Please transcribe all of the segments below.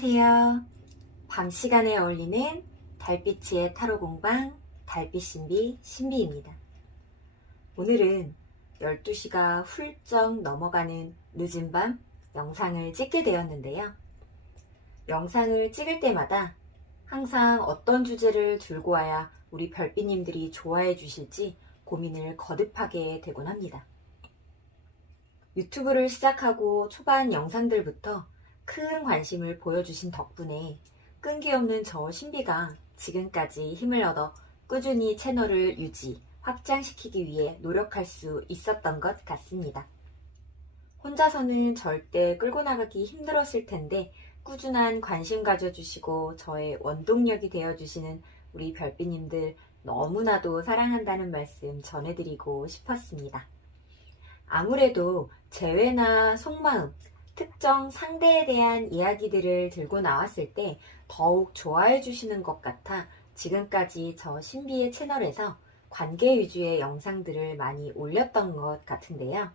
안녕하세요. 밤 시간에 어울리는 달빛의 타로 공방 달빛 신비 신비입니다. 오늘은 12시가 훌쩍 넘어가는 늦은 밤 영상을 찍게 되었는데요. 영상을 찍을 때마다 항상 어떤 주제를 들고 와야 우리 별빛님들이 좋아해 주실지 고민을 거듭하게 되곤 합니다. 유튜브를 시작하고 초반 영상들부터 큰 관심을 보여주신 덕분에 끈기 없는 저 신비가 지금까지 힘을 얻어 꾸준히 채널을 유지, 확장시키기 위해 노력할 수 있었던 것 같습니다. 혼자서는 절대 끌고 나가기 힘들었을 텐데 꾸준한 관심 가져주시고 저의 원동력이 되어주시는 우리 별빛님들 너무나도 사랑한다는 말씀 전해드리고 싶었습니다. 아무래도 재회나 속마음, 특정 상대에 대한 이야기들을 들고 나왔을 때 더욱 좋아해 주시는 것 같아 지금까지 저 신비의 채널에서 관계 위주의 영상들을 많이 올렸던 것 같은데요.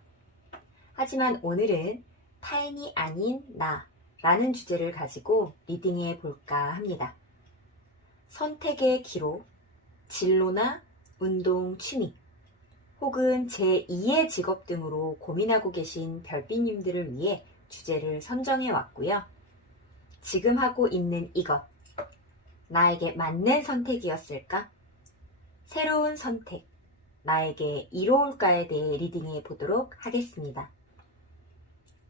하지만 오늘은 타인이 아닌 나라는 주제를 가지고 리딩해 볼까 합니다. 선택의 기로, 진로나 운동 취미, 혹은 제2의 직업 등으로 고민하고 계신 별빛님들을 위해 주제를 선정해 왔고요. 지금 하고 있는 이것, 나에게 맞는 선택이었을까? 새로운 선택, 나에게 이로울까에 대해 리딩해 보도록 하겠습니다.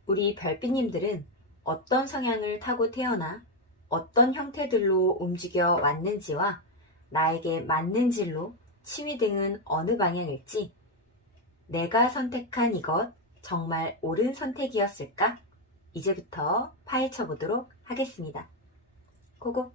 우리 별빛님들은 어떤 성향을 타고 태어나 어떤 형태들로 움직여 왔는지와 나에게 맞는 진로, 취미 등은 어느 방향일지, 내가 선택한 이것 정말 옳은 선택이었을까? 이제부터 파헤쳐 보도록 하겠습니다. 고고!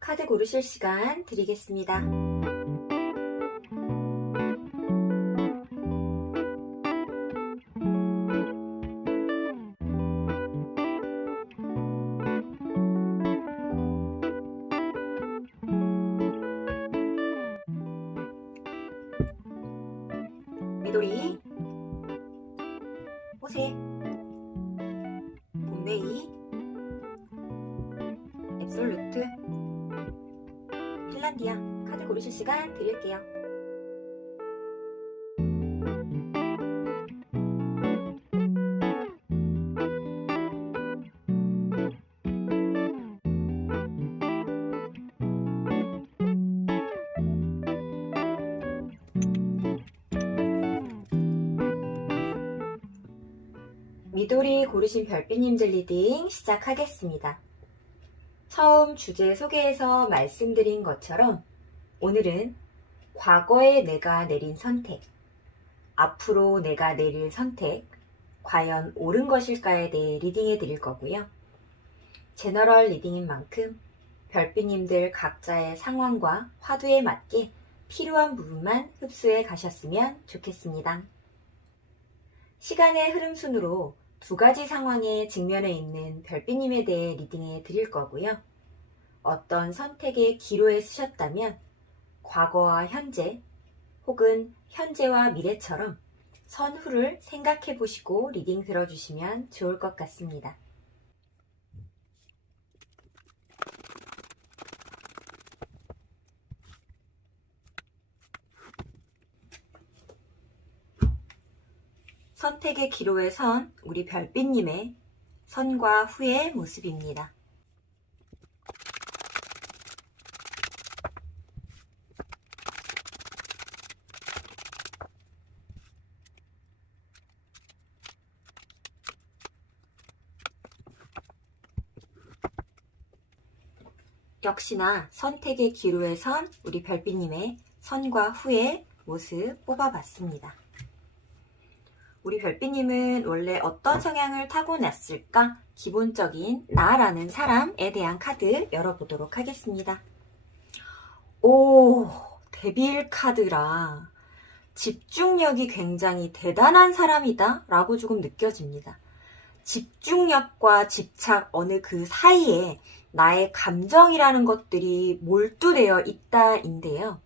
카드 고르실 시간 드리겠습니다. 미도리, 호세, 본메이, 앱솔루트, 핀란디아 카드 고르실 시간 드릴게요. 미도리 고르신 별빛님들 리딩 시작하겠습니다. 처음 주제 소개에서 말씀드린 것처럼 오늘은 과거에 내가 내린 선택, 앞으로 내가 내릴 선택, 과연 옳은 것일까에 대해 리딩해 드릴 거고요. 제너럴 리딩인 만큼 별빛님들 각자의 상황과 화두에 맞게 필요한 부분만 흡수해 가셨으면 좋겠습니다. 시간의 흐름 순으로 두 가지 상황에 직면해 있는 별빛님에 대해 리딩해 드릴 거고요. 어떤 선택의 기로에 쓰셨다면 과거와 현재 혹은 현재와 미래처럼 선후를 생각해 보시고 리딩 들어주시면 좋을 것 같습니다. 선택의 기로에 선 우리 별빛님의 선과 후의 모습입니다. 역시나 선택의 기로에 선 우리 별빛님의 선과 후의 모습 뽑아봤습니다. 우리 별빛님은 원래 어떤 성향을 타고났을까? 기본적인 나라는 사람에 대한 카드 열어보도록 하겠습니다. 오, 데빌 카드라 집중력이 굉장히 대단한 사람이다 라고 조금 느껴집니다. 집중력과 집착 어느 그 사이에 나의 감정이라는 것들이 몰두되어 있다인데요.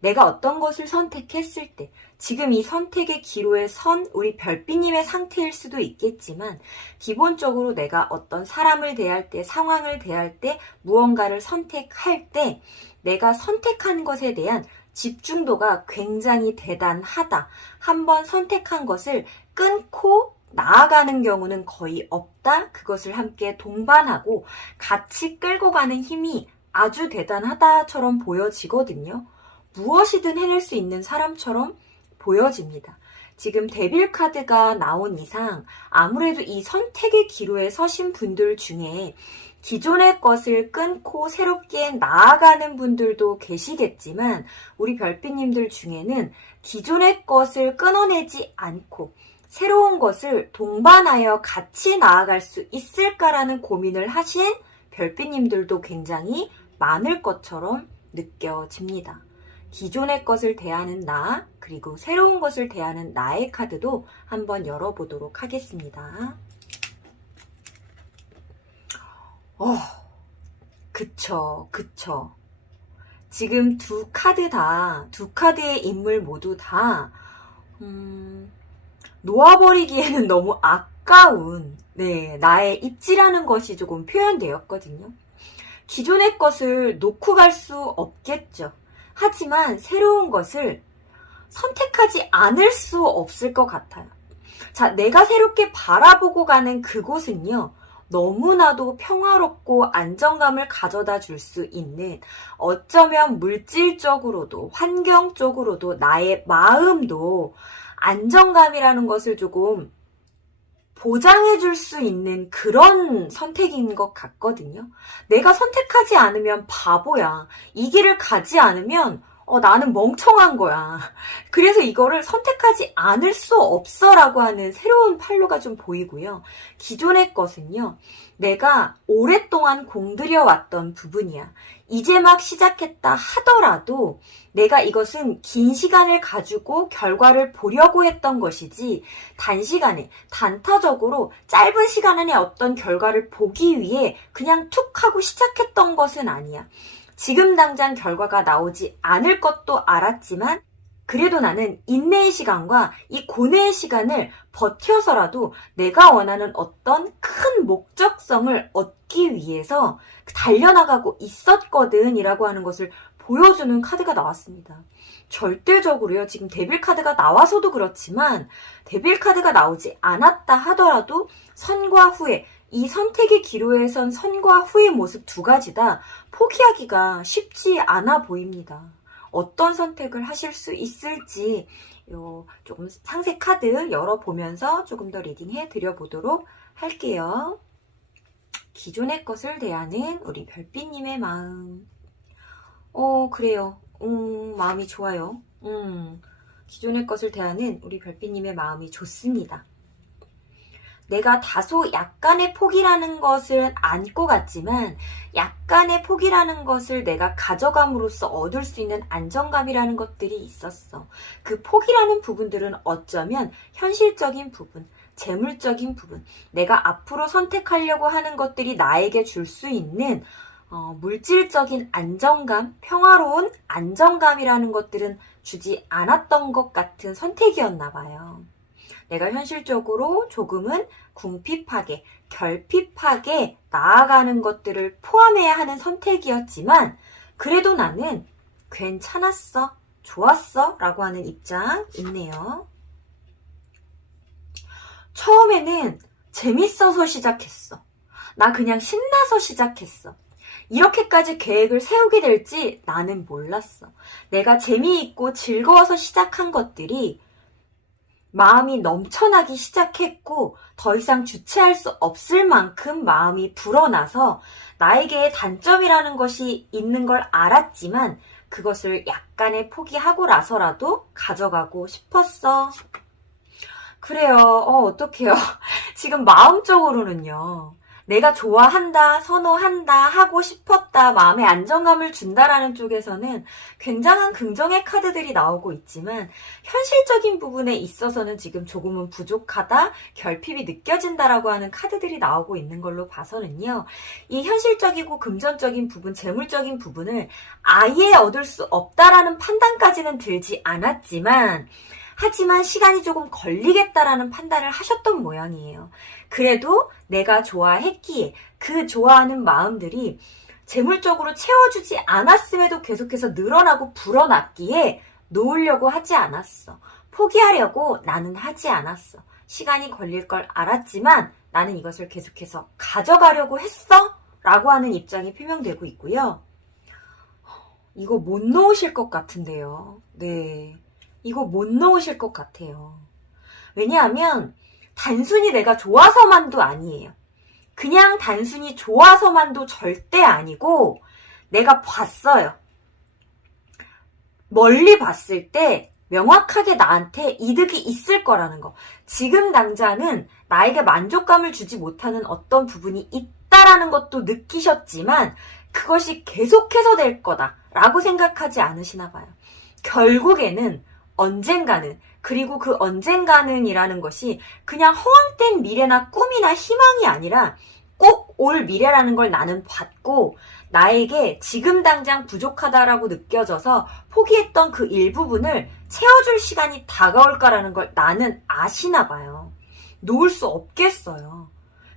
내가 어떤 것을 선택했을 때 지금 이 선택의 기로에 선 우리 별빛님의 상태일 수도 있겠지만 기본적으로 내가 어떤 사람을 대할 때, 상황을 대할 때, 무언가를 선택할 때 내가 선택한 것에 대한 집중도가 굉장히 대단하다. 한번 선택한 것을 끊고 나아가는 경우는 거의 없다. 그것을 함께 동반하고 같이 끌고 가는 힘이 아주 대단하다처럼 보여지거든요. 무엇이든 해낼 수 있는 사람처럼 보여집니다. 지금 데빌 카드가 나온 이상 아무래도 이 선택의 기로에 서신 분들 중에 기존의 것을 끊고 새롭게 나아가는 분들도 계시겠지만 우리 별빛님들 중에는 기존의 것을 끊어내지 않고 새로운 것을 동반하여 같이 나아갈 수 있을까라는 고민을 하신 별빛님들도 굉장히 많을 것처럼 느껴집니다. 기존의 것을 대하는 나, 그리고 새로운 것을 대하는 나의 카드도 한번 열어보도록 하겠습니다. 그쵸. 지금 두 카드의 인물 모두 다, 놓아버리기에는 너무 아까운, 나의 입지라는 것이 조금 표현되었거든요. 기존의 것을 놓고 갈 수 없겠죠. 하지만 새로운 것을 선택하지 않을 수 없을 것 같아요. 자, 내가 새롭게 바라보고 가는 그곳은요, 너무나도 평화롭고 안정감을 가져다 줄 수 있는 어쩌면 물질적으로도 환경적으로도 나의 마음도 안정감이라는 것을 조금 보장해 줄 수 있는 그런 선택인 것 같거든요. 내가 선택하지 않으면 바보야. 이 길을 가지 않으면 나는 멍청한 거야. 그래서 이거를 선택하지 않을 수 없어라고 하는 새로운 판로가 좀 보이고요. 기존의 것은요. 내가 오랫동안 공들여왔던 부분이야. 이제 막 시작했다 하더라도 내가 이것은 긴 시간을 가지고 결과를 보려고 했던 것이지 단시간에 단타적으로 짧은 시간 안에 어떤 결과를 보기 위해 그냥 툭 하고 시작했던 것은 아니야. 지금 당장 결과가 나오지 않을 것도 알았지만 그래도 나는 인내의 시간과 이 고뇌의 시간을 버텨서라도 내가 원하는 어떤 큰 목적성을 얻기 위해서 달려나가고 있었거든 이라고 하는 것을 보여주는 카드가 나왔습니다. 절대적으로요. 지금 데빌 카드가 나와서도 그렇지만 데빌 카드가 나오지 않았다 하더라도 선과 후회, 이 선택의 기로에 선 선과 후의 모습 두 가지 다 포기하기가 쉽지 않아 보입니다. 어떤 선택을 하실 수 있을지 조금 상세 카드 열어보면서 조금 더 리딩해 드려보도록 할게요. 기존의 것을 대하는 우리 별빛님의 마음. 그래요. 마음이 좋아요. 기존의 것을 대하는 우리 별빛님의 마음이 좋습니다. 내가 다소 약간의 포기라는 것을 안고 갔지만 약간의 포기라는 것을 내가 가져감으로써 얻을 수 있는 안정감이라는 것들이 있었어. 그 포기라는 부분들은 어쩌면 현실적인 부분, 재물적인 부분, 내가 앞으로 선택하려고 하는 것들이 나에게 줄 수 있는 물질적인 안정감, 평화로운 안정감이라는 것들은 주지 않았던 것 같은 선택이었나 봐요. 내가 현실적으로 조금은 궁핍하게, 결핍하게 나아가는 것들을 포함해야 하는 선택이었지만 그래도 나는 괜찮았어, 좋았어 라고 하는 입장 있네요. 처음에는 재밌어서 시작했어. 나 그냥 신나서 시작했어. 이렇게까지 계획을 세우게 될지 나는 몰랐어. 내가 재미있고 즐거워서 시작한 것들이 마음이 넘쳐나기 시작했고 더 이상 주체할 수 없을 만큼 마음이 불어나서 나에게 단점이라는 것이 있는 걸 알았지만 그것을 약간의 포기하고 나서라도 가져가고 싶었어. 그래요. 어떡해요. 지금 마음적으로는요. 내가 좋아한다, 선호한다, 하고 싶었다, 마음의 안정감을 준다라는 쪽에서는 굉장한 긍정의 카드들이 나오고 있지만 현실적인 부분에 있어서는 지금 조금은 부족하다, 결핍이 느껴진다라고 하는 카드들이 나오고 있는 걸로 봐서는요. 이 현실적이고 금전적인 부분, 재물적인 부분을 아예 얻을 수 없다라는 판단까지는 들지 않았지만 하지만 시간이 조금 걸리겠다라는 판단을 하셨던 모양이에요. 그래도 내가 좋아했기에 그 좋아하는 마음들이 재물적으로 채워주지 않았음에도 계속해서 늘어나고 불어났기에 놓으려고 하지 않았어. 포기하려고 나는 하지 않았어. 시간이 걸릴 걸 알았지만 나는 이것을 계속해서 가져가려고 했어? 라고 하는 입장이 표명되고 있고요. 이거 못 놓으실 것 같은데요. 네. 이거 못 넣으실 것 같아요. 왜냐하면 단순히 내가 좋아서만도 아니에요. 그냥 단순히 좋아서만도 절대 아니고 내가 봤어요. 멀리 봤을 때 명확하게 나한테 이득이 있을 거라는 거. 지금 당장은 나에게 만족감을 주지 못하는 어떤 부분이 있다라는 것도 느끼셨지만 그것이 계속해서 될 거다라고 생각하지 않으시나 봐요. 결국에는 언젠가는, 그리고 그 언젠가는이라는 것이 그냥 허황된 미래나 꿈이나 희망이 아니라 꼭 올 미래라는 걸 나는 봤고 나에게 지금 당장 부족하다라고 느껴져서 포기했던 그 일부분을 채워줄 시간이 다가올까라는 걸 나는 아시나 봐요. 놓을 수 없겠어요.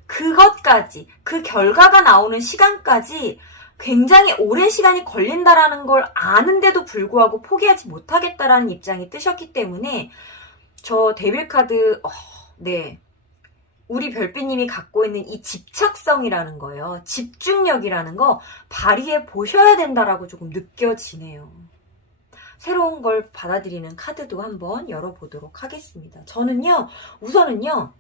그것까지, 그 결과가 나오는 시간까지 굉장히 오랜 시간이 걸린다라는 걸 아는데도 불구하고 포기하지 못하겠다라는 입장이 뜨셨기 때문에 저 데빌카드, 네. 우리 별빛님이 갖고 있는 이 집착성이라는 거예요. 집중력이라는 거 발휘해 보셔야 된다라고 조금 느껴지네요. 새로운 걸 받아들이는 카드도 한번 열어보도록 하겠습니다. 저는요, 우선은요,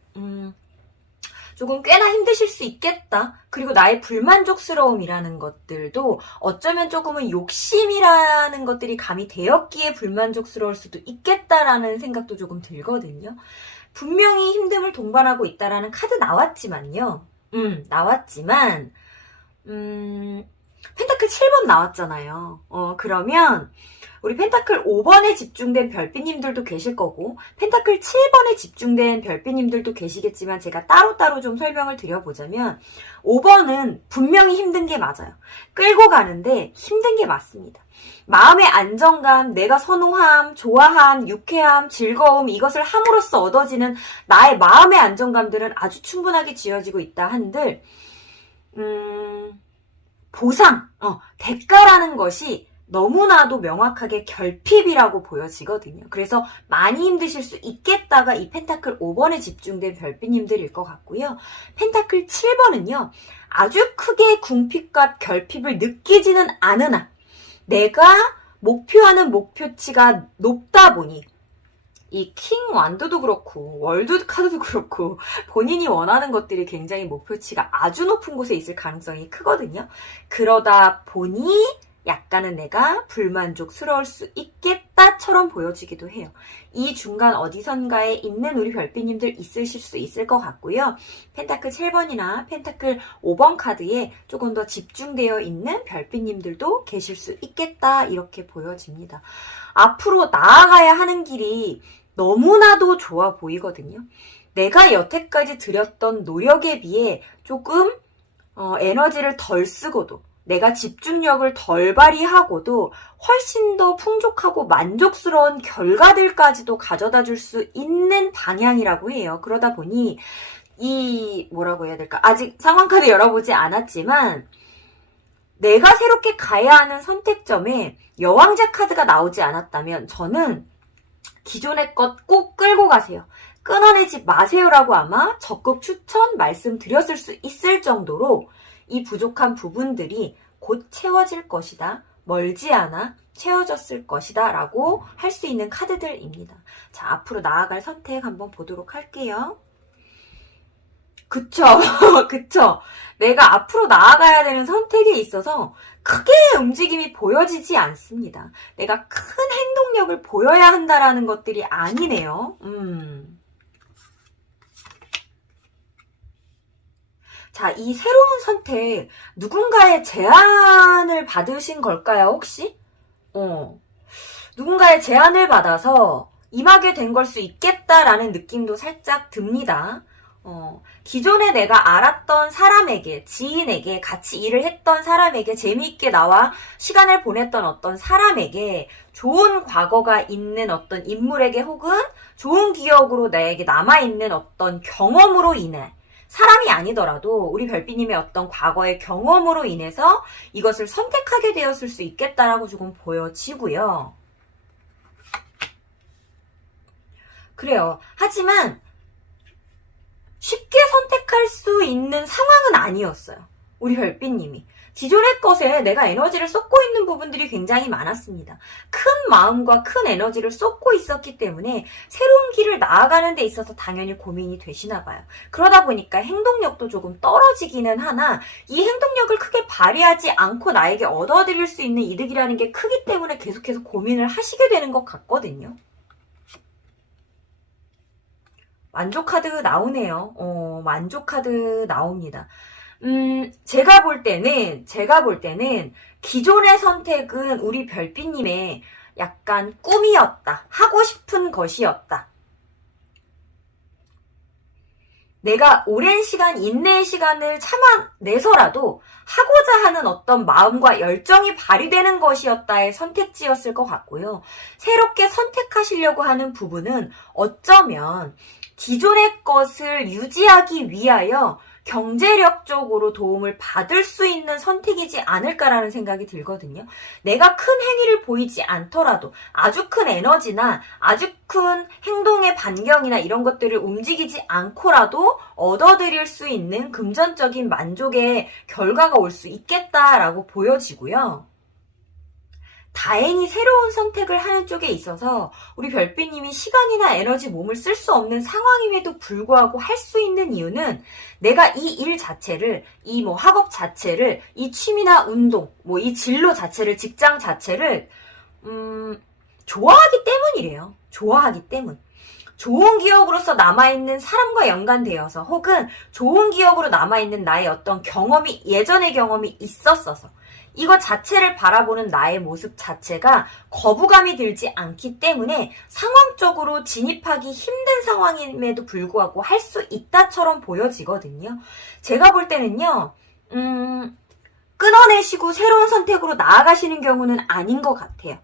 조금 꽤나 힘드실 수 있겠다. 그리고 나의 불만족스러움이라는 것들도 어쩌면 조금은 욕심이라는 것들이 가미되었기에 불만족스러울 수도 있겠다라는 생각도 조금 들거든요. 분명히 힘듦을 동반하고 있다라는 카드 나왔지만요. 나왔지만 펜타클 7번 나왔잖아요. 그러면 우리 펜타클 5번에 집중된 별빛님들도 계실 거고 펜타클 7번에 집중된 별빛님들도 계시겠지만 제가 따로따로 좀 설명을 드려보자면 5번은 분명히 힘든 게 맞아요. 끌고 가는데 힘든 게 맞습니다. 마음의 안정감, 내가 선호함, 좋아함, 유쾌함, 즐거움 이것을 함으로써 얻어지는 나의 마음의 안정감들은 아주 충분하게 지어지고 있다 한들 보상, 대가라는 것이 너무나도 명확하게 결핍이라고 보여지거든요. 그래서 많이 힘드실 수 있겠다가 이 펜타클 5번에 집중된 별빛님들일 것 같고요. 펜타클 7번은요. 아주 크게 궁핍과 결핍을 느끼지는 않으나 내가 목표하는 목표치가 높다 보니 이 킹 완드도 그렇고 월드 카드도 그렇고 본인이 원하는 것들이 굉장히 목표치가 아주 높은 곳에 있을 가능성이 크거든요. 그러다 보니 약간은 내가 불만족스러울 수 있겠다처럼 보여지기도 해요. 이 중간 어디선가에 있는 우리 별빛님들 있으실 수 있을 것 같고요. 펜타클 7번이나 펜타클 5번 카드에 조금 더 집중되어 있는 별빛님들도 계실 수 있겠다 이렇게 보여집니다. 앞으로 나아가야 하는 길이 너무나도 좋아 보이거든요. 내가 여태까지 들였던 노력에 비해 조금 에너지를 덜 쓰고도 내가 집중력을 덜 발휘하고도 훨씬 더 풍족하고 만족스러운 결과들까지도 가져다 줄 수 있는 방향이라고 해요. 그러다 보니 뭐라고 해야 될까? 아직 상황카드 열어보지 않았지만 내가 새롭게 가야 하는 선택점에 여왕제 카드가 나오지 않았다면 저는 기존의 것 꼭 끌고 가세요. 끊어내지 마세요라고 아마 적극 추천 말씀드렸을 수 있을 정도로 이 부족한 부분들이 곧 채워질 것이다. 멀지 않아 채워졌을 것이다. 라고 할 수 있는 카드들입니다. 자, 앞으로 나아갈 선택 한번 보도록 할게요. 그쵸. 그쵸. 내가 앞으로 나아가야 되는 선택에 있어서 크게 움직임이 보여지지 않습니다. 내가 큰 행동력을 보여야 한다라는 것들이 아니네요. 자, 이 새로운 선택, 누군가의 제안을 받으신 걸까요, 혹시? 누군가의 제안을 받아서 임하게 된 걸 수 있겠다라는 느낌도 살짝 듭니다. 기존에 내가 알았던 사람에게, 지인에게, 같이 일을 했던 사람에게, 재미있게 나와 시간을 보냈던 어떤 사람에게 좋은 과거가 있는 어떤 인물에게 혹은 좋은 기억으로 나에게 남아있는 어떤 경험으로 인해 사람이 아니더라도 우리 별빛님의 어떤 과거의 경험으로 인해서 이것을 선택하게 되었을 수 있겠다라고 조금 보여지고요. 그래요. 하지만 쉽게 선택할 수 있는 상황은 아니었어요. 우리 별빛님이. 기존의 것에 내가 에너지를 쏟고 있는 부분들이 굉장히 많았습니다. 큰 마음과 큰 에너지를 쏟고 있었기 때문에 새로운 길을 나아가는 데 있어서 당연히 고민이 되시나 봐요. 그러다 보니까 행동력도 조금 떨어지기는 하나 이 행동력을 크게 발휘하지 않고 나에게 얻어들일 수 있는 이득이라는 게 크기 때문에 계속해서 고민을 하시게 되는 것 같거든요. 만족 카드 나오네요. 만족 카드 나옵니다. 제가 볼 때는 기존의 선택은 우리 별빛님의 약간 꿈이었다. 하고 싶은 것이었다. 내가 오랜 시간, 인내의 시간을 참아내서라도 하고자 하는 어떤 마음과 열정이 발휘되는 것이었다의 선택지였을 것 같고요. 새롭게 선택하시려고 하는 부분은 어쩌면 기존의 것을 유지하기 위하여 경제력적으로 도움을 받을 수 있는 선택이지 않을까라는 생각이 들거든요. 내가 큰 행위를 보이지 않더라도 아주 큰 에너지나 아주 큰 행동의 반경이나 이런 것들을 움직이지 않고라도 얻어들일 수 있는 금전적인 만족의 결과가 올 수 있겠다라고 보여지고요. 다행히 새로운 선택을 하는 쪽에 있어서 우리 별빛님이 시간이나 에너지, 몸을 쓸 수 없는 상황임에도 불구하고 할 수 있는 이유는 내가 이 일 자체를, 이 학업 자체를, 이 취미나 운동, 이 진로 자체를, 직장 자체를 좋아하기 때문이래요. 좋아하기 때문. 좋은 기억으로서 남아있는 사람과 연관되어서 혹은 좋은 기억으로 남아있는 나의 어떤 경험이, 예전의 경험이 있었어서 이것 자체를 바라보는 나의 모습 자체가 거부감이 들지 않기 때문에 상황적으로 진입하기 힘든 상황임에도 불구하고 할 수 있다처럼 보여지거든요. 제가 볼 때는요, 끊어내시고 새로운 선택으로 나아가시는 경우는 아닌 것 같아요.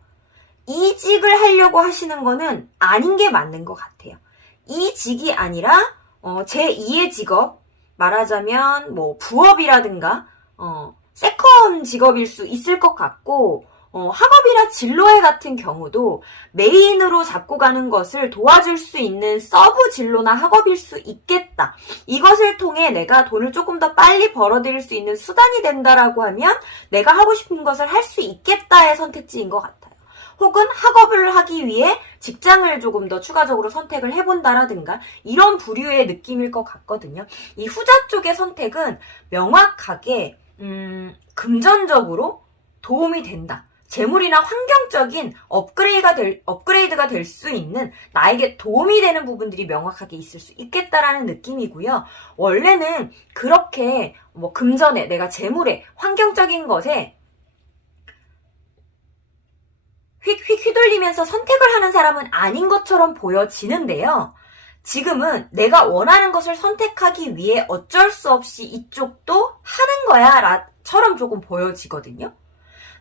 이직을 하려고 하시는 거는 아닌 게 맞는 것 같아요. 이직이 아니라 제2의 직업, 말하자면 부업이라든가 세컨 직업일 수 있을 것 같고 학업이나 진로회 같은 경우도 메인으로 잡고 가는 것을 도와줄 수 있는 서브 진로나 학업일 수 있겠다. 이것을 통해 내가 돈을 조금 더 빨리 벌어들일 수 있는 수단이 된다라고 하면 내가 하고 싶은 것을 할 수 있겠다의 선택지인 것 같아요. 혹은 학업을 하기 위해 직장을 조금 더 추가적으로 선택을 해본다라든가 이런 부류의 느낌일 것 같거든요. 이 후자 쪽의 선택은 명확하게 금전적으로 도움이 된다. 재물이나 환경적인 업그레이드가 될 수 있는 나에게 도움이 되는 부분들이 명확하게 있을 수 있겠다라는 느낌이고요. 원래는 그렇게 금전에, 내가 재물에, 환경적인 것에 휘둘리면서 선택을 하는 사람은 아닌 것처럼 보여지는데요. 지금은 내가 원하는 것을 선택하기 위해 어쩔 수 없이 이쪽도 하는 거야 처럼 조금 보여지거든요.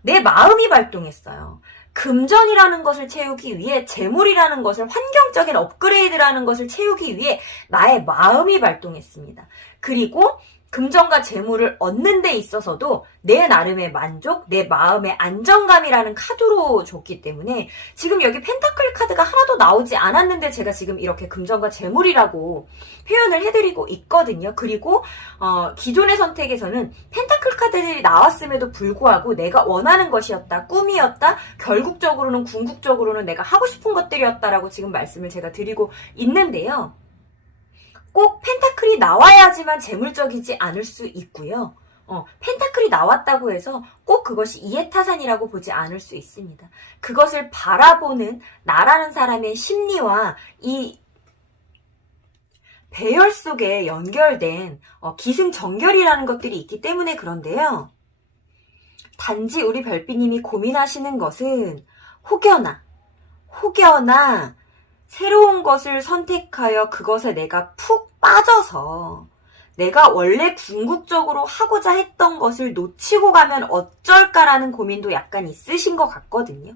내 마음이 발동했어요. 금전이라는 것을 채우기 위해, 재물이라는 것을, 환경적인 업그레이드라는 것을 채우기 위해 나의 마음이 발동했습니다. 그리고 금전과 재물을 얻는 데 있어서도 내 나름의 만족, 내 마음의 안정감이라는 카드로 줬기 때문에 지금 여기 펜타클 카드가 하나도 나오지 않았는데 제가 지금 이렇게 금전과 재물이라고 표현을 해드리고 있거든요. 그리고 기존의 선택에서는 펜타클 카드들이 나왔음에도 불구하고 내가 원하는 것이었다, 꿈이었다, 결국적으로는 궁극적으로는 내가 하고 싶은 것들이었다라고 지금 말씀을 제가 드리고 있는데요. 꼭 펜타클이 나와야지만 재물적이지 않을 수 있고요. 펜타클이 나왔다고 해서 꼭 그것이 이해타산이라고 보지 않을 수 있습니다. 그것을 바라보는 나라는 사람의 심리와 이 배열 속에 연결된 기승전결이라는 것들이 있기 때문에 그런데요. 단지 우리 별빛님이 고민하시는 것은 혹여나 새로운 것을 선택하여 그것에 내가 푹 빠져서 내가 원래 궁극적으로 하고자 했던 것을 놓치고 가면 어쩔까라는 고민도 약간 있으신 것 같거든요.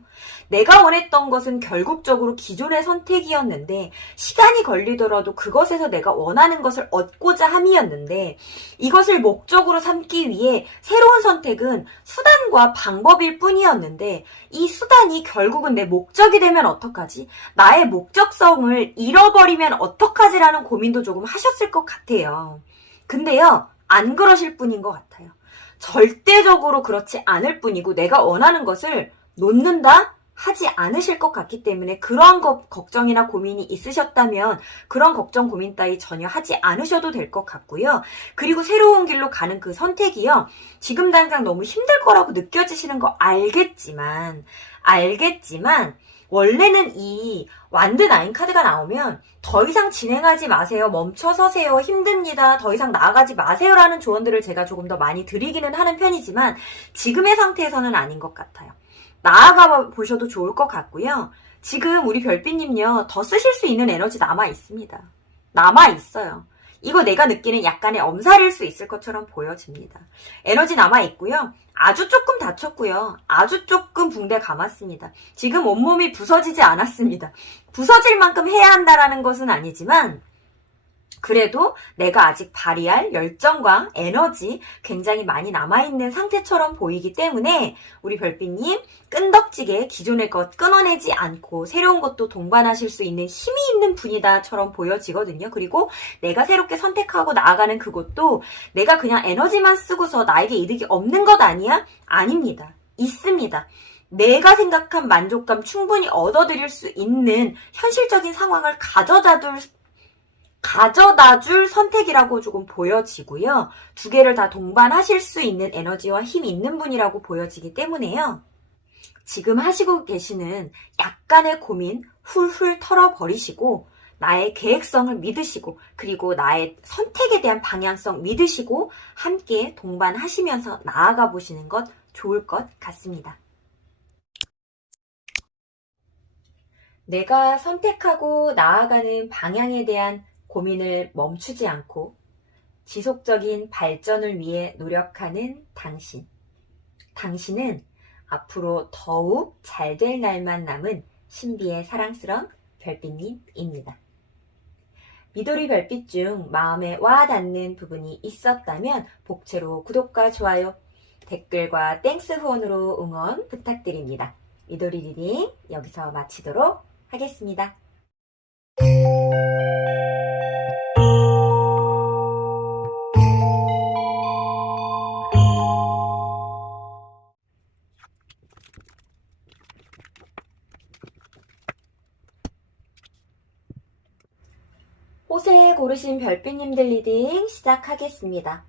내가 원했던 것은 결국적으로 기존의 선택이었는데 시간이 걸리더라도 그것에서 내가 원하는 것을 얻고자 함이었는데 이것을 목적으로 삼기 위해 새로운 선택은 수단과 방법일 뿐이었는데 이 수단이 결국은 내 목적이 되면 어떡하지? 나의 목적성을 잃어버리면 어떡하지라는 고민도 조금 하셨을 것 같아요. 근데요, 안 그러실 뿐인 것 같아요. 절대적으로 그렇지 않을 뿐이고 내가 원하는 것을 놓는다? 하지 않으실 것 같기 때문에 그런 걱정이나 고민이 있으셨다면 그런 걱정, 고민 따위 전혀 하지 않으셔도 될 것 같고요. 그리고 새로운 길로 가는 그 선택이요. 지금 당장 너무 힘들 거라고 느껴지시는 거 알겠지만 원래는 이 완드 9 카드가 나오면 더 이상 진행하지 마세요. 멈춰 서세요. 힘듭니다. 더 이상 나아가지 마세요라는 조언들을 제가 조금 더 많이 드리기는 하는 편이지만 지금의 상태에서는 아닌 것 같아요. 나아가 보셔도 좋을 것 같고요. 지금 우리 별빛님요. 더 쓰실 수 있는 에너지 남아있습니다. 남아있어요. 이거 내가 느끼는 약간의 엄살일 수 있을 것처럼 보여집니다. 에너지 남아있고요. 아주 조금 다쳤고요. 아주 조금 붕대 감았습니다. 지금 온몸이 부서지지 않았습니다. 부서질 만큼 해야 한다라는 것은 아니지만 그래도 내가 아직 발휘할 열정과 에너지 굉장히 많이 남아있는 상태처럼 보이기 때문에 우리 별빛님 끈덕지게 기존의 것 끊어내지 않고 새로운 것도 동반하실 수 있는 힘이 있는 분이다처럼 보여지거든요. 그리고 내가 새롭게 선택하고 나아가는 그것도 내가 그냥 에너지만 쓰고서 나에게 이득이 없는 것 아니야? 아닙니다. 있습니다. 내가 생각한 만족감 충분히 얻어드릴 수 있는 현실적인 상황을 가져다 줄 선택이라고 조금 보여지고요. 두 개를 다 동반하실 수 있는 에너지와 힘이 있는 분이라고 보여지기 때문에요. 지금 하시고 계시는 약간의 고민 훌훌 털어버리시고 나의 계획성을 믿으시고 그리고 나의 선택에 대한 방향성 믿으시고 함께 동반하시면서 나아가 보시는 것 좋을 것 같습니다. 내가 선택하고 나아가는 방향에 대한 고민을 멈추지 않고 지속적인 발전을 위해 노력하는 당신. 당신은 앞으로 더욱 잘 될 날만 남은 신비의 사랑스러운 별빛님입니다. 미도리 별빛 중 마음에 와닿는 부분이 있었다면 복채로 구독과 좋아요, 댓글과 땡스 후원으로 응원 부탁드립니다. 미도리 리딩 여기서 마치도록 하겠습니다. 호세 고르신 별빛님들 리딩 시작하겠습니다.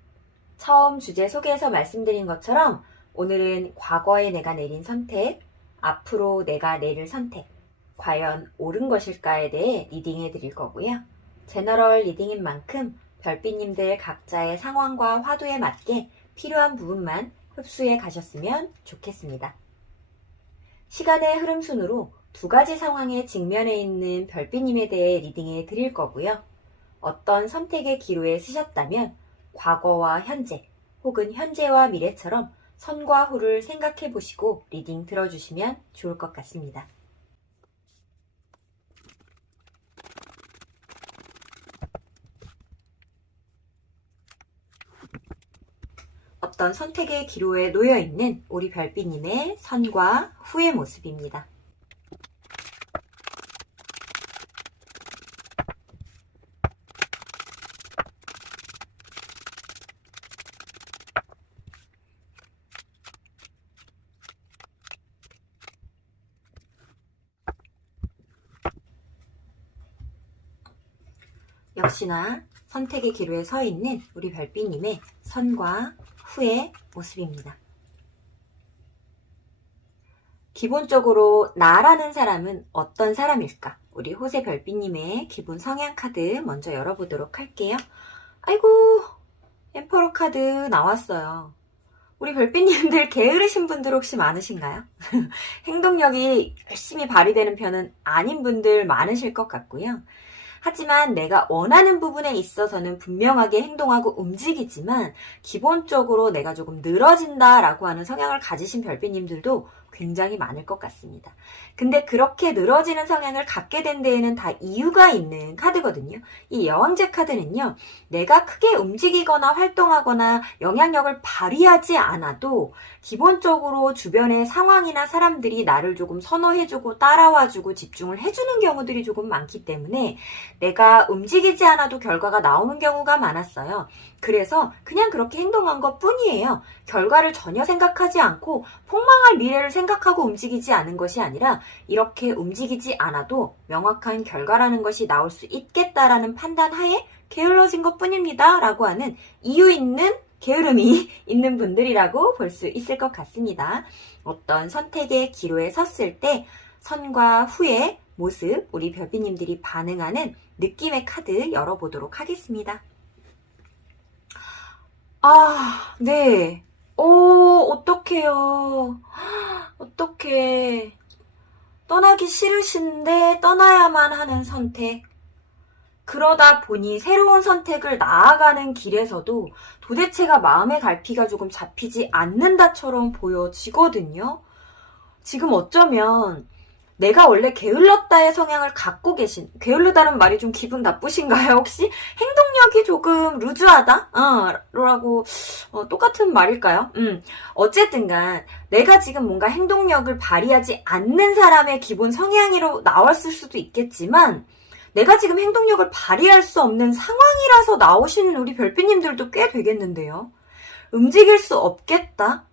처음 주제 소개에서 말씀드린 것처럼 오늘은 과거에 내가 내린 선택, 앞으로 내가 내릴 선택, 과연 옳은 것일까에 대해 리딩해 드릴 거고요. 제너럴 리딩인 만큼 별빛님들 각자의 상황과 화두에 맞게 필요한 부분만 흡수해 가셨으면 좋겠습니다. 시간의 흐름 순으로 두 가지 상황에 직면해 있는 별빛님에 대해 리딩해 드릴 거고요. 어떤 선택의 기로에 쓰셨다면 과거와 현재 혹은 현재와 미래처럼 선과 후를 생각해 보시고 리딩 들어주시면 좋을 것 같습니다. 어떤 선택의 기로에 놓여 있는 우리 별빛님의 선과 후의 모습입니다. 역시나 선택의 기로에 서 있는 우리 별빛님의 선과 후의 모습입니다. 기본적으로 나라는 사람은 어떤 사람일까? 우리 호세 별빛님의 기본 성향 카드 먼저 열어보도록 할게요. 아이고, 엠퍼러 카드 나왔어요. 우리 별빛님들 게으르신 분들 혹시 많으신가요? 행동력이 열심히 발휘되는 편은 아닌 분들 많으실 것 같고요. 하지만 내가 원하는 부분에 있어서는 분명하게 행동하고 움직이지만 기본적으로 내가 조금 늘어진다라고 하는 성향을 가지신 별빛님들도 굉장히 많을 것 같습니다. 근데 그렇게 늘어지는 성향을 갖게 된 데에는 다 이유가 있는 카드거든요. 이 여왕제 카드는요, 내가 크게 움직이거나 활동하거나 영향력을 발휘하지 않아도 기본적으로 주변의 상황이나 사람들이 나를 조금 선호해주고 따라와주고 집중을 해주는 경우들이 조금 많기 때문에 내가 움직이지 않아도 결과가 나오는 경우가 많았어요. 그래서 그냥 그렇게 행동한 것 뿐이에요. 결과를 전혀 생각하지 않고 폭망할 미래를 생각하고 움직이지 않은 것이 아니라 이렇게 움직이지 않아도 명확한 결과라는 것이 나올 수 있겠다라는 판단 하에 게을러진 것 뿐입니다. 라고 하는 이유 있는 게으름이 있는 분들이라고 볼 수 있을 것 같습니다. 어떤 선택의 기로에 섰을 때 선과 후의 모습, 우리 별빛님들이 반응하는 느낌의 카드 열어보도록 하겠습니다. 아, 네. 어떡해요. 어떡해. 떠나기 싫으신데 떠나야만 하는 선택. 그러다 보니 새로운 선택을 나아가는 길에서도 도대체가 마음의 갈피가 조금 잡히지 않는다처럼 보여지거든요. 지금 어쩌면 내가 원래 게을렀다의 성향을 갖고 계신, 게을르다는 말이 좀 기분 나쁘신가요, 혹시? 행동력이 조금 루즈하다? 라고, 똑같은 말일까요? 어쨌든간, 내가 지금 뭔가 행동력을 발휘하지 않는 사람의 기본 성향으로 나왔을 수도 있겠지만, 내가 지금 행동력을 발휘할 수 없는 상황이라서 나오시는 우리 별빛님들도 꽤 되겠는데요. 움직일 수 없겠다?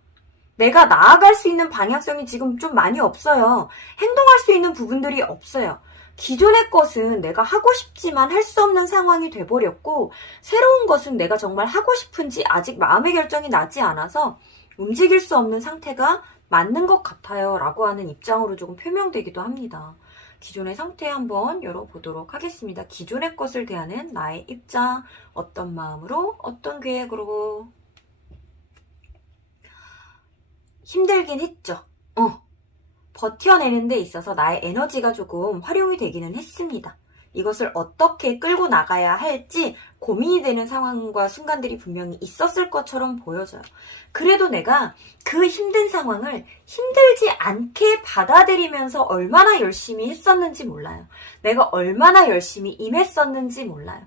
내가 나아갈 수 있는 방향성이 지금 좀 많이 없어요. 행동할 수 있는 부분들이 없어요. 기존의 것은 내가 하고 싶지만 할 수 없는 상황이 돼버렸고 새로운 것은 내가 정말 하고 싶은지 아직 마음의 결정이 나지 않아서 움직일 수 없는 상태가 맞는 것 같아요. 라고 하는 입장으로 조금 표명되기도 합니다. 기존의 상태 한번 열어보도록 하겠습니다. 기존의 것을 대하는 나의 입장, 어떤 마음으로, 어떤 계획으로. 힘들긴 했죠. 버텨내는 데 있어서 나의 에너지가 조금 활용이 되기는 했습니다. 이것을 어떻게 끌고 나가야 할지 고민이 되는 상황과 순간들이 분명히 있었을 것처럼 보여져요. 그래도 내가 그 힘든 상황을 힘들지 않게 받아들이면서 얼마나 열심히 했었는지 몰라요. 내가 얼마나 열심히 임했었는지 몰라요.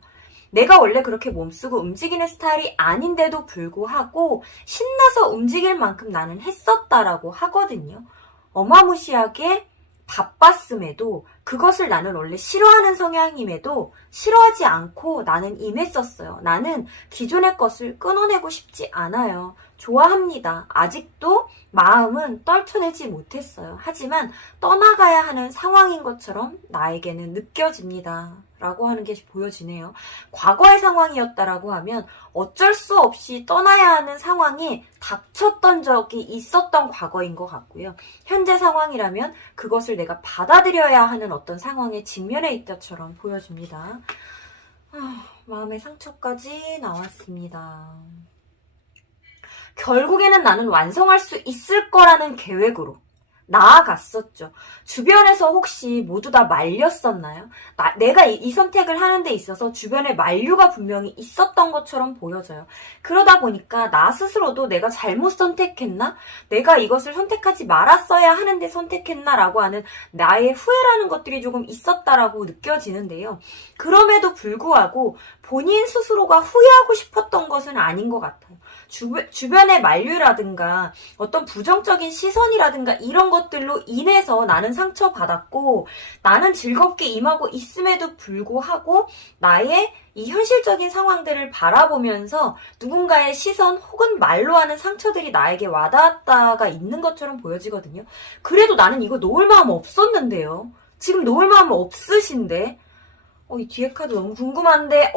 내가 원래 그렇게 몸쓰고 움직이는 스타일이 아닌데도 불구하고 신나서 움직일 만큼 나는 했었다라고 하거든요. 어마무시하게 바빴음에도 그것을 나는 원래 싫어하는 성향임에도 싫어하지 않고 나는 임했었어요. 나는 기존의 것을 끊어내고 싶지 않아요. 좋아합니다. 아직도 마음은 떨쳐내지 못했어요. 하지만 떠나가야 하는 상황인 것처럼 나에게는 느껴집니다. 라고 하는 게 보여지네요. 과거의 상황이었다라고 하면 어쩔 수 없이 떠나야 하는 상황이 닥쳤던 적이 있었던 과거인 것 같고요. 현재 상황이라면 그것을 내가 받아들여야 하는 어떤 상황에 직면해 있다처럼 보여집니다. 마음의 상처까지 나왔습니다. 결국에는 나는 완성할 수 있을 거라는 계획으로 나아갔었죠. 주변에서 혹시 모두 다 말렸었나요? 내가 이 선택을 하는 데 있어서 주변에 만류가 분명히 있었던 것처럼 보여져요. 그러다 보니까 나 스스로도 내가 잘못 선택했나? 내가 이것을 선택하지 말았어야 하는데 선택했나? 라고 하는 나의 후회라는 것들이 조금 있었다라고 느껴지는데요. 그럼에도 불구하고 본인 스스로가 후회하고 싶었던 것은 아닌 것 같아요. 주변의 만류라든가 어떤 부정적인 시선이라든가 이런 것들로 인해서 나는 상처받았고 나는 즐겁게 임하고 있음에도 불구하고 나의 이 현실적인 상황들을 바라보면서 누군가의 시선 혹은 말로 하는 상처들이 나에게 와닿았다가 있는 것처럼 보여지거든요. 그래도 나는 이거 놓을 마음 없었는데요. 지금 놓을 마음 없으신데 이 뒤에 카드 너무 궁금한데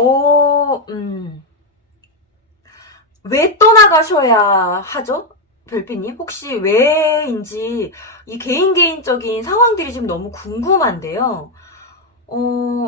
왜 떠나가셔야 하죠? 별빛님? 혹시 왜인지 이 개인적인 상황들이 지금 너무 궁금한데요. 놓지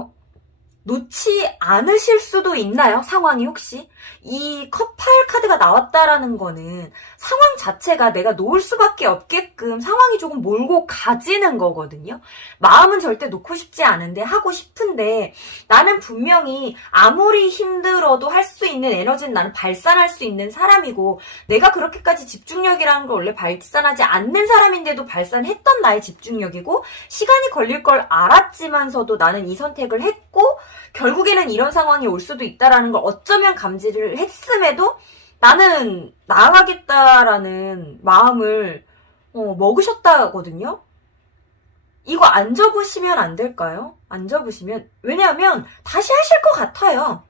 않으실 수도 있나요? 상황이 혹시? 이 컵8 카드가 나왔다라는 거는 상황 자체가 내가 놓을 수밖에 없게끔 상황이 조금 몰고 가지는 거거든요. 마음은 절대 놓고 싶지 않은데 하고 싶은데 나는 분명히 아무리 힘들어도 할 수 있는 에너지는 나는 발산할 수 있는 사람이고 내가 그렇게까지 집중력이라는 걸 원래 발산하지 않는 사람인데도 발산했던 나의 집중력이고 시간이 걸릴 걸 알았지만서도 나는 이 선택을 했고 결국에는 이런 상황이 올 수도 있다라는 걸 어쩌면 감지를 했음에도 나는 나아가겠다라는 마음을 먹으셨다거든요. 이거 안 접으시면 안 될까요? 안 접으시면 왜냐하면 다시 하실 것 같아요.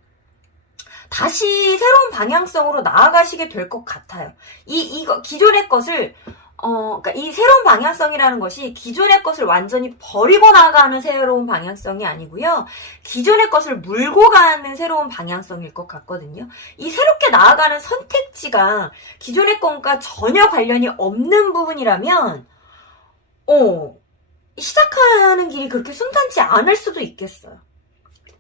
다시 새로운 방향성으로 나아가시게 될 것 같아요. 이거 기존의 것을 그러니까 이 새로운 방향성이라는 것이 기존의 것을 완전히 버리고 나가는 새로운 방향성이 아니고요. 기존의 것을 물고 가는 새로운 방향성일 것 같거든요. 이 새롭게 나아가는 선택지가 기존의 것과 전혀 관련이 없는 부분이라면, 시작하는 길이 그렇게 순탄치 않을 수도 있겠어요.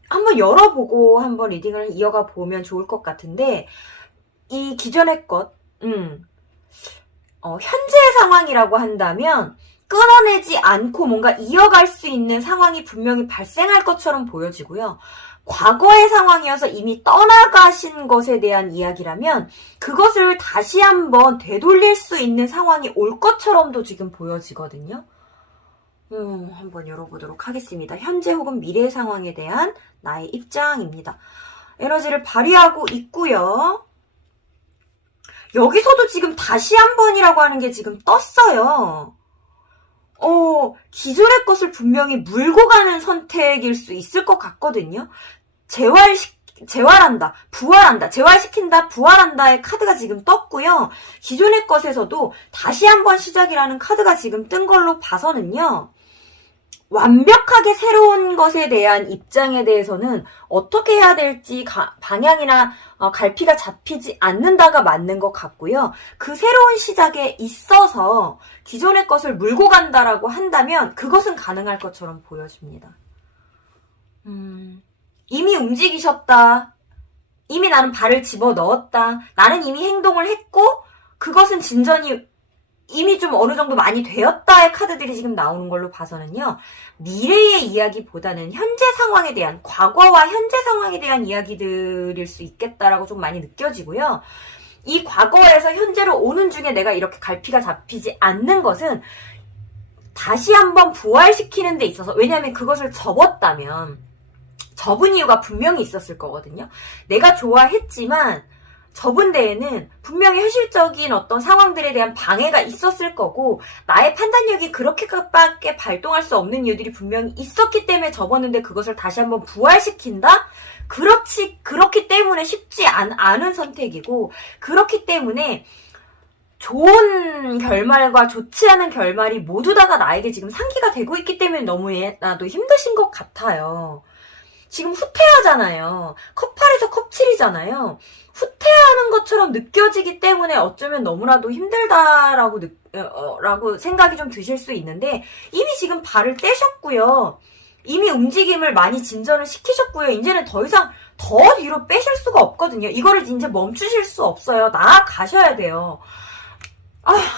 한번 열어보고 한번 리딩을 이어가 보면 좋을 것 같은데, 이 기존의 것, 현재 상황이라고 한다면 끊어내지 않고 뭔가 이어갈 수 있는 상황이 분명히 발생할 것처럼 보여지고요. 과거의 상황이어서 이미 떠나가신 것에 대한 이야기라면 그것을 다시 한번 되돌릴 수 있는 상황이 올 것처럼도 지금 보여지거든요. 한번 열어보도록 하겠습니다. 현재 혹은 미래 상황에 대한 나의 입장입니다. 에너지를 발휘하고 있고요. 여기서도 지금 다시 한 번이라고 하는 게 지금 떴어요. 기존의 것을 분명히 물고 가는 선택일 수 있을 것 같거든요. 재활한다, 부활한다, 재활시킨다, 부활한다의 카드가 지금 떴고요. 기존의 것에서도 다시 한 번 시작이라는 카드가 지금 뜬 걸로 봐서는요. 완벽하게 새로운 것에 대한 입장에 대해서는 어떻게 해야 될지 방향이나 갈피가 잡히지 않는다가 맞는 것 같고요. 그 새로운 시작에 있어서 기존의 것을 물고 간다라고 한다면 그것은 가능할 것처럼 보여집니다. 이미 움직이셨다. 이미 나는 발을 집어넣었다. 나는 이미 행동을 했고 그것은 진전이 이미 좀 어느 정도 많이 되었다의 카드들이 지금 나오는 걸로 봐서는요. 미래의 이야기보다는 현재 상황에 대한, 과거와 현재 상황에 대한 이야기들일 수 있겠다라고 좀 많이 느껴지고요. 이 과거에서 현재로 오는 중에 내가 이렇게 갈피가 잡히지 않는 것은 다시 한번 부활시키는 데 있어서, 왜냐하면 그것을 접었다면 접은 이유가 분명히 있었을 거거든요. 내가 좋아했지만 접은 데에는 분명히 현실적인 어떤 상황들에 대한 방해가 있었을 거고 나의 판단력이 그렇게밖에 발동할 수 없는 이유들이 분명히 있었기 때문에 접었는데 그것을 다시 한번 부활시킨다? 그렇기 때문에 쉽지 않은 선택이고 그렇기 때문에 좋은 결말과 좋지 않은 결말이 모두 다가 나에게 지금 상기가 되고 있기 때문에 너무나도 힘드신 것 같아요. 지금 후퇴하잖아요. 컵8에서 컵7이잖아요. 후퇴하는 것처럼 느껴지기 때문에 어쩌면 너무나도 힘들다라고 라고 생각이 좀 드실 수 있는데 이미 지금 발을 떼셨고요. 이미 움직임을 많이 진전을 시키셨고요. 이제는 더 이상 더 뒤로 빼실 수가 없거든요. 이거를 이제 멈추실 수 없어요. 나아가셔야 돼요.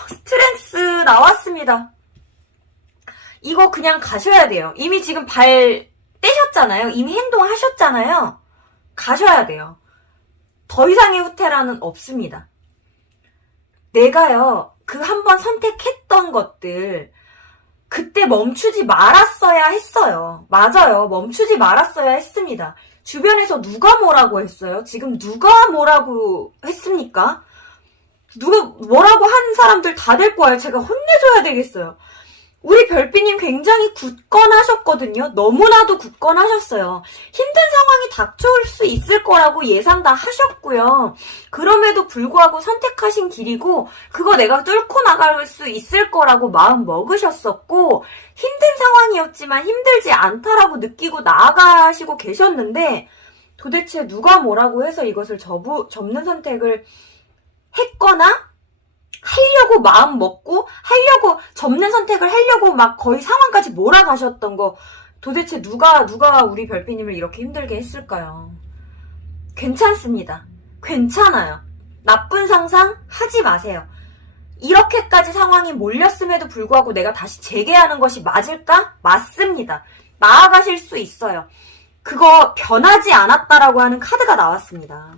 스트렝스 나왔습니다. 이거 그냥 가셔야 돼요. 이미 지금 발 떼셨잖아요. 이미 행동하셨잖아요. 가셔야 돼요. 더 이상의 후퇴라는 없습니다. 내가요, 그 한 번 선택했던 것들, 그때 멈추지 말았어야 했어요. 맞아요. 멈추지 말았어야 했습니다. 주변에서 누가 뭐라고 했어요? 지금 누가 뭐라고 했습니까? 누가 뭐라고 한 사람들 다 될 거예요. 제가 혼내줘야 되겠어요. 우리 별빛님 굉장히 굳건하셨거든요. 너무나도 굳건하셨어요. 힘든 상황이 닥쳐올 수 있을 거라고 예상 다 하셨고요. 그럼에도 불구하고 선택하신 길이고 그거 내가 뚫고 나갈 수 있을 거라고 마음 먹으셨었고 힘든 상황이었지만 힘들지 않다라고 느끼고 나아가시고 계셨는데 도대체 누가 뭐라고 해서 이것을 접는 선택을 했거나 하려고 마음 먹고 하려고 접는 선택을 하려고 막 거의 상황까지 몰아가셨던 거 도대체 누가 우리 별빛님을 이렇게 힘들게 했을까요? 괜찮습니다. 괜찮아요. 나쁜 상상 하지 마세요. 이렇게까지 상황이 몰렸음에도 불구하고 내가 다시 재개하는 것이 맞을까? 맞습니다. 나아가실 수 있어요. 그거 변하지 않았다라고 하는 카드가 나왔습니다.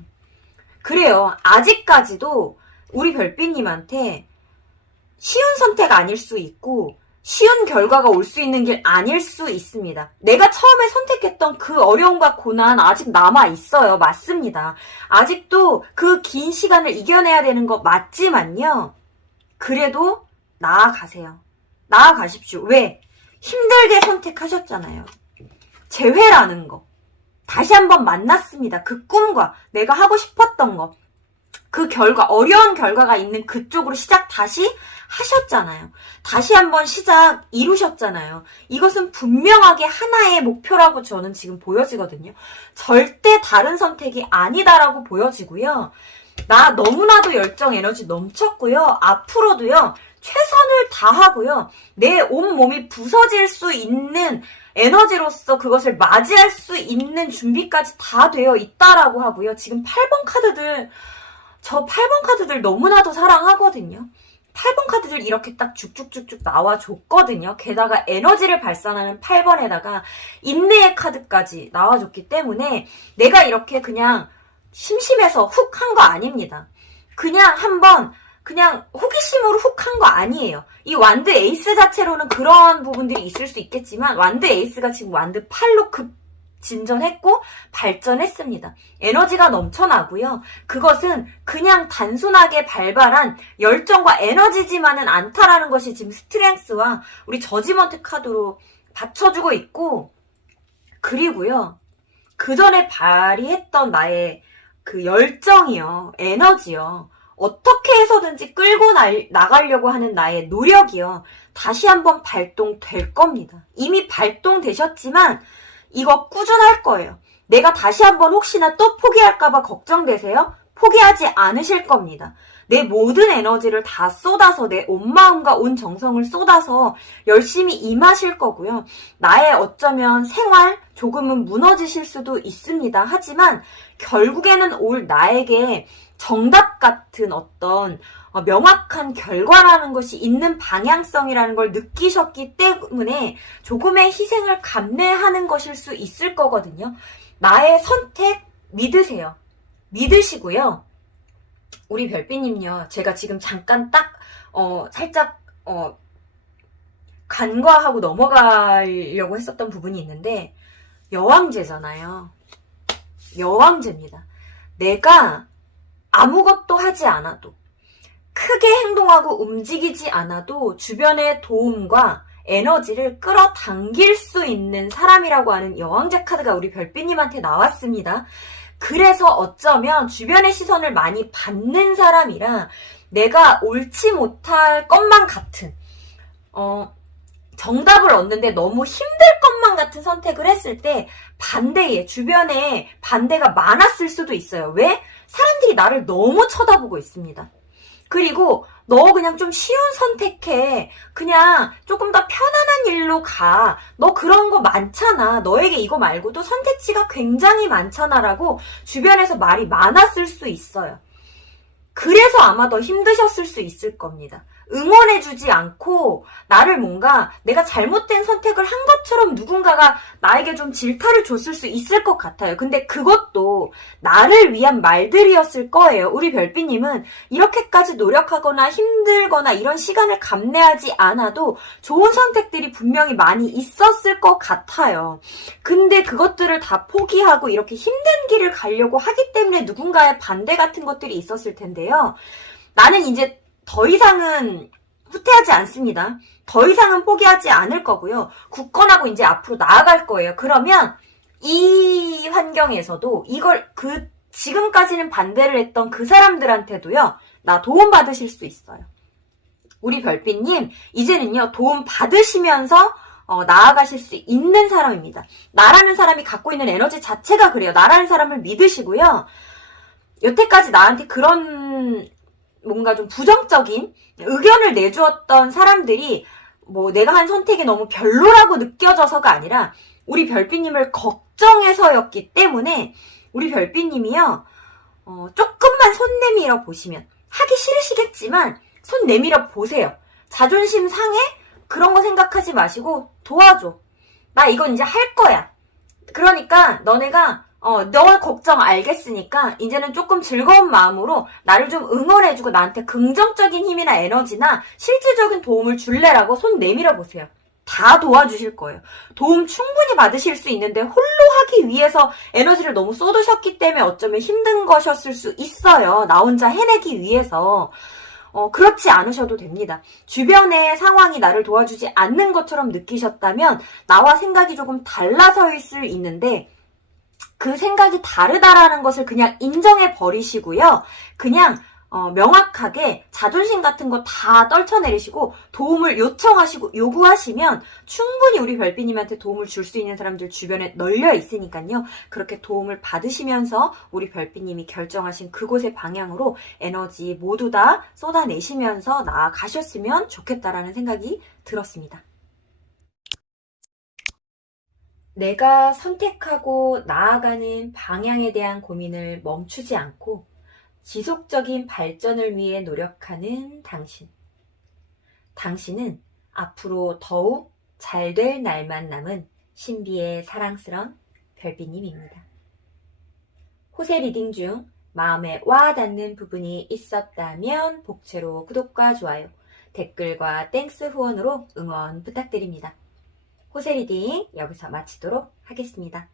그래요. 아직까지도 우리 별빛님한테 쉬운 선택 아닐 수 있고 쉬운 결과가 올 수 있는 길 아닐 수 있습니다. 내가 처음에 선택했던 그 어려움과 고난 아직 남아있어요. 맞습니다. 아직도 그 긴 시간을 이겨내야 되는 거 맞지만요. 그래도 나아가세요. 나아가십시오. 왜? 힘들게 선택하셨잖아요. 재회라는 거. 다시 한번 만났습니다. 그 꿈과 내가 하고 싶었던 거. 그 결과, 어려운 결과가 있는 그쪽으로 시작 다시 하셨잖아요. 다시 한번 시작 이루셨잖아요. 이것은 분명하게 하나의 목표라고 저는 지금 보여지거든요. 절대 다른 선택이 아니다라고 보여지고요. 나 너무나도 열정 에너지 넘쳤고요. 앞으로도요. 최선을 다하고요. 내 온몸이 부서질 수 있는 에너지로서 그것을 맞이할 수 있는 준비까지 다 되어 있다라고 하고요. 지금 8번 카드들, 저 8번 카드들 너무나도 사랑하거든요. 8번 카드들 이렇게 딱 쭉쭉쭉쭉 나와줬거든요. 게다가 에너지를 발산하는 8번에다가 인내의 카드까지 나와줬기 때문에 내가 이렇게 그냥 심심해서 훅 한 거 아닙니다. 그냥 한번 그냥 호기심으로 훅 한 거 아니에요. 이 완드 에이스 자체로는 그런 부분들이 있을 수 있겠지만 완드 에이스가 지금 완드 8로 급 진전했고 발전했습니다. 에너지가 넘쳐나고요. 그것은 그냥 단순하게 발발한 열정과 에너지지만은 않다라는 것이 지금 스트렝스와 우리 저지먼트 카드로 받쳐주고 있고, 그리고요. 그 전에 발휘했던 나의 그 열정이요. 에너지요. 어떻게 해서든지 끌고 나가려고 하는 나의 노력이요. 다시 한번 발동될 겁니다. 이미 발동되셨지만 이거 꾸준할 거예요. 내가 다시 한번 혹시나 또 포기할까봐 걱정되세요? 포기하지 않으실 겁니다. 내 모든 에너지를 다 쏟아서 내 온 마음과 온 정성을 쏟아서 열심히 임하실 거고요. 나의 어쩌면 생활 조금은 무너지실 수도 있습니다. 하지만 결국에는 올 나에게 정답 같은 어떤 명확한 결과라는 것이 있는 방향성이라는 걸 느끼셨기 때문에 조금의 희생을 감내하는 것일 수 있을 거거든요. 나의 선택 믿으세요. 믿으시고요. 우리 별빛님요. 제가 지금 잠깐 딱 살짝 간과하고 넘어가려고 했었던 부분이 있는데 여왕제잖아요. 여왕제입니다. 내가 아무것도 하지 않아도 크게 행동하고 움직이지 않아도 주변의 도움과 에너지를 끌어당길 수 있는 사람이라고 하는 여왕제 카드가 우리 별빛님한테 나왔습니다. 그래서 어쩌면 주변의 시선을 많이 받는 사람이라 내가 옳지 못할 것만 같은 정답을 얻는데 너무 힘들 것만 같은 선택을 했을 때 반대에 주변에 반대가 많았을 수도 있어요. 왜? 사람들이 나를 너무 쳐다보고 있습니다. 그리고 너 그냥 좀 쉬운 선택해. 그냥 조금 더 편안한 일로 가. 너 그런 거 많잖아. 너에게 이거 말고도 선택지가 굉장히 많잖아라고 주변에서 말이 많았을 수 있어요. 그래서 아마 더 힘드셨을 수 있을 겁니다. 응원해주지 않고 나를 뭔가 내가 잘못된 선택을 한 것처럼 누군가가 나에게 좀 질타를 줬을 수 있을 것 같아요. 근데 그것도 나를 위한 말들이었을 거예요. 우리 별빛님은 이렇게까지 노력하거나 힘들거나 이런 시간을 감내하지 않아도 좋은 선택들이 분명히 많이 있었을 것 같아요. 근데 그것들을 다 포기하고 이렇게 힘든 길을 가려고 하기 때문에 누군가의 반대 같은 것들이 있었을 텐데요. 나는 이제 더 이상은 후퇴하지 않습니다. 더 이상은 포기하지 않을 거고요. 굳건하고 이제 앞으로 나아갈 거예요. 그러면 이 환경에서도 이걸 지금까지는 반대를 했던 그 사람들한테도요. 나 도움 받으실 수 있어요. 우리 별빛님 이제는요. 도움 받으시면서 나아가실 수 있는 사람입니다. 나라는 사람이 갖고 있는 에너지 자체가 그래요. 나라는 사람을 믿으시고요. 여태까지 나한테 그런 뭔가 좀 부정적인 의견을 내주었던 사람들이 뭐 내가 한 선택이 너무 별로라고 느껴져서가 아니라 우리 별빛님을 걱정해서였기 때문에 우리 별빛님이요, 조금만 손 내밀어 보시면, 하기 싫으시겠지만 손 내밀어 보세요. 자존심 상해? 그런 거 생각하지 마시고 도와줘. 나 이건 이제 할 거야. 그러니까 너네가 너 걱정 알겠으니까 이제는 조금 즐거운 마음으로 나를 좀 응원해주고 나한테 긍정적인 힘이나 에너지나 실질적인 도움을 줄래라고 손 내밀어 보세요. 다 도와주실 거예요. 도움 충분히 받으실 수 있는데 홀로 하기 위해서 에너지를 너무 쏟으셨기 때문에 어쩌면 힘든 것이었을 수 있어요. 나 혼자 해내기 위해서. 그렇지 않으셔도 됩니다. 주변의 상황이 나를 도와주지 않는 것처럼 느끼셨다면 나와 생각이 조금 달라서일 수 있는데 그 생각이 다르다라는 것을 그냥 인정해 버리시고요. 그냥 명확하게 자존심 같은 거 다 떨쳐내리시고 도움을 요청하시고 요구하시면 충분히 우리 별빛님한테 도움을 줄 수 있는 사람들 주변에 널려 있으니까요. 그렇게 도움을 받으시면서 우리 별빛님이 결정하신 그곳의 방향으로 에너지 모두 다 쏟아내시면서 나아가셨으면 좋겠다라는 생각이 들었습니다. 내가 선택하고 나아가는 방향에 대한 고민을 멈추지 않고 지속적인 발전을 위해 노력하는 당신. 당신은 앞으로 더욱 잘 될 날만 남은 신비의 사랑스런 별빛님입니다. 호세 리딩 중 마음에 와닿는 부분이 있었다면 복채로 구독과 좋아요, 댓글과 땡스 후원으로 응원 부탁드립니다. 호세 리딩 여기서 마치도록 하겠습니다.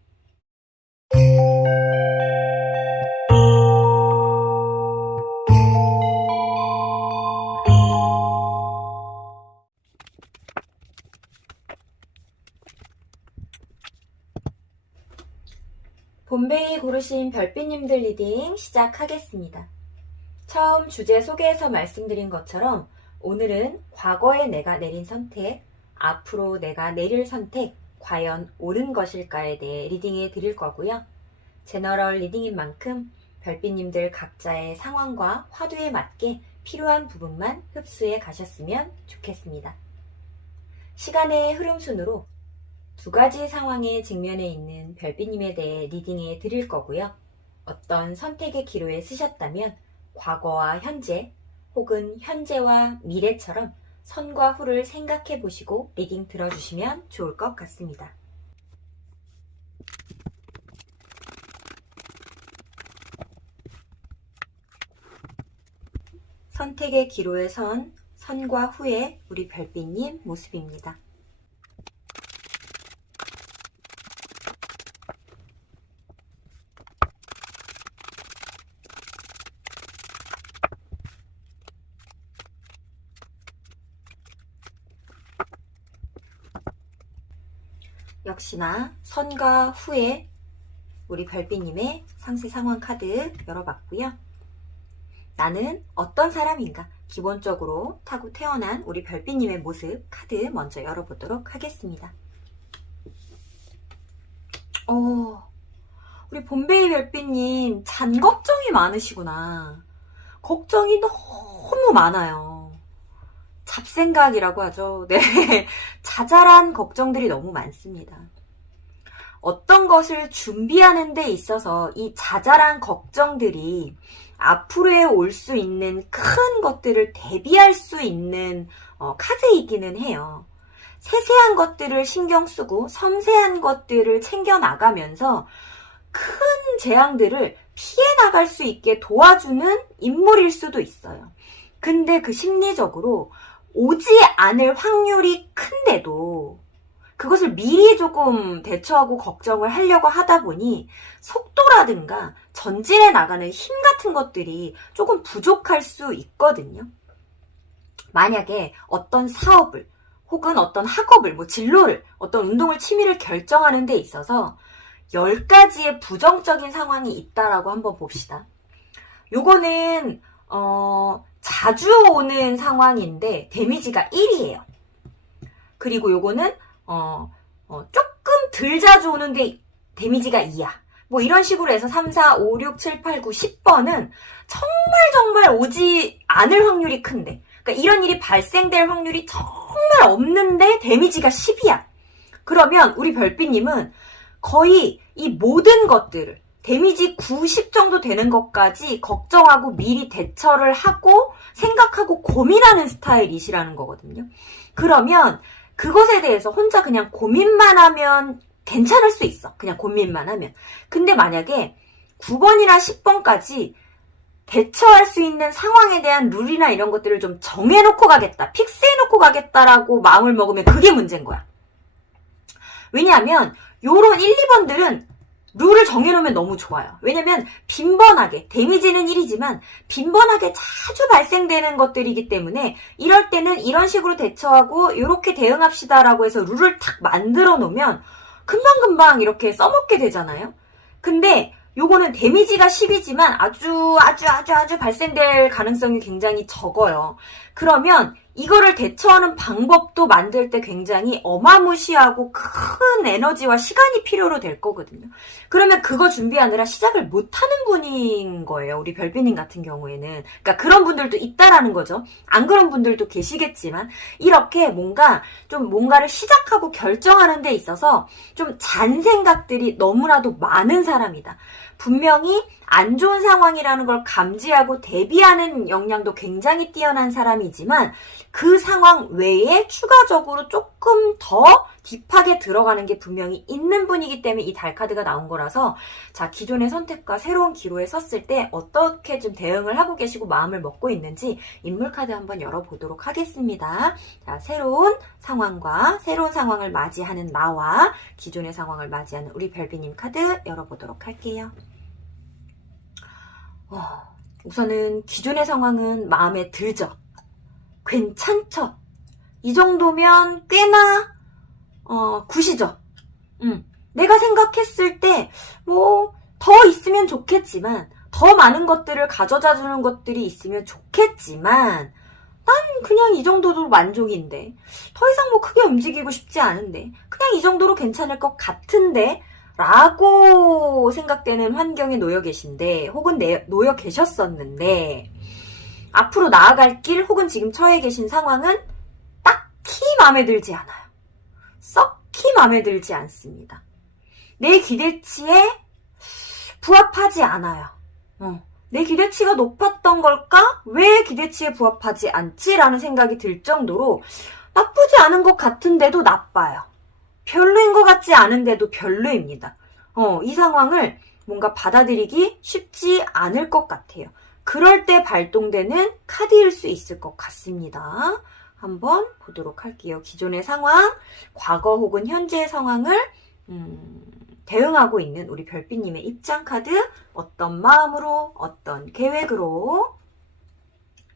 봄베이 고르신 별빛님들 리딩 시작하겠습니다. 처음 주제 소개에서 말씀드린 것처럼 오늘은 과거에 내가 내린 선택, 앞으로 내가 내릴 선택, 과연 옳은 것일까에 대해 리딩해 드릴 거고요. 제너럴 리딩인 만큼 별빛님들 각자의 상황과 화두에 맞게 필요한 부분만 흡수해 가셨으면 좋겠습니다. 시간의 흐름 순으로 두 가지 상황에 직면해 있는 별빛님에 대해 리딩해 드릴 거고요. 어떤 선택의 기로에 쓰셨다면 과거와 현재 혹은 현재와 미래처럼 선과 후를 생각해 보시고 리딩 들어주시면 좋을 것 같습니다. 선택의 기로에 선 선과 후의 우리 별빛님 모습입니다. 역시나 선과 후에 우리 별빛님의 상세 상황 카드 열어봤고요. 나는 어떤 사람인가? 기본적으로 타고 태어난 우리 별빛님의 모습 카드 먼저 열어보도록 하겠습니다. 우리 봄베이 별빛님 잔 걱정이 많으시구나. 걱정이 너무 많아요. 잡생각이라고 하죠. 네, 자잘한 걱정들이 너무 많습니다. 어떤 것을 준비하는 데 있어서 이 자잘한 걱정들이 앞으로에 올 수 있는 큰 것들을 대비할 수 있는 카드이기는 해요. 세세한 것들을 신경 쓰고 섬세한 것들을 챙겨 나가면서 큰 재앙들을 피해 나갈 수 있게 도와주는 인물일 수도 있어요. 근데 그 심리적으로 오지 않을 확률이 큰데도 그것을 미리 조금 대처하고 걱정을 하려고 하다 보니 속도라든가 전진해 나가는 힘 같은 것들이 조금 부족할 수 있거든요. 만약에 어떤 사업을 혹은 어떤 학업을, 진로를, 어떤 운동을, 취미를 결정하는 데 있어서 10가지의 부정적인 상황이 있다라고 한번 봅시다. 요거는 자주 오는 상황인데 데미지가 1이에요. 그리고 요거는 조금 덜 자주 오는데 데미지가 2야. 이런 식으로 해서 3, 4, 5, 6, 7, 8, 9, 10번은 정말 오지 않을 확률이 큰데, 그러니까 이런 일이 발생될 확률이 정말 없는데 데미지가 10이야. 그러면 우리 별빛님은 거의 이 모든 것들을 데미지 90 정도 되는 것까지 걱정하고 미리 대처를 하고 생각하고 고민하는 스타일이시라는 거거든요. 그러면 그것에 대해서 혼자 그냥 고민만 하면 괜찮을 수 있어. 그냥 고민만 하면. 근데 만약에 9번이나 10번까지 대처할 수 있는 상황에 대한 룰이나 이런 것들을 좀 정해놓고 가겠다, 픽스해놓고 가겠다라고 마음을 먹으면 그게 문제인 거야. 왜냐하면 요런 1, 2번들은 룰을 정해놓으면 너무 좋아요. 왜냐면 빈번하게, 데미지는 1이지만 빈번하게 자주 발생되는 것들이기 때문에 이럴 때는 이런 식으로 대처하고 이렇게 대응합시다라고 해서 룰을 탁 만들어 놓으면 금방금방 이렇게 써먹게 되잖아요. 근데 요거는 데미지가 10이지만 아주 발생될 가능성이 굉장히 적어요. 그러면 이거를 대처하는 방법도 만들 때 굉장히 어마무시하고 큰 에너지와 시간이 필요로 될 거거든요. 그러면 그거 준비하느라 시작을 못하는 분인 거예요. 우리 별빛님 같은 경우에는. 그러니까 그런 분들도 있다라는 거죠. 안 그런 분들도 계시겠지만 이렇게 뭔가를 시작하고 결정하는 데 있어서 좀 잔생각들이 너무나도 많은 사람이다. 분명히 안 좋은 상황이라는 걸 감지하고 대비하는 역량도 굉장히 뛰어난 사람이지만 그 상황 외에 추가적으로 조금 더 딥하게 들어가는 게 분명히 있는 분이기 때문에 이 달카드가 나온 거라서 자, 기존의 선택과 새로운 기로에 섰을 때 어떻게 좀 대응을 하고 계시고 마음을 먹고 있는지 인물카드 한번 열어보도록 하겠습니다. 자, 새로운 상황과 새로운 상황을 맞이하는 나와 기존의 상황을 맞이하는 우리 별빛님 카드 열어보도록 할게요. 우선은 기존의 상황은 마음에 들죠. 괜찮죠. 이 정도면 꽤나 굿이죠. 내가 생각했을 때 더 있으면 좋겠지만 더 많은 것들을 가져다 주는 것들이 있으면 좋겠지만 난 그냥 이 정도도 만족인데 더 이상 크게 움직이고 싶지 않은데 그냥 이 정도로 괜찮을 것 같은데 라고 생각되는 환경에 놓여 계신데 혹은 놓여 계셨었는데 앞으로 나아갈 길 혹은 지금 처해 계신 상황은 딱히 마음에 들지 않아요. 썩히 마음에 들지 않습니다. 내 기대치에 부합하지 않아요. 내 기대치가 높았던 걸까? 왜 기대치에 부합하지 않지? 라는 생각이 들 정도로 나쁘지 않은 것 같은데도 나빠요. 별로인 것 같지 않은데도 별로입니다. 이 상황을 뭔가 받아들이기 쉽지 않을 것 같아요. 그럴 때 발동되는 카드일 수 있을 것 같습니다. 한번 보도록 할게요. 기존의 상황, 과거 혹은 현재의 상황을 대응하고 있는 우리 별빛님의 입장 카드, 어떤 마음으로, 어떤 계획으로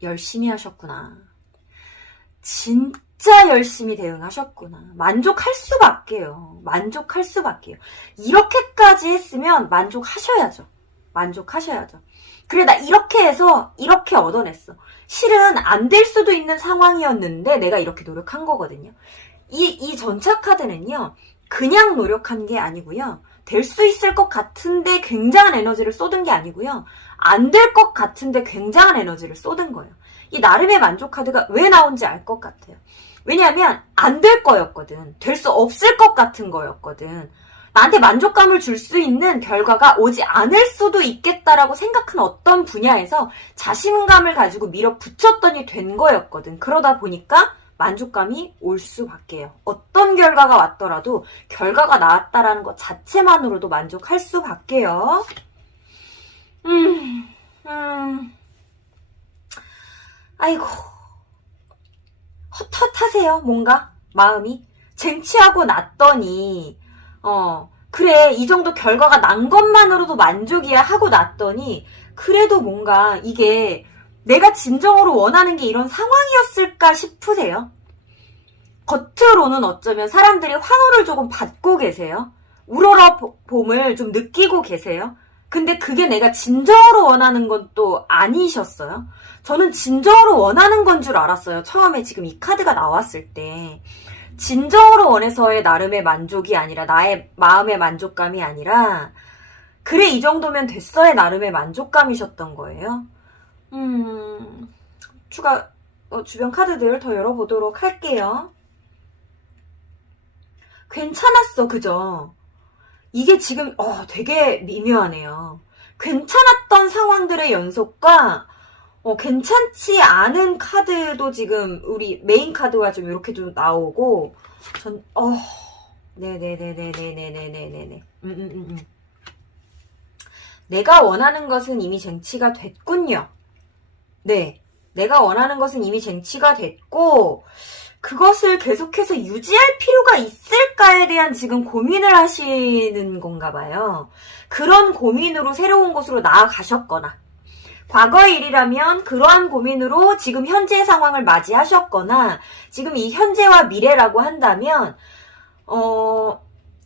열심히 하셨구나. 진짜 열심히 대응하셨구나. 만족할 수밖에요. 만족할 수밖에요. 이렇게까지 했으면 만족하셔야죠. 만족하셔야죠. 그래, 나 이렇게 해서 이렇게 얻어냈어. 실은 안 될 수도 있는 상황이었는데 내가 이렇게 노력한 거거든요. 이 전차 카드는요. 그냥 노력한 게 아니고요. 될 수 있을 것 같은데 굉장한 에너지를 쏟은 게 아니고요. 안 될 것 같은데 굉장한 에너지를 쏟은 거예요. 이 나름의 만족 카드가 왜 나온지 알 것 같아요. 왜냐하면 안 될 거였거든. 될 수 없을 것 같은 거였거든. 나한테 만족감을 줄 수 있는 결과가 오지 않을 수도 있겠다라고 생각한 어떤 분야에서 자신감을 가지고 밀어붙였더니 된 거였거든. 그러다 보니까 만족감이 올 수밖에요. 어떤 결과가 왔더라도 결과가 나왔다라는 것 자체만으로도 만족할 수밖에요. 아이고, 헛헛하세요. 뭔가 마음이 쟁취하고 났더니 그래, 이 정도 결과가 난 것만으로도 만족이야 하고 났더니 그래도 뭔가 이게 내가 진정으로 원하는 게 이런 상황이었을까 싶으세요? 겉으로는 어쩌면 사람들이 환호를 조금 받고 계세요. 우러러 봄을 좀 느끼고 계세요. 근데 그게 내가 진정으로 원하는 건 또 아니셨어요. 저는 진정으로 원하는 건 줄 알았어요. 처음에 지금 이 카드가 나왔을 때. 진정으로 원해서의 나름의 만족이 아니라 나의 마음의 만족감이 아니라 그래 이 정도면 됐어의 나름의 만족감이셨던 거예요. 주변 카드들 더 열어보도록 할게요. 괜찮았어, 그죠? 이게 지금, 되게 미묘하네요. 괜찮았던 상황들의 연속과, 괜찮지 않은 카드도 지금 우리 메인 카드와 좀 이렇게 좀 나오고, 네네네네네네네네네. 내가 원하는 것은 이미 쟁취가 됐군요. 네. 내가 원하는 것은 이미 쟁취가 됐고, 그것을 계속해서 유지할 필요가 있을까에 대한 지금 고민을 하시는 건가 봐요. 그런 고민으로 새로운 곳으로 나아가셨거나, 과거의 일이라면 그러한 고민으로 지금 현재의 상황을 맞이하셨거나, 지금 이 현재와 미래라고 한다면,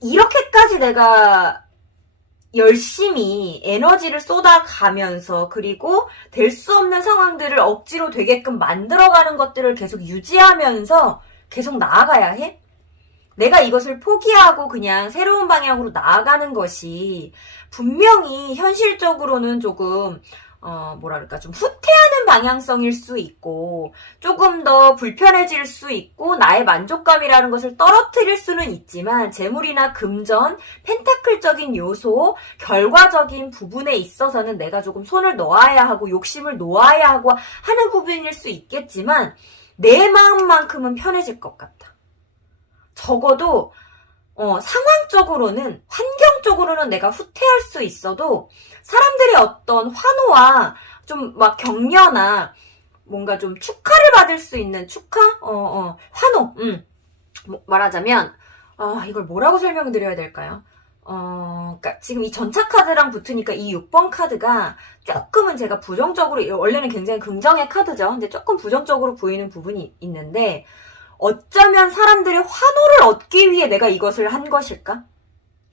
이렇게까지 내가 열심히 에너지를 쏟아가면서 그리고 될 수 없는 상황들을 억지로 되게끔 만들어가는 것들을 계속 유지하면서 계속 나아가야 해? 내가 이것을 포기하고 그냥 새로운 방향으로 나아가는 것이 분명히 현실적으로는 조금 좀 후퇴하는 방향성일 수 있고, 조금 더 불편해질 수 있고, 나의 만족감이라는 것을 떨어뜨릴 수는 있지만, 재물이나 금전, 펜타클적인 요소, 결과적인 부분에 있어서는 내가 조금 손을 놓아야 하고, 욕심을 놓아야 하고 하는 부분일 수 있겠지만, 내 마음만큼은 편해질 것 같아. 적어도, 상황적으로는, 환경적으로는 내가 후퇴할 수 있어도, 사람들의 어떤 환호와 좀 막 격려나 뭔가 좀 축하를 받을 수 있는 환호. 말하자면, 이걸 뭐라고 설명드려야 될까요? 그러니까 지금 이 전차 카드랑 붙으니까 이 6번 카드가 조금은 제가 부정적으로, 원래는 굉장히 긍정의 카드죠. 근데 조금 부정적으로 보이는 부분이 있는데, 어쩌면 사람들의 환호를 얻기 위해 내가 이것을 한 것일까?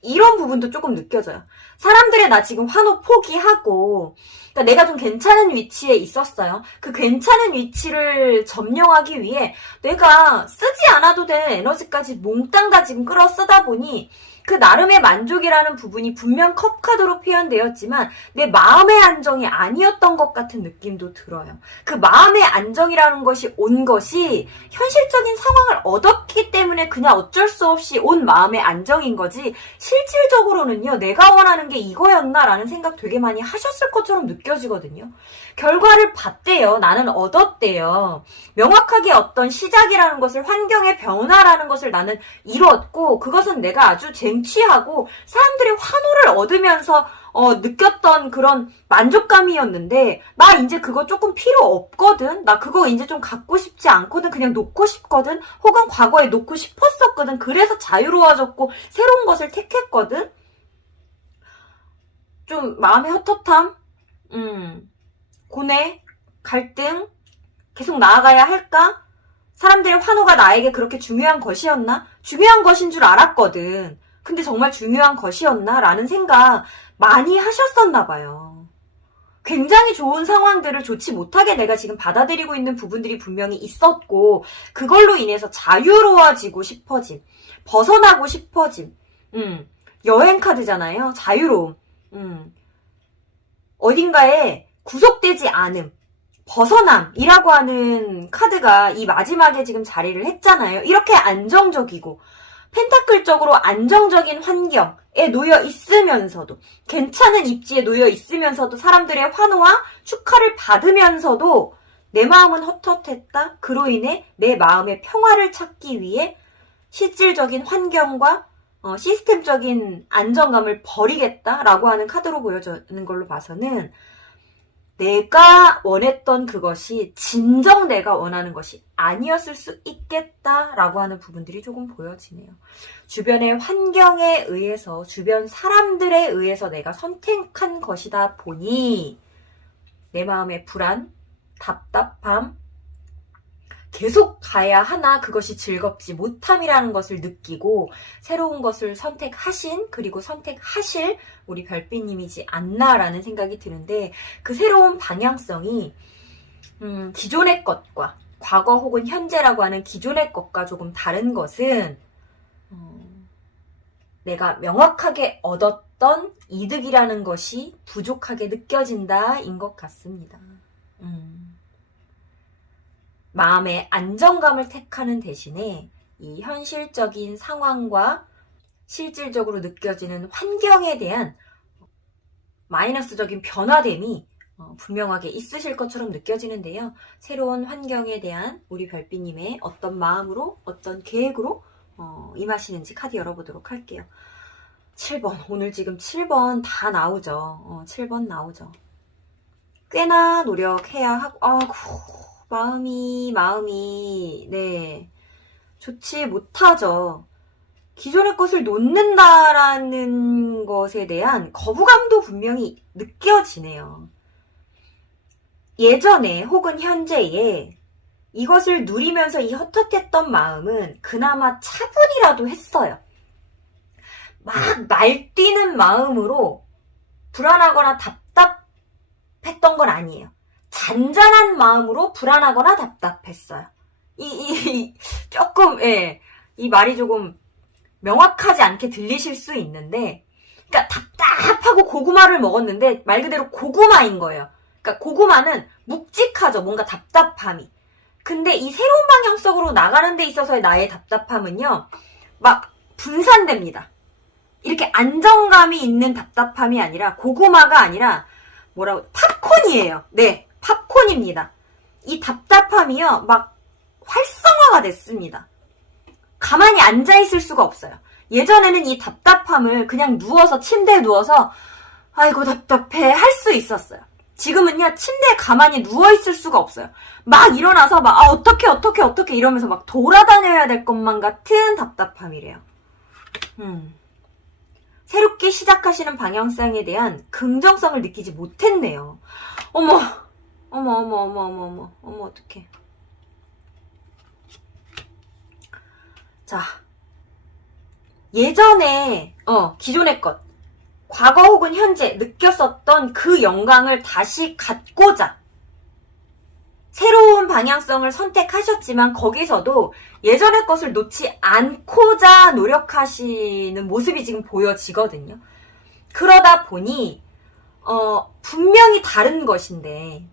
이런 부분도 조금 느껴져요. 사람들의 나 지금 환호 포기하고, 그러니까 내가 좀 괜찮은 위치에 있었어요. 그 괜찮은 위치를 점령하기 위해 내가 쓰지 않아도 되는 에너지까지 몽땅 다 지금 끌어 쓰다 보니 그 나름의 만족이라는 부분이 분명 컵카드로 표현되었지만 내 마음의 안정이 아니었던 것 같은 느낌도 들어요. 그 마음의 안정이라는 것이 온 것이 현실적인 상황을 얻었기 때문에 그냥 어쩔 수 없이 온 마음의 안정인 거지, 실질적으로는요, 내가 원하는 게 이거였나라는 생각 되게 많이 하셨을 것처럼 느껴지거든요. 결과를 봤대요. 나는 얻었대요. 명확하게 어떤 시작이라는 것을, 환경의 변화라는 것을 나는 이루었고, 그것은 내가 아주 쟁취하고 사람들의 환호를 얻으면서 느꼈던 그런 만족감이었는데, 나 이제 그거 조금 필요 없거든. 나 그거 이제 좀 갖고 싶지 않거든. 그냥 놓고 싶거든. 혹은 과거에 놓고 싶었었거든. 그래서 자유로워졌고 새로운 것을 택했거든. 좀 마음의 헛헛함, 고뇌, 갈등, 계속 나아가야 할까? 사람들의 환호가 나에게 그렇게 중요한 것이었나? 중요한 것인 줄 알았거든. 근데 정말 중요한 것이었나? 라는 생각 많이 하셨었나 봐요. 굉장히 좋은 상황들을 좋지 못하게 내가 지금 받아들이고 있는 부분들이 분명히 있었고, 그걸로 인해서 자유로워지고 싶어짐, 벗어나고 싶어짐, 여행 카드잖아요. 자유로움, 어딘가에 구속되지 않음, 벗어남이라고 하는 카드가 이 마지막에 지금 자리를 했잖아요. 이렇게 안정적이고 펜타클적으로 안정적인 환경에 놓여 있으면서도, 괜찮은 입지에 놓여 있으면서도 사람들의 환호와 축하를 받으면서도 내 마음은 헛헛했다. 그로 인해 내 마음의 평화를 찾기 위해 실질적인 환경과 시스템적인 안정감을 버리겠다라고 하는 카드로 보여지는 걸로 봐서는, 내가 원했던 그것이 진정 내가 원하는 것이 아니었을 수 있겠다라고 하는 부분들이 조금 보여지네요. 주변의 환경에 의해서, 주변 사람들에 의해서 내가 선택한 것이다 보니 내 마음의 불안, 답답함, 계속 가야 하나 그것이 즐겁지 못함이라는 것을 느끼고 새로운 것을 선택하신, 그리고 선택하실 우리 별빛님이지 않나라는 생각이 드는데, 그 새로운 방향성이 기존의 것과, 과거 혹은 현재라고 하는 기존의 것과 조금 다른 것은 내가 명확하게 얻었던 이득이라는 것이 부족하게 느껴진다인 것 같습니다. 마음의 안정감을 택하는 대신에 이 현실적인 상황과 실질적으로 느껴지는 환경에 대한 마이너스적인 변화됨이 분명하게 있으실 것처럼 느껴지는데요. 새로운 환경에 대한 우리 별빛님의 어떤 마음으로, 어떤 계획으로 임하시는지 카드 열어보도록 할게요. 7번. 오늘 지금 7번 다 나오죠. 7번 나오죠. 꽤나 노력해야 하고, 아이고, 마음이, 네, 좋지 못하죠. 기존의 것을 놓는다라는 것에 대한 거부감도 분명히 느껴지네요. 예전에 혹은 현재에 이것을 누리면서 이 헛헛했던 마음은 그나마 차분이라도 했어요. 막 날뛰는 마음으로 불안하거나 답답했던 건 아니에요. 잔잔한 마음으로 불안하거나 답답했어요. 조금, 예, 이 말이 조금 명확하지 않게 들리실 수 있는데, 그러니까 답답하고 고구마를 먹었는데 말 그대로 고구마인 거예요. 그러니까 고구마는 묵직하죠. 뭔가 답답함이. 근데 이 새로운 방향성으로 나가는 데 있어서의 나의 답답함은요, 막 분산됩니다. 이렇게 안정감이 있는 답답함이 아니라, 고구마가 아니라 팝콘이에요. 네, 팝콘입니다. 이 답답함이요, 막 활성화가 됐습니다. 가만히 앉아있을 수가 없어요. 예전에는 이 답답함을 그냥 누워서, 침대에 누워서 아이고 답답해 할 수 있었어요. 지금은요, 침대에 가만히 누워있을 수가 없어요. 막 일어나서 어떻게 이러면서 막 돌아다녀야 될 것만 같은 답답함이래요. 새롭게 시작하시는 방향성에 대한 긍정성을 느끼지 못했네요. 어머, 어떡해. 자, 예전에, 기존의 것, 과거 혹은 현재 느꼈었던 그 영광을 다시 갖고자 새로운 방향성을 선택하셨지만 거기서도 예전의 것을 놓지 않고자 노력하시는 모습이 지금 보여지거든요. 그러다 보니 분명히 다른 것인데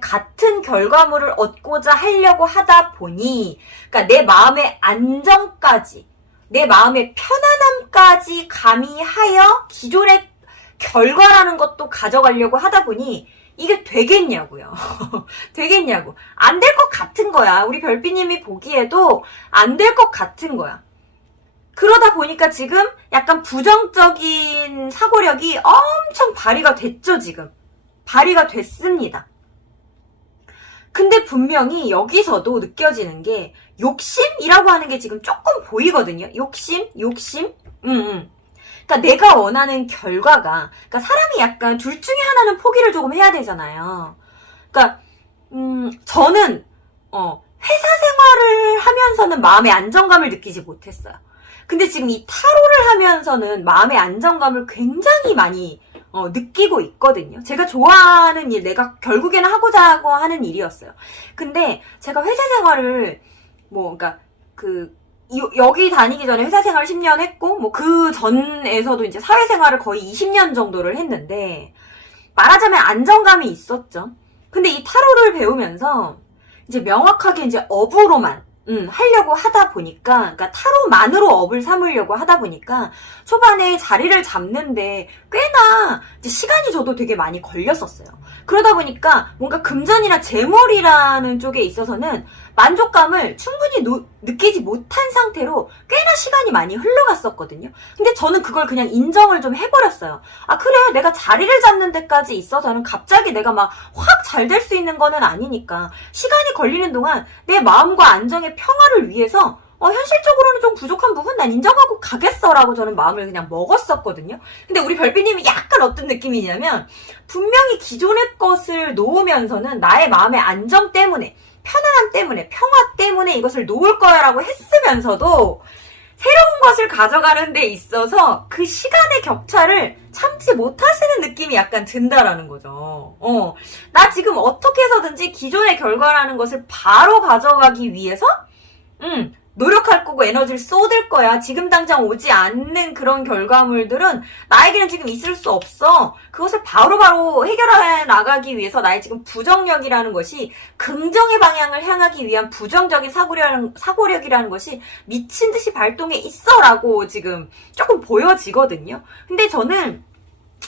같은 결과물을 얻고자 하려고 하다 보니, 그러니까 내 마음의 안정까지, 내 마음의 편안함까지 가미하여 기존의 결과라는 것도 가져가려고 하다 보니 이게 되겠냐고요. 되겠냐고. 안 될 것 같은 거야. 우리 별빛님이 보기에도 안 될 것 같은 거야. 그러다 보니까 지금 약간 부정적인 사고력이 엄청 발휘가 됐죠, 지금. 발휘가 됐습니다. 근데 분명히 여기서도 느껴지는 게 욕심이라고 하는 게 지금 조금 보이거든요. 욕심. 그러니까 내가 원하는 결과가, 그러니까 사람이 약간 둘 중에 하나는 포기를 조금 해야 되잖아요. 그러니까 저는 회사 생활을 하면서는 마음의 안정감을 느끼지 못했어요. 근데 지금 이 타로를 하면서는 마음의 안정감을 굉장히 많이 느끼고 있거든요. 제가 좋아하는 일, 내가 결국에는 하고자 하는 일이었어요. 근데 제가 회사 생활을 그러니까 여기 다니기 전에 회사 생활을 10년 했고, 그 전에서도 이제 사회생활을 거의 20년 정도를 했는데, 말하자면 안정감이 있었죠. 근데 이 타로를 배우면서, 이제 명확하게 이제 업으로만, 하려고 하다 보니까, 그러니까 타로만으로 업을 삼으려고 하다 보니까, 초반에 자리를 잡는데 꽤나 이제 시간이 저도 되게 많이 걸렸었어요. 그러다 보니까 뭔가 금전이나 재물이라는 쪽에 있어서는 만족감을 충분히 느끼지 못한 상태로 꽤나 시간이 많이 흘러갔었거든요. 근데 저는 그걸 그냥 인정을 좀 해버렸어요. 아, 그래, 내가 자리를 잡는 데까지 있어서는 갑자기 내가 막 확 잘 될 수 있는 거는 아니니까 시간이 걸리는 동안 내 마음과 안정의 평화를 위해서 현실적으로는 좀 부족한 부분 난 인정하고 가겠어라고 저는 마음을 그냥 먹었었거든요. 근데 우리 별빛님이 약간 어떤 느낌이냐면, 분명히 기존의 것을 놓으면서는 나의 마음의 안정 때문에, 편안함 때문에, 평화 때문에 이것을 놓을 거야 라고 했으면서도 새로운 것을 가져가는 데 있어서 그 시간의 격차를 참지 못하시는 느낌이 약간 든다라는 거죠. 나 지금 어떻게 해서든지 기존의 결과라는 것을 바로 가져가기 위해서 노력할 거고 에너지를 쏟을 거야. 지금 당장 오지 않는 그런 결과물들은 나에게는 지금 있을 수 없어. 그것을 바로바로 해결해 나가기 위해서 나의 지금 부정력이라는 것이 긍정의 방향을 향하기 위한 부정적인 사고력이라는 것이 미친 듯이 발동해 있어라고 지금 조금 보여지거든요. 근데 저는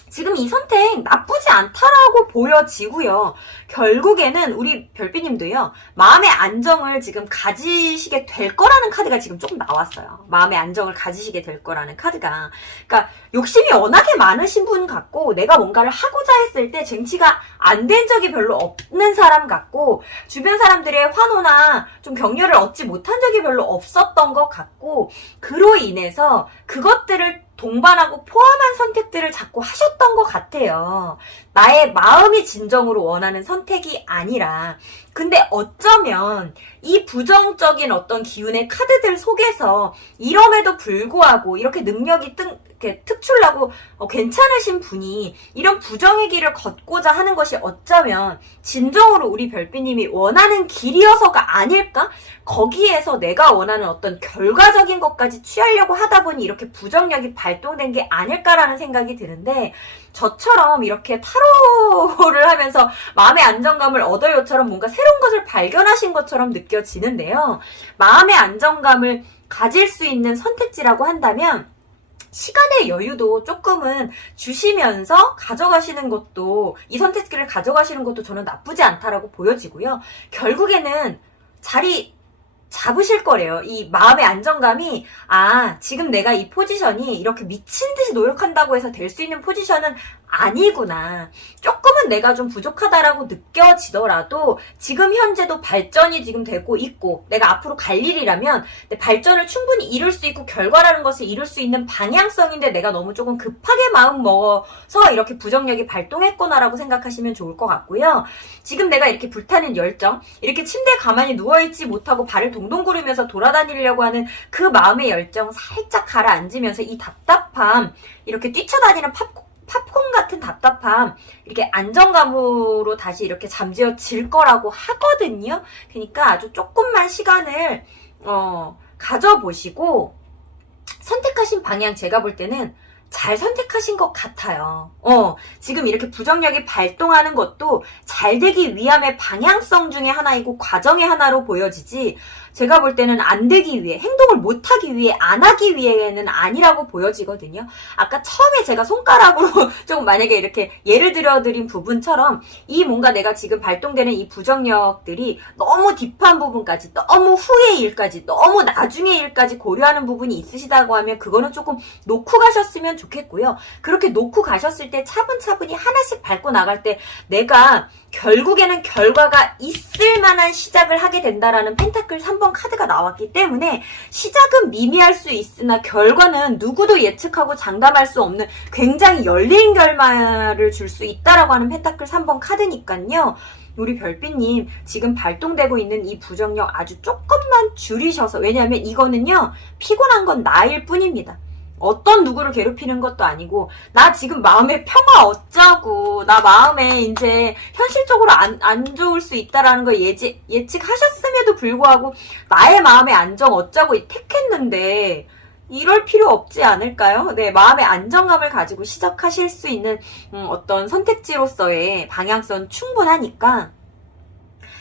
지금 이 선택 나쁘지 않다라고 보여지고요. 결국에는 우리 별비님도요. 마음의 안정을 지금 가지시게 될 거라는 카드가 지금 조금 나왔어요. 마음의 안정을 가지시게 될 거라는 카드가. 그러니까 욕심이 워낙에 많으신 분 같고 내가 뭔가를 하고자 했을 때 쟁취가 안 된 적이 별로 없는 사람 같고 주변 사람들의 환호나 좀 격려를 얻지 못한 적이 별로 없었던 것 같고 그로 인해서 그것들을 동반하고 포함한 선택들을 자꾸 하셨던 것 같아요. 나의 마음이 진정으로 원하는 선택이 아니라. 근데 어쩌면 이 부정적인 어떤 기운의 카드들 속에서 이럼에도 불구하고 이렇게 능력이 이렇게 특출나고 괜찮으신 분이 이런 부정의 길을 걷고자 하는 것이 어쩌면 진정으로 우리 별비님이 원하는 길이어서가 아닐까? 거기에서 내가 원하는 어떤 결과적인 것까지 취하려고 하다 보니 이렇게 부정력이 발동된 게 아닐까라는 생각이 드는데 저처럼 이렇게 타로를 하면서 마음의 안정감을 얻어요처럼 뭔가 새로운 것을 발견하신 것처럼 느껴지는데요. 마음의 안정감을 가질 수 있는 선택지라고 한다면 시간의 여유도 조금은 주시면서 가져가시는 것도 이 선택지를 가져가시는 것도 저는 나쁘지 않다라고 보여지고요. 결국에는 자리 잡으실 거래요. 이 마음의 안정감이 지금 내가 이 포지션이 이렇게 미친 듯이 노력한다고 해서 될 수 있는 포지션은 아니구나. 조금은 내가 좀 부족하다라고 느껴지더라도 지금 현재도 발전이 지금 되고 있고 내가 앞으로 갈 일이라면 내 발전을 충분히 이룰 수 있고 결과라는 것을 이룰 수 있는 방향성인데 내가 너무 조금 급하게 마음 먹어서 이렇게 부정력이 발동했구나라고 생각하시면 좋을 것 같고요. 지금 내가 이렇게 불타는 열정, 이렇게 침대에 가만히 누워있지 못하고 발을 동동 구르면서 돌아다니려고 하는 그 마음의 열정 살짝 가라앉으면서 이 답답함, 이렇게 뛰쳐다니는 팝콘 같은 답답함, 이렇게 안정감으로 다시 이렇게 잠재워질 거라고 하거든요. 그러니까 아주 조금만 시간을 가져보시고 선택하신 방향 제가 볼 때는 잘 선택하신 것 같아요. 지금 이렇게 부정력이 발동하는 것도 잘 되기 위함의 방향성 중에 하나이고 과정의 하나로 보여지지 제가 볼 때는 안 되기 위해, 행동을 못 하기 위해, 안 하기 위해는 아니라고 보여지거든요. 아까 처음에 제가 손가락으로 조금 만약에 이렇게 예를 들어드린 부분처럼 이 뭔가 내가 지금 발동되는 이 부정력들이 너무 딥한 부분까지, 너무 후의 일까지, 너무 나중의 일까지 고려하는 부분이 있으시다고 하면 그거는 조금 놓고 가셨으면 좋겠고요. 그렇게 놓고 가셨을 때 차분차분히 하나씩 밟고 나갈 때 내가 결국에는 결과가 있을 만한 시작을 하게 된다라는 펜타클 3번 카드가 나왔기 때문에 시작은 미미할 수 있으나 결과는 누구도 예측하고 장담할 수 없는 굉장히 열린 결말을 줄 수 있다라고 하는 펜타클 3번 카드니까요. 우리 별빛님 지금 발동되고 있는 이 부정력 아주 조금만 줄이셔서, 왜냐하면 이거는요 피곤한 건 나일 뿐입니다. 어떤 누구를 괴롭히는 것도 아니고 나 지금 마음의 평화 얻자고, 나 마음에 이제 현실적으로 안 좋을 수 있다라는 걸 예측하셨음에도 불구하고 나의 마음의 안정 얻자고 택했는데 이럴 필요 없지 않을까요? 네, 마음의 안정감을 가지고 시작하실 수 있는 어떤 선택지로서의 방향성 충분하니까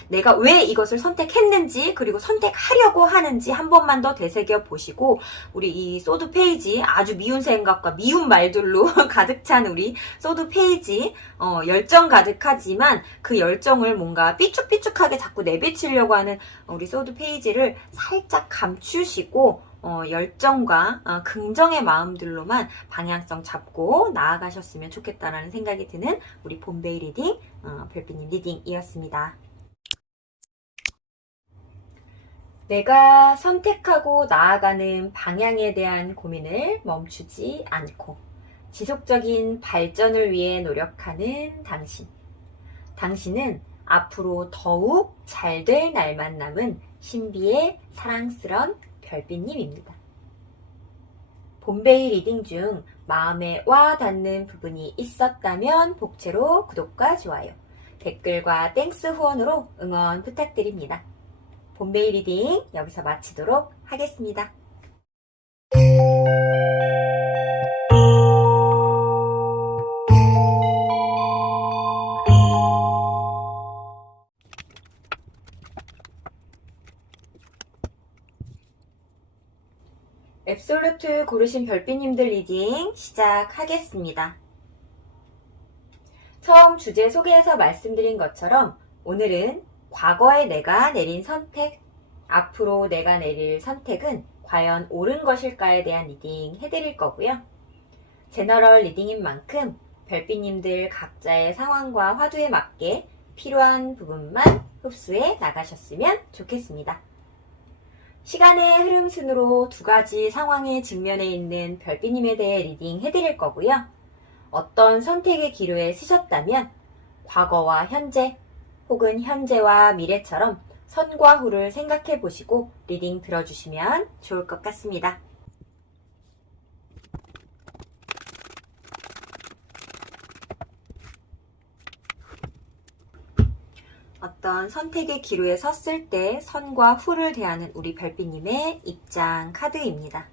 내가 왜 이것을 선택했는지 그리고 선택하려고 하는지 한 번만 더 되새겨 보시고 우리 이 소드 페이지, 아주 미운 생각과 미운 말들로 가득 찬 우리 소드 페이지, 열정 가득하지만 그 열정을 뭔가 삐쭉삐쭉하게 자꾸 내비치려고 하는 우리 소드 페이지를 살짝 감추시고 열정과 긍정의 마음들로만 방향성 잡고 나아가셨으면 좋겠다라는 생각이 드는 우리 봄베이 리딩, 별빛님 리딩이었습니다. 내가 선택하고 나아가는 방향에 대한 고민을 멈추지 않고 지속적인 발전을 위해 노력하는 당신. 당신은 앞으로 더욱 잘 될 날만 남은 신비의 사랑스런 별빛님입니다. 봄베이 리딩 중 마음에 와 닿는 부분이 있었다면 복채로 구독과 좋아요, 댓글과 땡스 후원으로 응원 부탁드립니다. 봄베이 리딩 여기서 마치도록 하겠습니다. 앱솔루트 고르신 별빛님들 리딩 시작하겠습니다. 처음 주제 소개에서 말씀드린 것처럼 오늘은 과거의 내가 내린 선택, 앞으로 내가 내릴 선택은 과연 옳은 것일까에 대한 리딩 해드릴 거고요. 제너럴 리딩인 만큼 별빛님들 각자의 상황과 화두에 맞게 필요한 부분만 흡수해 나가셨으면 좋겠습니다. 시간의 흐름 순으로 두 가지 상황에 직면해 있는 별빛님에 대해 리딩 해드릴 거고요. 어떤 선택의 기로에 쓰셨다면 과거와 현재 혹은 현재와 미래처럼 선과 후를 생각해 보시고 리딩 들어주시면 좋을 것 같습니다. 어떤 선택의 기로에 섰을 때 선과 후를 대하는 우리 별빛님의 입장 카드입니다.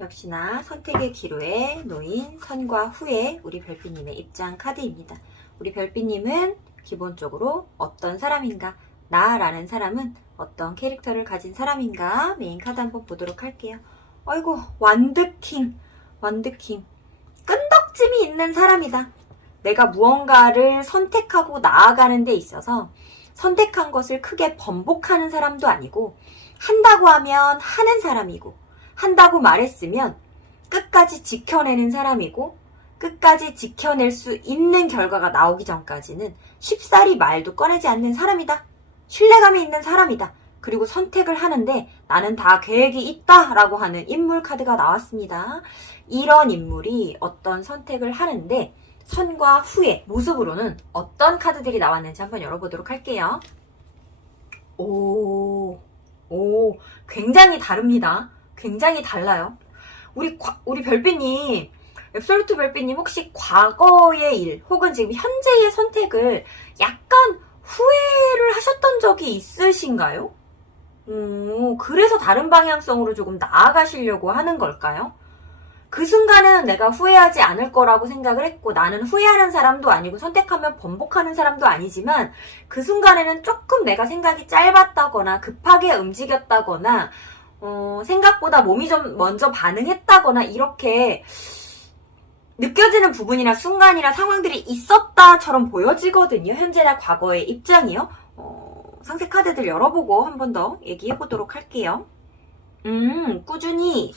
역시나 선택의 기로에 놓인 선과 후의 우리 별빛님의 입장 카드입니다. 우리 별빛님은 기본적으로 어떤 사람인가, 나라는 사람은 어떤 캐릭터를 가진 사람인가 메인 카드 한번 보도록 할게요. 아이고, 완드킹. 끈덕짐이 있는 사람이다. 내가 무언가를 선택하고 나아가는 데 있어서 선택한 것을 크게 번복하는 사람도 아니고 한다고 하면 하는 사람이고 한다고 말했으면 끝까지 지켜내는 사람이고 끝까지 지켜낼 수 있는 결과가 나오기 전까지는 쉽사리 말도 꺼내지 않는 사람이다. 신뢰감이 있는 사람이다. 그리고 선택을 하는데 나는 다 계획이 있다 라고 하는 인물 카드가 나왔습니다. 이런 인물이 어떤 선택을 하는데 선과 후의 모습으로는 어떤 카드들이 나왔는지 한번 열어보도록 할게요. 굉장히 다릅니다. 굉장히 달라요. 우리 별빛님, 앱솔루트 별빛님 혹시 과거의 일 혹은 지금 현재의 선택을 약간 후회를 하셨던 적이 있으신가요? 그래서 다른 방향성으로 조금 나아가시려고 하는 걸까요? 그 순간은 내가 후회하지 않을 거라고 생각을 했고 나는 후회하는 사람도 아니고 선택하면 번복하는 사람도 아니지만 그 순간에는 조금 내가 생각이 짧았다거나 급하게 움직였다거나 생각보다 몸이 좀 먼저 반응했다거나 이렇게 느껴지는 부분이나 순간이나 상황들이 있었다처럼 보여지거든요. 현재나 과거의 입장이요. 상세 카드들 열어보고 한 번 더 얘기해보도록 할게요. 꾸준히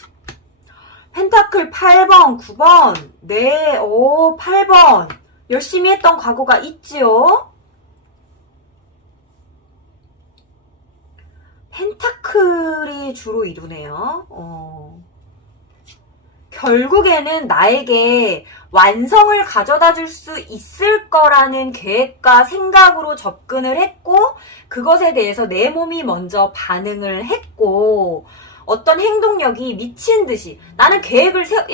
펜타클 8번, 9번, 네, 8번 열심히 했던 과거가 있지요. 펜타클이 주로 이루네요. 결국에는 나에게 완성을 가져다 줄 수 있을 거라는 계획과 생각으로 접근을 했고 그것에 대해서 내 몸이 먼저 반응을 했고 어떤 행동력이 미친 듯이 나는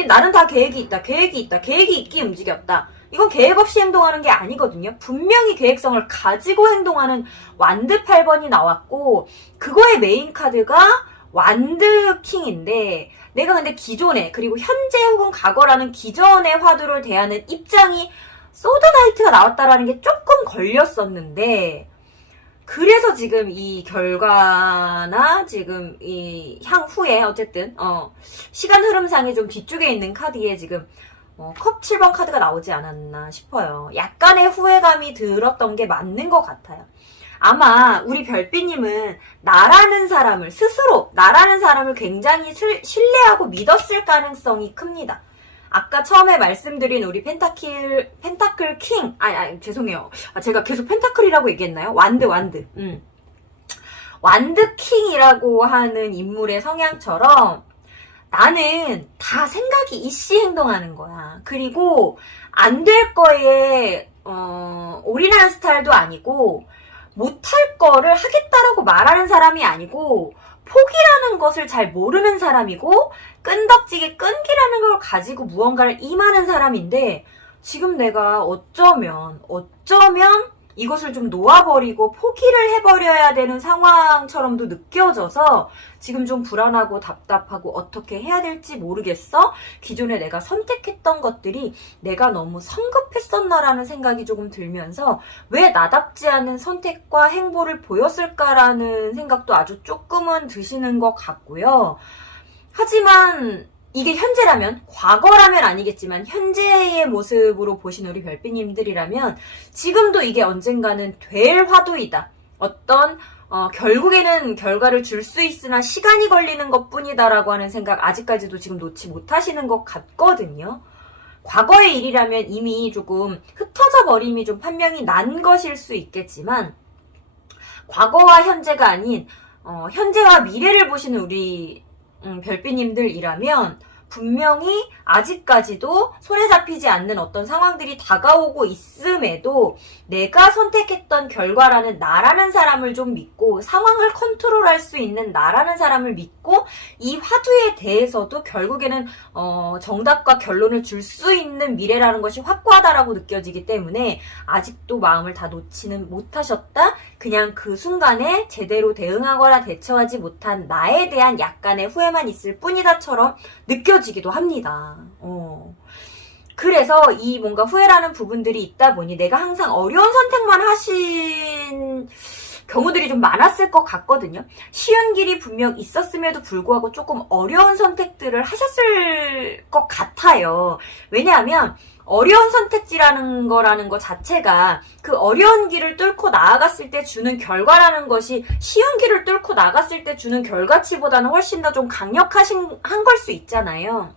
나는 다 계획이 있다. 계획이 있기에 움직였다. 이건 계획 없이 행동하는 게 아니거든요. 분명히 계획성을 가지고 행동하는 완드 8번이 나왔고 그거의 메인 카드가 완드 킹인데 내가 근데 기존에 그리고 현재 혹은 과거라는 기존의 화두를 대하는 입장이 소드 나이트가 나왔다라는 게 조금 걸렸었는데 그래서 지금 이 결과나 지금 이 향후에 어쨌든 시간 흐름상에 좀 뒤쪽에 있는 카드에 지금 컵 7번 카드가 나오지 않았나 싶어요. 약간의 후회감이 들었던 게 맞는 것 같아요. 아마 우리 별빛님은 나라는 사람을 굉장히 신뢰하고 믿었을 가능성이 큽니다. 아까 처음에 말씀드린 우리 펜타클 킹, 죄송해요. 제가 계속 펜타클이라고 얘기했나요? 완드 킹이라고 하는 인물의 성향처럼 나는 다 생각이 이씨 행동하는 거야. 그리고 안 될 거에 올인하는 스타일도 아니고 못할 거를 하겠다라고 말하는 사람이 아니고 포기라는 것을 잘 모르는 사람이고 끈덕지게 끈기라는 걸 가지고 무언가를 임하는 사람인데 지금 내가 어쩌면 이것을 좀 놓아버리고 포기를 해버려야 되는 상황처럼도 느껴져서 지금 좀 불안하고 답답하고 어떻게 해야 될지 모르겠어? 기존에 내가 선택했던 것들이 내가 너무 성급했었나라는 생각이 조금 들면서 왜 나답지 않은 선택과 행보를 보였을까라는 생각도 아주 조금은 드시는 것 같고요. 하지만 이게 현재라면, 과거라면 아니겠지만 현재의 모습으로 보신 우리 별빛님들이라면 지금도 이게 언젠가는 될 화두이다. 어떤 결국에는 결과를 줄 수 있으나 시간이 걸리는 것뿐이다라고 하는 생각 아직까지도 지금 놓지 못하시는 것 같거든요. 과거의 일이라면 이미 조금 흩어져 버림이 좀 판명이 난 것일 수 있겠지만 과거와 현재가 아닌 현재와 미래를 보시는 우리 별빛님들이라면 분명히 아직까지도 손에 잡히지 않는 어떤 상황들이 다가오고 있음에도 내가 선택했던 결과라는 나라는 사람을 좀 믿고 상황을 컨트롤할 수 있는 나라는 사람을 믿고 이 화두에 대해서도 결국에는 정답과 결론을 줄 수 있는 미래라는 것이 확고하다라고 느껴지기 때문에 아직도 마음을 다 놓지는 못하셨다. 그냥 그 순간에 제대로 대응하거나 대처하지 못한 나에 대한 약간의 후회만 있을 뿐이다처럼 느껴지기도 합니다. 그래서 이 뭔가 후회라는 부분들이 있다 보니 내가 항상 어려운 선택만 하신 경우들이 좀 많았을 것 같거든요. 쉬운 길이 분명 있었음에도 불구하고 조금 어려운 선택들을 하셨을 것 같아요. 왜냐하면 어려운 선택지라는 거라는 것 자체가 그 어려운 길을 뚫고 나아갔을 때 주는 결과라는 것이 쉬운 길을 뚫고 나갔을 때 주는 결과치보다는 훨씬 더 좀 한 걸 수 있잖아요.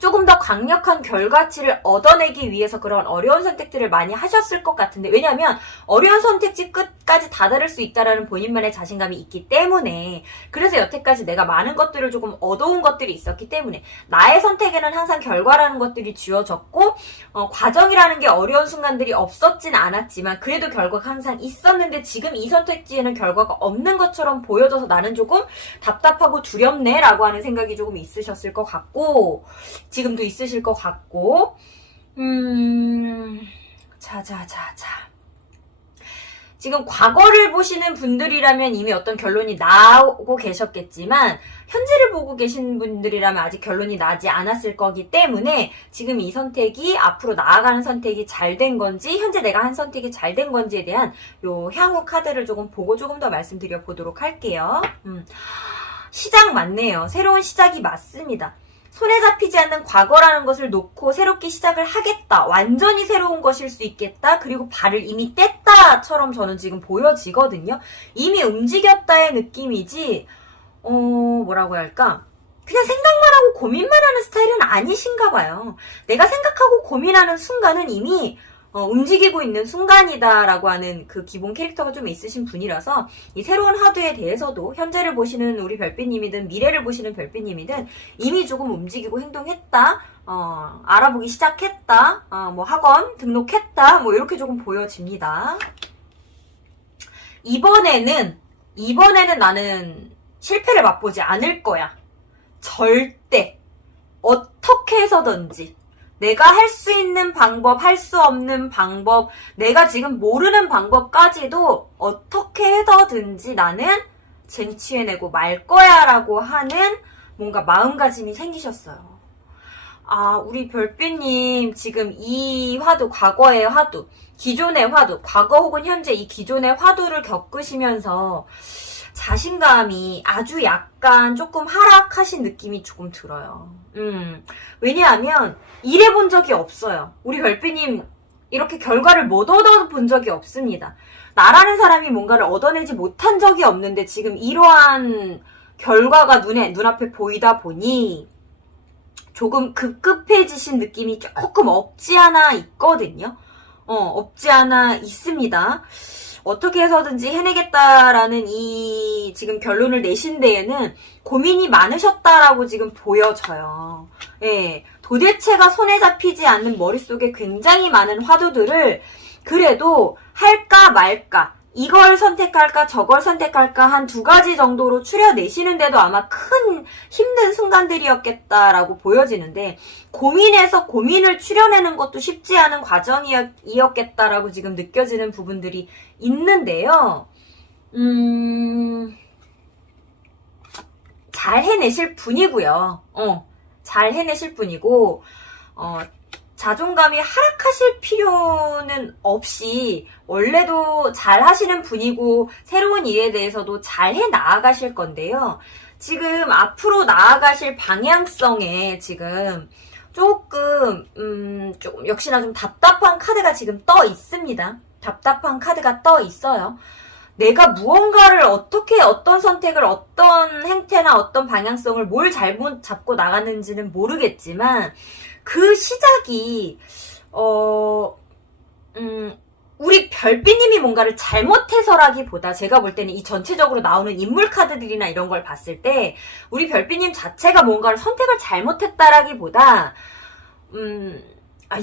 조금 더 강력한 결과치를 얻어내기 위해서 그런 어려운 선택들을 많이 하셨을 것 같은데 왜냐하면 어려운 선택지 끝까지 다다를 수 있다라는 본인만의 자신감이 있기 때문에 그래서 여태까지 내가 많은 것들을 조금 얻어온 것들이 있었기 때문에 나의 선택에는 항상 결과라는 것들이 쥐어졌고 과정이라는 게 어려운 순간들이 없었진 않았지만 그래도 결과가 항상 있었는데 지금 이 선택지에는 결과가 없는 것처럼 보여져서 나는 조금 답답하고 두렵네 라고 하는 생각이 조금 있으셨을 것 같고 지금도 있으실 것 같고 지금 과거를 보시는 분들이라면 이미 어떤 결론이 나오고 계셨겠지만 현재를 보고 계신 분들이라면 아직 결론이 나지 않았을 거기 때문에 지금 이 선택이 앞으로 나아가는 선택이 잘 된 건지 현재 내가 한 선택이 잘 된 건지에 대한 요 향후 카드를 조금 보고 조금 더 말씀드려 보도록 할게요. 시작 맞네요. 새로운 시작이 맞습니다. 손에 잡히지 않는 과거라는 것을 놓고 새롭게 시작을 하겠다. 완전히 새로운 것일 수 있겠다. 그리고 발을 이미 뗐다처럼 저는 지금 보여지거든요. 이미 움직였다의 느낌이지 뭐라고 해야 할까? 그냥 생각만 하고 고민만 하는 스타일은 아니신가 봐요. 내가 생각하고 고민하는 순간은 이미 움직이고 있는 순간이다라고 하는 그 기본 캐릭터가 좀 있으신 분이라서 이 새로운 화두에 대해서도 현재를 보시는 우리 별빛님이든 미래를 보시는 별빛님이든 이미 조금 움직이고 행동했다, 알아보기 시작했다, 뭐 학원 등록했다, 뭐 이렇게 조금 보여집니다. 이번에는 나는 실패를 맛보지 않을 거야. 절대. 어떻게 해서든지. 내가 할 수 있는 방법, 할 수 없는 방법, 내가 지금 모르는 방법까지도 어떻게 해서든지 나는 쟁취해내고 말 거야 라고 하는 뭔가 마음가짐이 생기셨어요. 우리 별빛님 지금 이 화두, 과거의 화두, 기존의 화두, 과거 혹은 현재 이 기존의 화두를 겪으시면서 자신감이 아주 약간 조금 하락하신 느낌이 조금 들어요. 왜냐하면 일해본 적이 없어요. 우리 별빛님 이렇게 결과를 못 얻어본 적이 없습니다. 나라는 사람이 뭔가를 얻어내지 못한 적이 없는데 지금 이러한 결과가 눈앞에 보이다 보니 조금 급급해지신 느낌이 조금 없지 않아 있거든요. 없지 않아 있습니다. 어떻게 해서든지 해내겠다라는 이 지금 결론을 내신 데에는 고민이 많으셨다라고 지금 보여져요. 예, 도대체가 손에 잡히지 않는 머릿속에 굉장히 많은 화두들을 그래도 할까 말까 이걸 선택할까 저걸 선택할까 한 두 가지 정도로 추려내시는데도 아마 큰 힘든 순간들이었겠다라고 보여지는데, 고민해서 고민을 추려내는 것도 쉽지 않은 과정이었겠다라고 지금 느껴지는 부분들이 있는데요. 잘 해내실 분이고요. 잘 해내실 분이고, 자존감이 하락하실 필요는 없이 원래도 잘 하시는 분이고 새로운 일에 대해서도 잘 해 나아가실 건데요. 지금 앞으로 나아가실 방향성에 지금 조금 역시나 좀 답답한 카드가 지금 떠 있습니다. 답답한 카드가 떠 있어요. 내가 무언가를 어떻게, 어떤 선택을, 어떤 행태나 어떤 방향성을 뭘 잘못 잡고 나갔는지는 모르겠지만, 그 시작이, 우리 별빛님이 뭔가를 잘못해서라기보다 제가 볼 때는 이 전체적으로 나오는 인물 카드들이나 이런 걸 봤을 때, 우리 별빛님 자체가 뭔가를 선택을 잘못했다라기보다,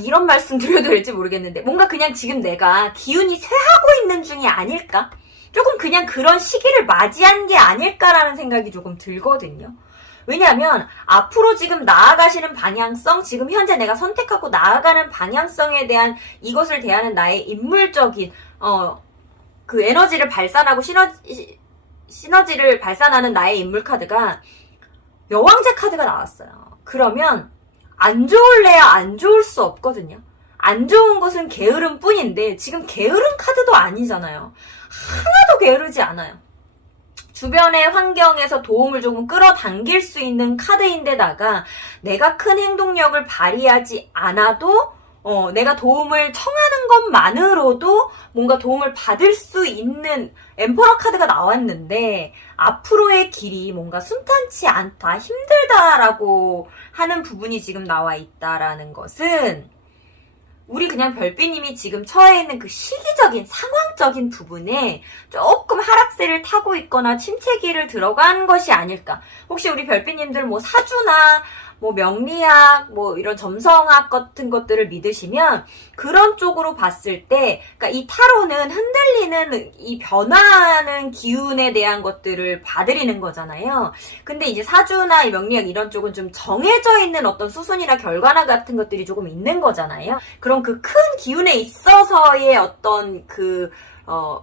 이런 말씀 드려도 될지 모르겠는데, 뭔가 그냥 지금 내가 기운이 쇠하고 있는 중이 아닐까? 조금 그냥 그런 시기를 맞이한 게 아닐까라는 생각이 조금 들거든요. 왜냐하면 앞으로 지금 나아가시는 방향성, 지금 현재 내가 선택하고 나아가는 방향성에 대한 이것을 대하는 나의 인물적인 그 에너지를 발산하고 시너지를 발산하는 나의 인물 카드가 여왕제 카드가 나왔어요. 그러면 안 좋을래야 안 좋을 수 없거든요. 안 좋은 것은 게으름 뿐인데 지금 게으름 카드도 아니잖아요. 하나도 게으르지 않아요. 주변의 환경에서 도움을 조금 끌어당길 수 있는 카드인데다가 내가 큰 행동력을 발휘하지 않아도 내가 도움을 청하는 것만으로도 뭔가 도움을 받을 수 있는 엠퍼러 카드가 나왔는데 앞으로의 길이 뭔가 순탄치 않다, 힘들다라고 하는 부분이 지금 나와 있다라는 것은 우리 그냥 별빛님이 지금 처해 있는 그 시기적인 상황적인 부분에 조금 하락세를 타고 있거나 침체기를 들어간 것이 아닐까. 혹시 우리 별빛님들 뭐 사주나 뭐 명리학, 뭐 이런 점성학 같은 것들을 믿으시면 그런 쪽으로 봤을 때, 그러니까 이 타로는 흔들리는 이 변화하는 기운에 대한 것들을 봐드리는 거잖아요. 근데 이제 사주나 명리학 이런 쪽은 좀 정해져 있는 어떤 수순이나 결과나 같은 것들이 조금 있는 거잖아요. 그럼 그 큰 기운에 있어서의 어떤 그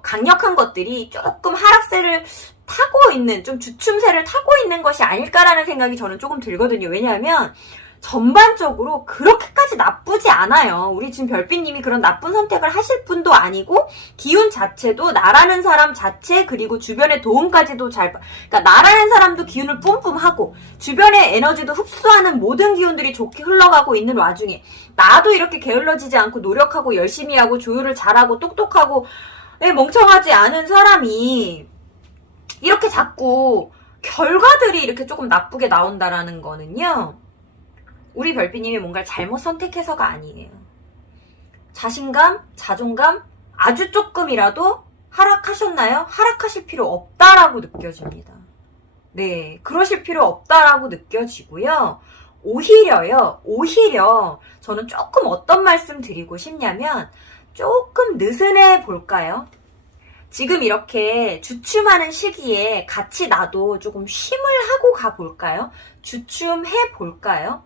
강력한 것들이 조금 하락세를 타고 있는, 좀 주춤세를 타고 있는 것이 아닐까라는 생각이 저는 조금 들거든요. 왜냐하면 전반적으로 그렇게까지 나쁘지 않아요. 우리 지금 별빛님이 그런 나쁜 선택을 하실 분도 아니고 기운 자체도 나라는 사람 자체 그리고 주변의 도움까지도 그러니까 나라는 사람도 기운을 뿜뿜하고 주변의 에너지도 흡수하는 모든 기운들이 좋게 흘러가고 있는 와중에 나도 이렇게 게을러지지 않고 노력하고 열심히 하고 조율을 잘하고 똑똑하고 멍청하지 않은 사람이 이렇게 자꾸 결과들이 이렇게 조금 나쁘게 나온다라는 거는요. 우리 별빛님이 뭔가를 잘못 선택해서가 아니에요. 자신감, 자존감 아주 조금이라도 하락하셨나요? 하락하실 필요 없다라고 느껴집니다. 네, 그러실 필요 없다라고 느껴지고요. 오히려 저는 조금 어떤 말씀 드리고 싶냐면 조금 느슨해 볼까요? 지금 이렇게 주춤하는 시기에 같이 나도 조금 쉼을 하고 가볼까요? 주춤해 볼까요?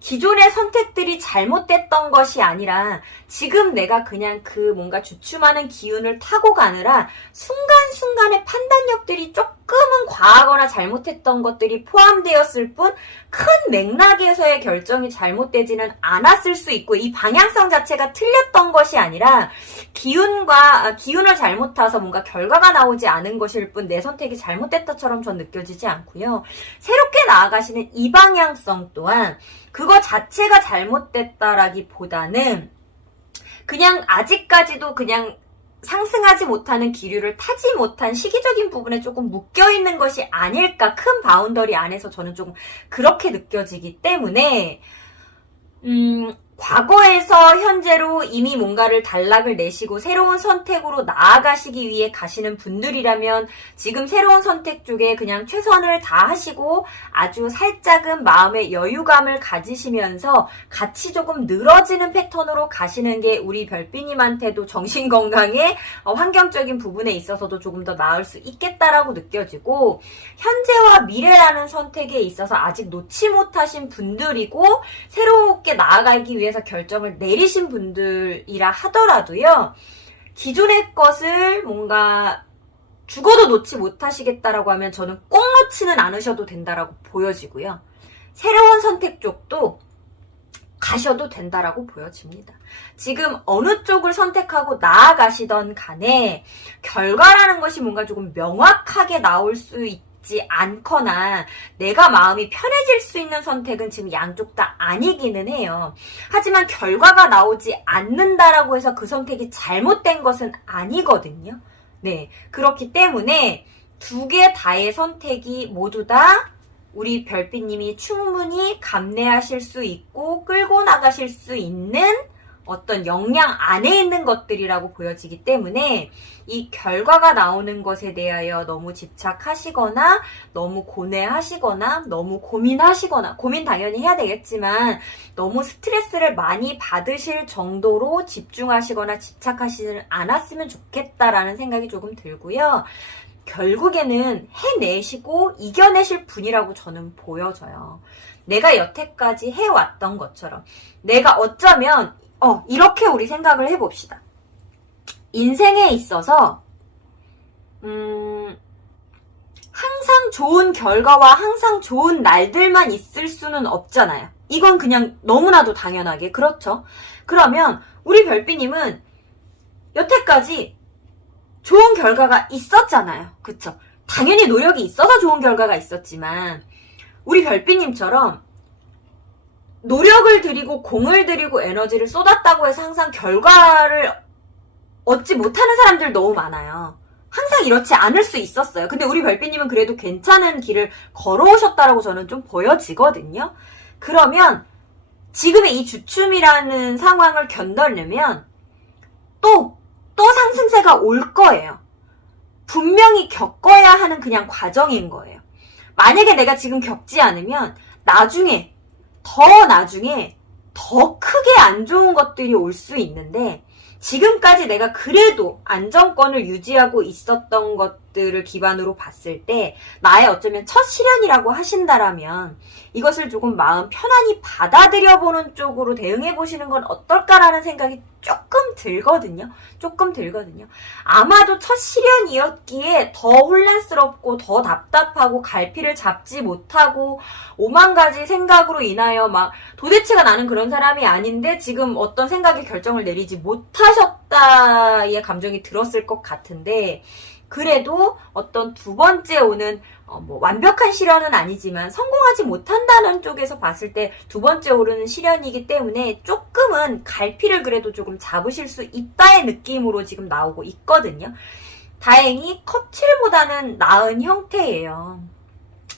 기존의 선택들이 잘못됐던 것이 아니라 지금 내가 그냥 그 뭔가 주춤하는 기운을 타고 가느라 순간순간의 판단력들이 조금은 과하거나 잘못했던 것들이 포함되었을 뿐 큰 맥락에서의 결정이 잘못되지는 않았을 수 있고 이 방향성 자체가 틀렸던 것이 아니라 기운을 잘못 타서 뭔가 결과가 나오지 않은 것일 뿐 내 선택이 잘못됐다처럼 전 느껴지지 않고요. 새롭게 나아가시는 이 방향성 또한 그거 자체가 잘못됐다라기보다는 그냥 아직까지도 그냥 상승하지 못하는 기류를 타지 못한 시기적인 부분에 조금 묶여있는 것이 아닐까. 큰 바운더리 안에서 저는 조금 그렇게 느껴지기 때문에 과거에서 현재로 이미 뭔가를 단락을 내시고 새로운 선택으로 나아가시기 위해 가시는 분들이라면 지금 새로운 선택 쪽에 그냥 최선을 다하시고 아주 살짝은 마음의 여유감을 가지시면서 같이 조금 늘어지는 패턴으로 가시는 게 우리 별빛님한테도 정신건강에 환경적인 부분에 있어서도 조금 더 나을 수 있겠다라고 느껴지고, 현재와 미래라는 선택에 있어서 아직 놓지 못하신 분들이고 새롭게 나아가기 위해서 결정을 내리신 분들이라 하더라도요, 기존의 것을 뭔가 죽어도 놓지 못하시겠다라고 하면 저는 꼭 놓지는 않으셔도 된다라고 보여지고요. 새로운 선택 쪽도 가셔도 된다라고 보여집니다. 지금 어느 쪽을 선택하고 나아가시던 간에 결과라는 것이 뭔가 조금 명확하게 나올 수 있지 않거나 내가 마음이 편해질 수 있는 선택은 지금 양쪽 다 아니기는 해요. 하지만 결과가 나오지 않는다라고 해서 그 선택이 잘못된 것은 아니거든요. 네, 그렇기 때문에 두 개 다의 선택이 모두 다 우리 별빛님이 충분히 감내하실 수 있고 끌고 나가실 수 있는 어떤 역량 안에 있는 것들이라고 보여지기 때문에 이 결과가 나오는 것에 대하여 너무 집착하시거나 너무 고뇌하시거나 너무 고민하시거나, 고민 당연히 해야 되겠지만 너무 스트레스를 많이 받으실 정도로 집중하시거나 집착하시지 않았으면 좋겠다라는 생각이 조금 들고요. 결국에는 해내시고 이겨내실 분이라고 저는 보여져요. 내가 여태까지 해왔던 것처럼 내가 어쩌면 이렇게 우리 생각을 해봅시다. 인생에 있어서 항상 좋은 결과와 항상 좋은 날들만 있을 수는 없잖아요. 이건 그냥 너무나도 당연하게 그렇죠. 그러면 우리 별빛님은 여태까지 좋은 결과가 있었잖아요. 그쵸? 당연히 노력이 있어서 좋은 결과가 있었지만 우리 별빛님처럼 노력을 들이고 공을 들이고 에너지를 쏟았다고 해서 항상 결과를 얻지 못하는 사람들 너무 많아요. 항상 이렇지 않을 수 있었어요. 근데 우리 별빛님은 그래도 괜찮은 길을 걸어오셨다라고 저는 좀 보여지거든요. 그러면 지금의 이 주춤이라는 상황을 견뎌내면 또 상승세가 올 거예요. 분명히 겪어야 하는 그냥 과정인 거예요. 만약에 내가 지금 겪지 않으면 나중에 더 크게 안 좋은 것들이 올 수 있는데, 지금까지 내가 그래도 안정권을 유지하고 있었던 것들을 기반으로 봤을 때 나의 어쩌면 첫 시련이라고 하신다라면 이것을 조금 마음 편안히 받아들여보는 쪽으로 대응해보시는 건 어떨까라는 생각이 조금 들거든요. 아마도 첫 시련이었기에 더 혼란스럽고 더 답답하고 갈피를 잡지 못하고 오만 가지 생각으로 인하여 막 도대체가 나는 그런 사람이 아닌데 지금 어떤 생각에 결정을 내리지 못하셨다의 감정이 들었을 것 같은데, 그래도 어떤 두 번째 오는 완벽한 시련은 아니지만 성공하지 못한다는 쪽에서 봤을 때 두 번째 오르는 시련이기 때문에 조금은 갈피를 그래도 조금 잡으실 수 있다의 느낌으로 지금 나오고 있거든요. 다행히 컵7보다는 나은 형태예요.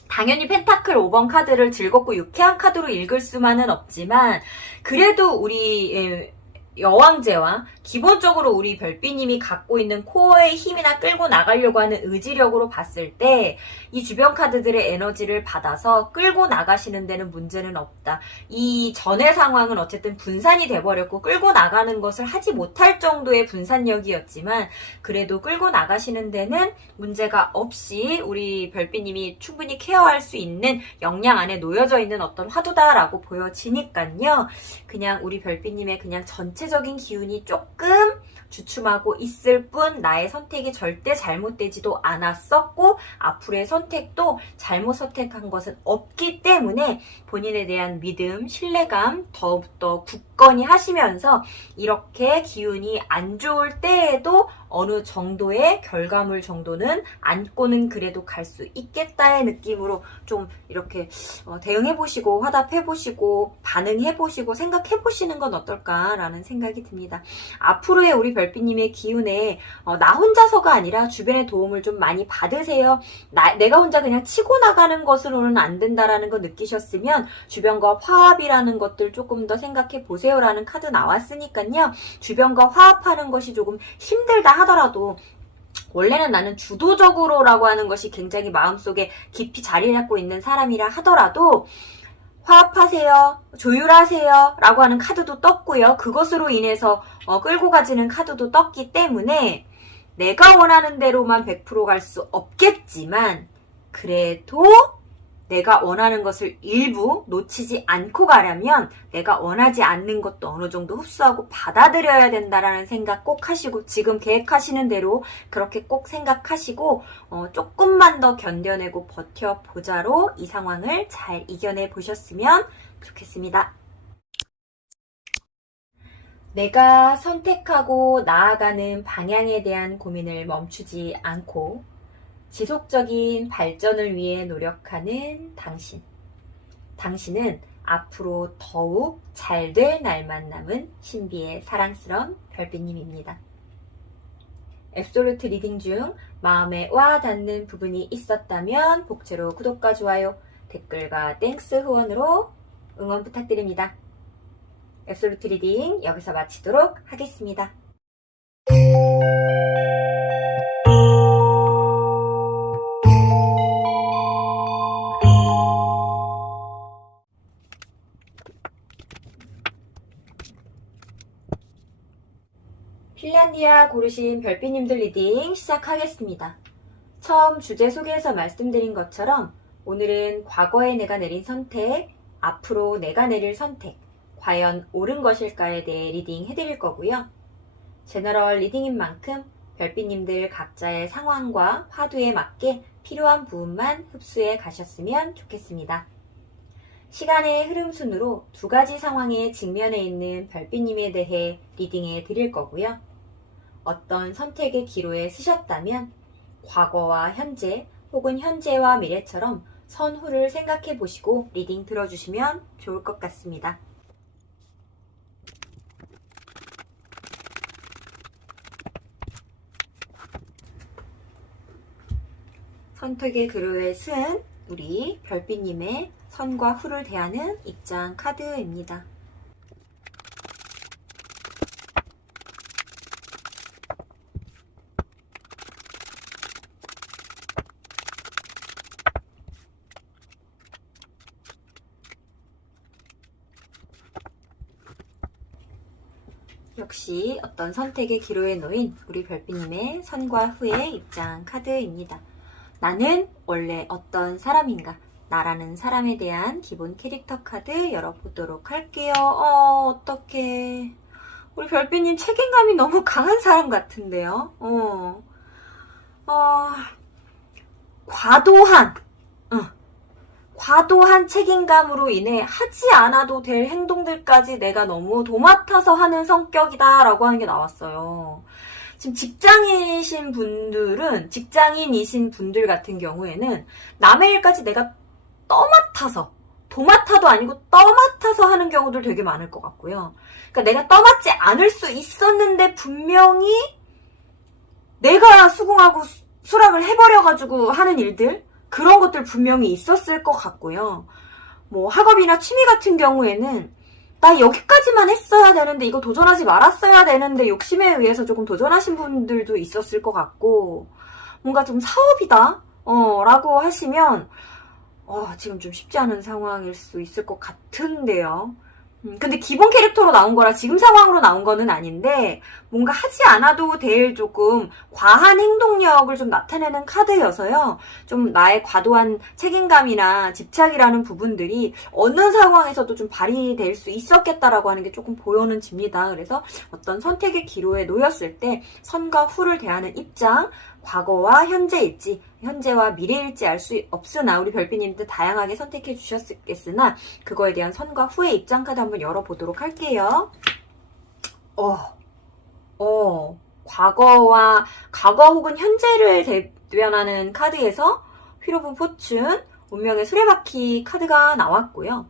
당연히 펜타클 5번 카드를 즐겁고 유쾌한 카드로 읽을 수만은 없지만 그래도 우리 여왕제와 기본적으로 우리 별빛님이 갖고 있는 코어의 힘이나 끌고 나가려고 하는 의지력으로 봤을 때 이 주변 카드들의 에너지를 받아서 끌고 나가시는 데는 문제는 없다. 이 전의 상황은 어쨌든 분산이 돼버렸고 끌고 나가는 것을 하지 못할 정도의 분산력이었지만 그래도 끌고 나가시는 데는 문제가 없이 우리 별빛님이 충분히 케어할 수 있는 역량 안에 놓여져 있는 어떤 화두다라고 보여지니까요. 그냥 우리 별빛님의 그냥 전체적인 기운이 조금 주춤하고 있을 뿐 나의 선택이 절대 잘못되지도 않았었고 앞으로의 선택도 잘못 선택한 것은 없기 때문에 본인에 대한 믿음, 신뢰감 더욱더 굳건히 하시면서 이렇게 기운이 안 좋을 때에도 어느 정도의 결과물 정도는 안고는 그래도 갈 수 있겠다의 느낌으로 좀 이렇게 대응해보시고 화답해보시고 반응해보시고 생각해보시는 건 어떨까라는 생각이 듭니다. 앞으로의 우리 별빛님의 기운에 나 혼자서가 아니라 주변의 도움을 좀 많이 받으세요. 내가 혼자 그냥 치고 나가는 것으로는 안 된다라는 거 느끼셨으면 주변과 화합이라는 것들 조금 더 생각해 보세요라는 카드 나왔으니까요. 주변과 화합하는 것이 조금 힘들다 하더라도 원래는 나는 주도적으로라고 하는 것이 굉장히 마음속에 깊이 자리 잡고 있는 사람이라 하더라도 화합하세요, 조율하세요 라고 하는 카드도 떴고요. 그것으로 인해서 끌고 가지는 카드도 떴기 때문에 내가 원하는 대로만 100% 갈 수 없겠지만 그래도 내가 원하는 것을 일부 놓치지 않고 가려면 내가 원하지 않는 것도 어느 정도 흡수하고 받아들여야 된다라는 생각 꼭 하시고 지금 계획하시는 대로 그렇게 꼭 생각하시고 조금만 더 견뎌내고 버텨보자로 이 상황을 잘 이겨내 보셨으면 좋겠습니다. 내가 선택하고 나아가는 방향에 대한 고민을 멈추지 않고 지속적인 발전을 위해 노력하는 당신. 당신은 앞으로 더욱 잘 될 날만 남은 신비의 사랑스러운 별빛님입니다. 앱솔루트 리딩 중 마음에 와 닿는 부분이 있었다면 복제로 구독과 좋아요, 댓글과 땡스 후원으로 응원 부탁드립니다. 앱솔루트 리딩 여기서 마치도록 하겠습니다. 핀란디아 고르신 별빛님들 리딩 시작하겠습니다. 처음 주제 소개에서 말씀드린 것처럼 오늘은 과거에 내가 내린 선택, 앞으로 내가 내릴 선택, 과연 옳은 것일까에 대해 리딩 해드릴 거고요. 제너럴 리딩인 만큼 별빛님들 각자의 상황과 화두에 맞게 필요한 부분만 흡수해 가셨으면 좋겠습니다. 시간의 흐름 순으로 두 가지 상황에 직면해 있는 별빛님에 대해 리딩해 드릴 거고요. 어떤 선택의 기로에 쓰셨다면 과거와 현재 혹은 현재와 미래처럼 선후를 생각해 보시고 리딩 들어주시면 좋을 것 같습니다. 선택의 기로에 쓴 우리 별빛님의 선과 후를 대하는 입장 카드입니다. 역시 어떤 선택의 기로에 놓인 우리 별빛님의 선과 후의 입장 카드입니다. 나는 원래 어떤 사람인가? 나라는 사람에 대한 기본 캐릭터 카드 열어보도록 할게요. 어떡해. 우리 별빛님 책임감이 너무 강한 사람 같은데요. 과도한 책임감으로 인해 하지 않아도 될 행동들까지 내가 너무 도맡아서 하는 성격이다 라고 하는 게 나왔어요. 지금 직장인이신 분들 같은 경우에는 남의 일까지 내가 도맡아도 아니고 떠맡아서 하는 경우들 되게 많을 것 같고요. 그러니까 내가 떠맡지 않을 수 있었는데 분명히 내가 수긍하고 수락을 해버려가지고 하는 일들, 그런 것들 분명히 있었을 것 같고요. 뭐 학업이나 취미 같은 경우에는 나 여기까지만 했어야 되는데 이거 도전하지 말았어야 되는데 욕심에 의해서 조금 도전하신 분들도 있었을 것 같고, 뭔가 좀 사업이다 라고 하시면 지금 좀 쉽지 않은 상황일 수 있을 것 같은데요. 근데 기본 캐릭터로 나온 거라 지금 상황으로 나온 거는 아닌데 뭔가 하지 않아도 될 조금 과한 행동력을 좀 나타내는 카드여서요. 좀 나의 과도한 책임감이나 집착이라는 부분들이 어느 상황에서도 좀 발휘될 수 있었겠다라고 하는 게 조금 보여집니다. 그래서 어떤 선택의 기로에 놓였을 때 선과 후를 대하는 입장, 과거와 현재일지 현재와 미래일지 알 수 없으나 우리 별빛님들 다양하게 선택해 주셨겠으나 그거에 대한 선과 후의 입장 카드 한번 열어보도록 할게요. 과거 혹은 현재를 대변하는 카드에서 휠 오브 포춘, 운명의 수레바퀴 카드가 나왔고요.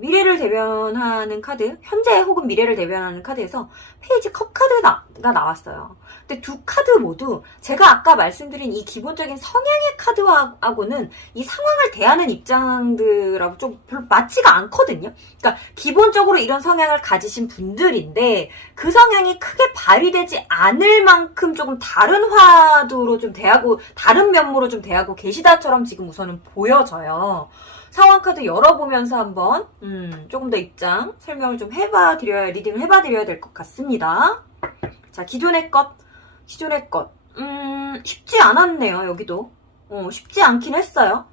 미래를 대변하는 카드, 현재 혹은 미래를 대변하는 카드에서 페이지 컵 카드가 나왔어요. 근데 두 카드 모두 제가 아까 말씀드린 이 기본적인 성향의 카드하고는 이 상황을 대하는 입장들하고 좀 별로 맞지가 않거든요. 그러니까 기본적으로 이런 성향을 가지신 분들인데 그 성향이 크게 발휘되지 않을 만큼 조금 다른 화두로 좀 대하고, 다른 면모로 좀 대하고 계시다처럼 지금 우선은 보여져요. 상황 카드 열어보면서 한번 조금 더 입장 설명을 좀 리딩을 해봐드려야 될 것 같습니다. 자, 기존의 것 쉽지 않았네요. 여기도 쉽지 않긴 했어요.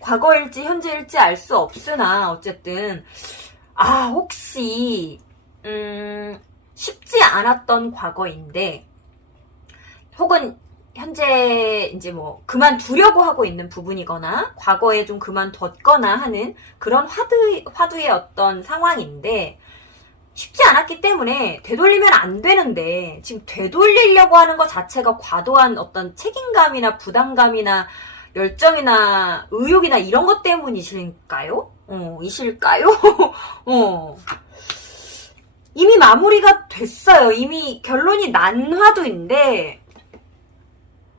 과거일지 현재일지 알 수 없으나 어쨌든 혹시 쉽지 않았던 과거인데 혹은 현재 이제 뭐 그만두려고 하고 있는 부분이거나 과거에 좀 그만뒀거나 하는 그런 화두의 어떤 상황인데 쉽지 않았기 때문에 되돌리면 안 되는데 지금 되돌리려고 하는 것 자체가 과도한 어떤 책임감이나 부담감이나 열정이나 의욕이나 이런 것 때문이실까요? 이실까요? 이미 마무리가 됐어요. 이미 결론이 난 화두인데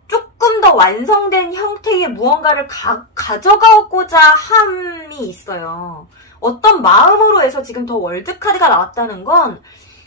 조금 더 완성된 형태의 무언가를 가져가고자 함이 있어요. 어떤 마음으로 해서 지금 더 월드카드가 나왔다는 건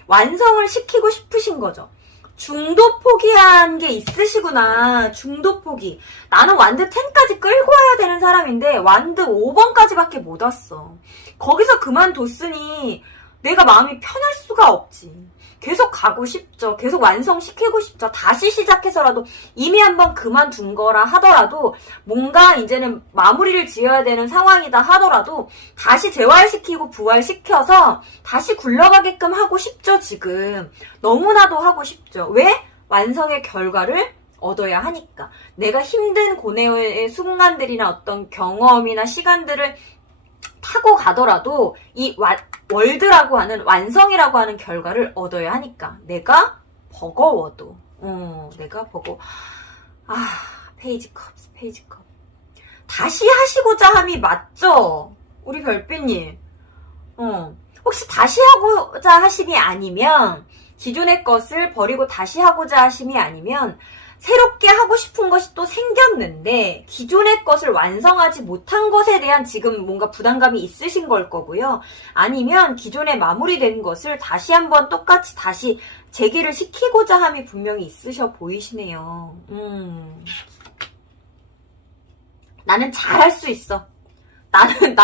완성을 시키고 싶으신 거죠. 중도 포기한 게 있으시구나. 중도 포기. 나는 완드 10까지 끌고 와야 되는 사람인데 완드 5번까지밖에 못 왔어. 거기서 그만뒀으니 내가 마음이 편할 수가 없지. 계속 가고 싶죠. 계속 완성시키고 싶죠. 다시 시작해서라도 이미 한번 그만둔 거라 하더라도 뭔가 이제는 마무리를 지어야 되는 상황이다 하더라도 다시 재활시키고 부활시켜서 다시 굴러가게끔 하고 싶죠. 지금 너무나도 하고 싶죠. 왜? 완성의 결과를 얻어야 하니까. 내가 힘든 고뇌의 순간들이나 어떤 경험이나 시간들을 타고 가더라도 이 월드라고 하는 완성이라고 하는 결과를 얻어야 하니까 내가 버거워도 페이지 컵 다시 하시고자 함이 맞죠? 우리 별빛님 혹시 다시 하고자 하심이 아니면 기존의 것을 버리고 다시 하고자 하심이 아니면 새롭게 하고 싶은 것이 또 생겼는데 기존의 것을 완성하지 못한 것에 대한 지금 뭔가 부담감이 있으신 걸 거고요. 아니면 기존에 마무리된 것을 다시 한번 똑같이 다시 재기를 시키고자 함이 분명히 있으셔 보이시네요. 나는 잘할 수 있어. 나는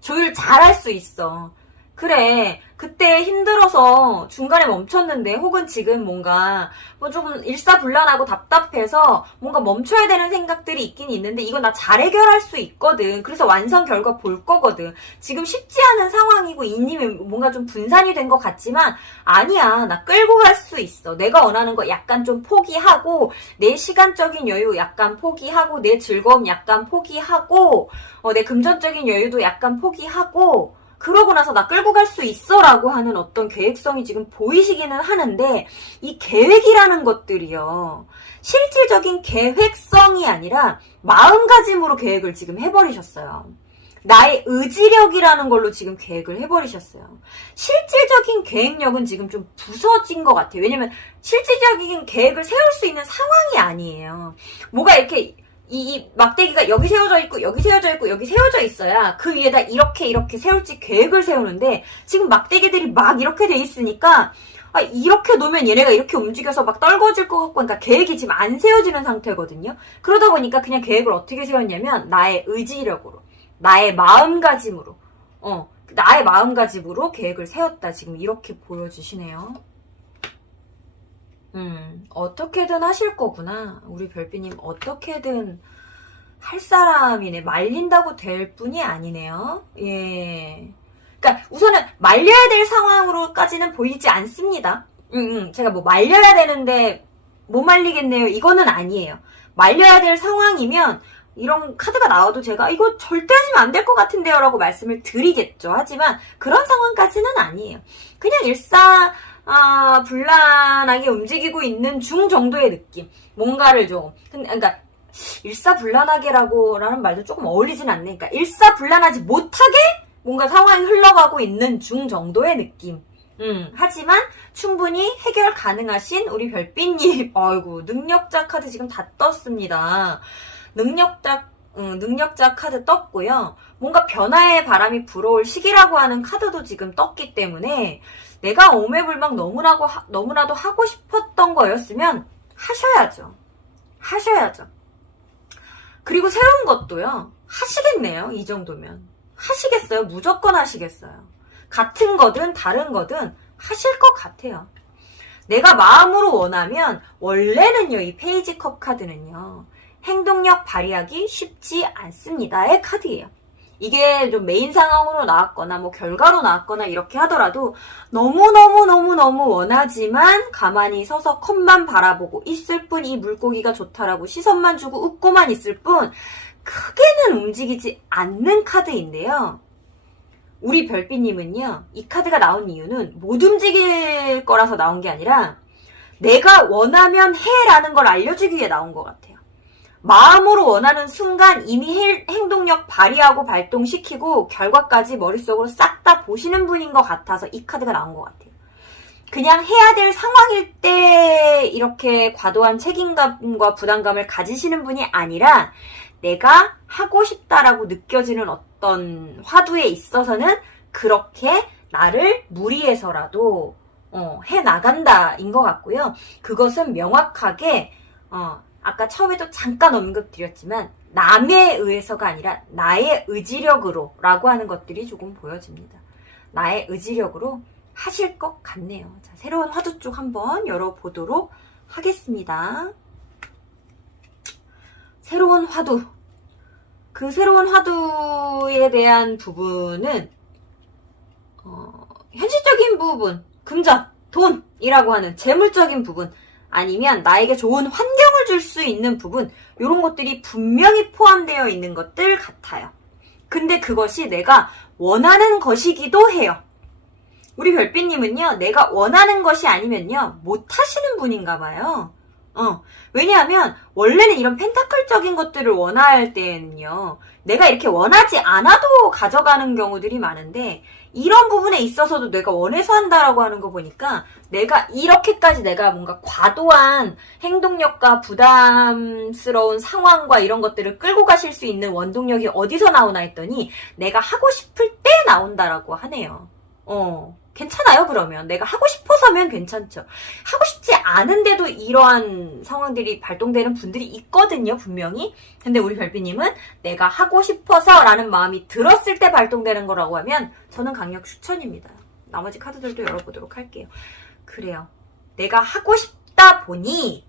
조율 잘할 수 있어. 그래, 그때 힘들어서 중간에 멈췄는데 혹은 지금 뭔가 조금 일사불란하고 답답해서 뭔가 멈춰야 되는 생각들이 있긴 있는데 이거 나 잘 해결할 수 있거든. 그래서 완성 결과 볼 거거든. 지금 쉽지 않은 상황이고 이님이 뭔가 좀 분산이 된 것 같지만 아니야. 나 끌고 갈 수 있어. 내가 원하는 거 약간 좀 포기하고 내 시간적인 여유 약간 포기하고 내 즐거움 약간 포기하고 내 금전적인 여유도 약간 포기하고 그러고 나서 나 끌고 갈 수 있어 라고 하는 어떤 계획성이 지금 보이시기는 하는데 이 계획이라는 것들이요. 실질적인 계획성이 아니라 마음가짐으로 계획을 지금 해버리셨어요. 나의 의지력이라는 걸로 지금 계획을 해버리셨어요. 실질적인 계획력은 지금 좀 부서진 것 같아요. 왜냐면 실질적인 계획을 세울 수 있는 상황이 아니에요. 뭐가 이렇게 이 막대기가 여기 세워져 있고 여기 세워져 있고 여기 세워져 있어야 그 위에다 이렇게 세울지 계획을 세우는데 지금 막대기들이 막 이렇게 돼 있으니까 이렇게 놓으면 얘네가 이렇게 움직여서 막 떨궈질 것 같고 그러니까 계획이 지금 안 세워지는 상태거든요. 그러다 보니까 그냥 계획을 어떻게 세웠냐면 나의 의지력으로 나의 마음가짐으로 계획을 세웠다. 지금 이렇게 보여주시네요. 어떻게든 하실 거구나. 우리 별빛님 어떻게든 할 사람이네. 말린다고 될 뿐이 아니네요. 예. 그러니까 우선은 말려야 될 상황으로까지는 보이지 않습니다. 제가 뭐 말려야 되는데 못 말리겠네요. 이거는 아니에요. 말려야 될 상황이면 이런 카드가 나와도 제가 이거 절대 하시면 안 될 것 같은데요 라고 말씀을 드리겠죠. 하지만 그런 상황까지는 아니에요. 그냥 불란하게 움직이고 있는 중 정도의 느낌. 뭔가를 좀, 그러니까, 일사불란하게라는 말도 조금 어울리진 않네. 그러니까, 일사불란하지 못하게 뭔가 상황이 흘러가고 있는 중 정도의 느낌. 하지만 충분히 해결 가능하신 우리 별빛님. 아이고, 능력자 카드 지금 다 떴습니다. 능력자 카드 떴고요. 뭔가 변화의 바람이 불어올 시기라고 하는 카드도 지금 떴기 때문에 내가 오매불망 너무나도 하고 싶었던 거였으면 하셔야죠. 그리고 새로운 것도요. 하시겠네요. 이 정도면. 하시겠어요. 무조건 하시겠어요. 같은 거든 다른 거든 하실 것 같아요. 내가 마음으로 원하면 원래는요. 이 페이지 컵 카드는요. 행동력 발휘하기 쉽지 않습니다의 카드예요. 이게 좀 메인 상황으로 나왔거나 뭐 결과로 나왔거나 이렇게 하더라도 너무너무 원하지만 가만히 서서 컵만 바라보고 있을 뿐 이 물고기가 좋다라고 시선만 주고 웃고만 있을 뿐 크게는 움직이지 않는 카드인데요. 우리 별빛님은요. 이 카드가 나온 이유는 못 움직일 거라서 나온 게 아니라 내가 원하면 해라는 걸 알려주기 위해 나온 것 같아요. 마음으로 원하는 순간 이미 행동력 발휘하고 발동시키고 결과까지 머릿속으로 싹 다 보시는 분인 것 같아서 이 카드가 나온 것 같아요. 그냥 해야 될 상황일 때 이렇게 과도한 책임감과 부담감을 가지시는 분이 아니라 내가 하고 싶다라고 느껴지는 어떤 화두에 있어서는 그렇게 나를 무리해서라도 해나간다인 것 같고요. 그것은 명확하게 아까 처음에도 잠깐 언급드렸지만 남에 의해서가 아니라 나의 의지력으로 라고 하는 것들이 조금 보여집니다. 나의 의지력으로 하실 것 같네요. 자, 새로운 화두 쪽 한번 열어보도록 하겠습니다. 새로운 화두. 그 새로운 화두에 대한 부분은 현실적인 부분, 금전, 돈이라고 하는 재물적인 부분 아니면 나에게 좋은 환경을 줄 수 있는 부분 이런 것들이 분명히 포함되어 있는 것들 같아요. 근데 그것이 내가 원하는 것이기도 해요. 우리 별빛님은요. 내가 원하는 것이 아니면요. 못하시는 분인가 봐요. 왜냐하면 원래는 이런 펜타클적인 것들을 원할 때에는요. 내가 이렇게 원하지 않아도 가져가는 경우들이 많은데 이런 부분에 있어서도 내가 원해서 한다라고 하는 거 보니까 내가 이렇게까지 내가 뭔가 과도한 행동력과 부담스러운 상황과 이런 것들을 끌고 가실 수 있는 원동력이 어디서 나오나 했더니 내가 하고 싶을 때 나온다라고 하네요. 괜찮아요, 그러면. 내가 하고 싶어서면 괜찮죠. 하고 싶지 않은데도 이러한 상황들이 발동되는 분들이 있거든요, 분명히. 근데 우리 별빛님은 내가 하고 싶어서 라는 마음이 들었을 때 발동되는 거라고 하면 저는 강력 추천입니다. 나머지 카드들도 열어보도록 할게요. 그래요. 내가 하고 싶다 보니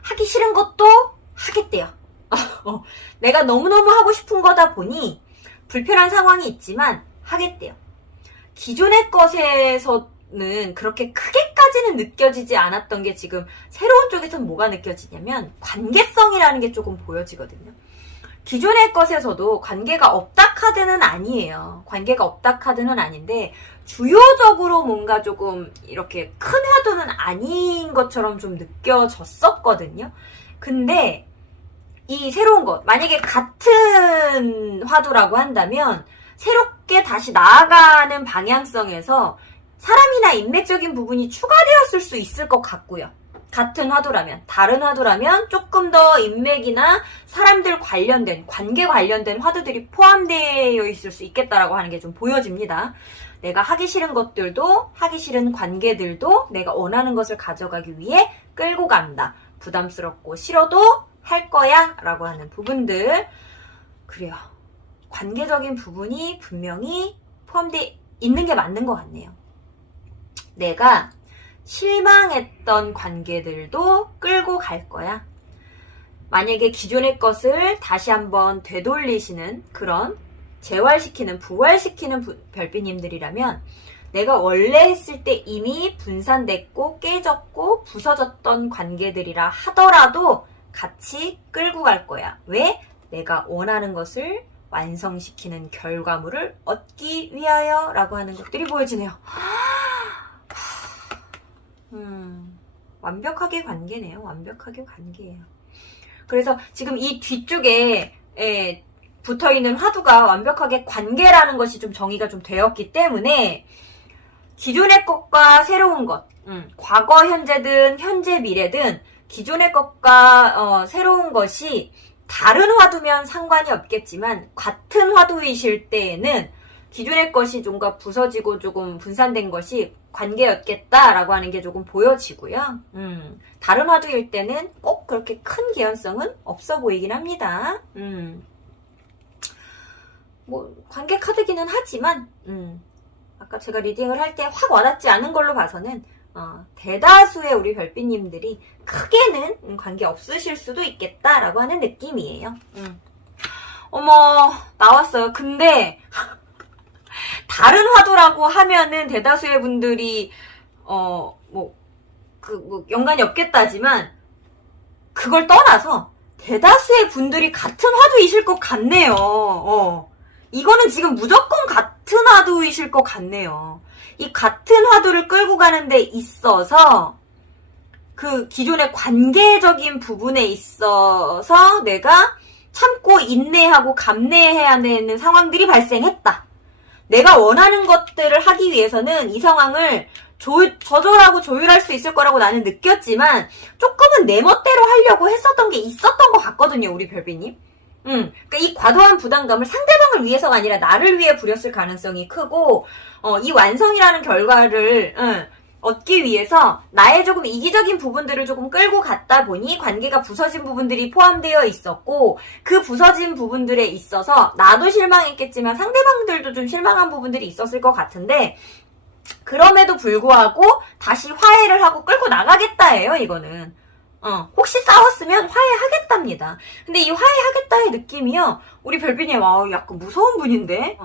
하기 싫은 것도 하겠대요. 내가 너무너무 하고 싶은 거다 보니 불편한 상황이 있지만 하겠대요. 기존의 것에서는 그렇게 크게까지는 느껴지지 않았던 게 지금 새로운 쪽에서는 뭐가 느껴지냐면 관계성이라는 게 조금 보여지거든요. 기존의 것에서도 관계가 없다 카드는 아니에요. 관계가 없다 카드는 아닌데 주요적으로 뭔가 조금 이렇게 큰 화두는 아닌 것처럼 좀 느껴졌었거든요. 근데 이 새로운 것, 만약에 같은 화두라고 한다면 새롭게 다시 나아가는 방향성에서 사람이나 인맥적인 부분이 추가되었을 수 있을 것 같고요. 같은 화두라면. 다른 화두라면 조금 더 인맥이나 사람들 관련된, 관계 관련된 화두들이 포함되어 있을 수 있겠다라고 하는 게 좀 보여집니다. 내가 하기 싫은 것들도, 하기 싫은 관계들도 내가 원하는 것을 가져가기 위해 끌고 간다. 부담스럽고 싫어도 할 거야 라고 하는 부분들. 그래요. 관계적인 부분이 분명히 포함되어 있는 게 맞는 것 같네요. 내가 실망했던 관계들도 끌고 갈 거야. 만약에 기존의 것을 다시 한번 되돌리시는 그런 재활시키는, 부활시키는 별빛님들이라면 내가 원래 했을 때 이미 분산됐고 깨졌고 부서졌던 관계들이라 하더라도 같이 끌고 갈 거야. 왜? 내가 원하는 것을 완성시키는 결과물을 얻기 위하여 라고 하는 것들이 보여지네요. 완벽하게 관계네요. 완벽하게 관계예요. 그래서 지금 이 뒤쪽에 붙어있는 화두가 완벽하게 관계라는 것이 좀 정의가 좀 되었기 때문에 기존의 것과 새로운 것, 과거 현재든 현재 미래든 기존의 것과 새로운 것이 다른 화두면 상관이 없겠지만 같은 화두이실 때에는 기존의 것이 좀가 부서지고 조금 분산된 것이 관계였겠다라고 하는 게 조금 보여지고요. 다른 화두일 때는 꼭 그렇게 큰 개연성은 없어 보이긴 합니다. 뭐 관계 카드기는 하지만 아까 제가 리딩을 할 때 확 와닿지 않은 걸로 봐서는 대다수의 우리 별빛님들이 크게는 관계 없으실 수도 있겠다라고 하는 느낌이에요. 어머, 나왔어요. 근데 다른 화두라고 하면은 대다수의 분들이 연관이 없겠다지만 그걸 떠나서 대다수의 분들이 같은 화두이실 것 같네요. 이거는 지금 무조건 같은 화두이실 것 같네요. 이 같은 화두를 끌고 가는 데 있어서 그 기존의 관계적인 부분에 있어서 내가 참고 인내하고 감내해야 되는 상황들이 발생했다. 내가 원하는 것들을 하기 위해서는 이 상황을 조절하고 조율할 수 있을 거라고 나는 느꼈지만 조금은 내 멋대로 하려고 했었던 게 있었던 것 같거든요, 우리 별비님. 그러니까 이 과도한 부담감을 상대방을 위해서가 아니라 나를 위해 부렸을 가능성이 크고, 이 완성이라는 결과를 얻기 위해서 나의 조금 이기적인 부분들을 조금 끌고 갔다 보니 관계가 부서진 부분들이 포함되어 있었고, 그 부서진 부분들에 있어서 나도 실망했겠지만 상대방들도 좀 실망한 부분들이 있었을 것 같은데, 그럼에도 불구하고 다시 화해를 하고 끌고 나가겠다예요, 이거는. 혹시 싸웠으면 화해하겠답니다. 근데 이 화해하겠다의 느낌이요, 우리 별빈이 약간 무서운 분인데,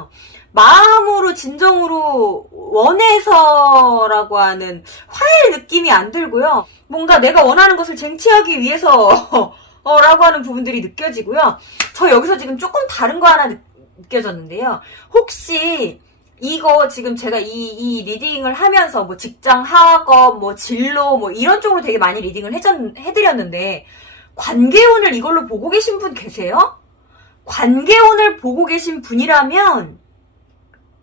마음으로 진정으로 원해서라고 하는 화해의 느낌이 안 들고요. 뭔가 내가 원하는 것을 쟁취하기 위해서 라고 하는 부분들이 느껴지고요. 저 여기서 지금 조금 다른 거 하나 느껴졌는데요. 혹시 이거 지금 제가 이 리딩을 하면서 뭐 직장, 학업, 뭐 진로, 뭐 이런 쪽으로 되게 많이 리딩을 해드렸는데, 관계운을 이걸로 보고 계신 분 계세요? 관계운을 보고 계신 분이라면,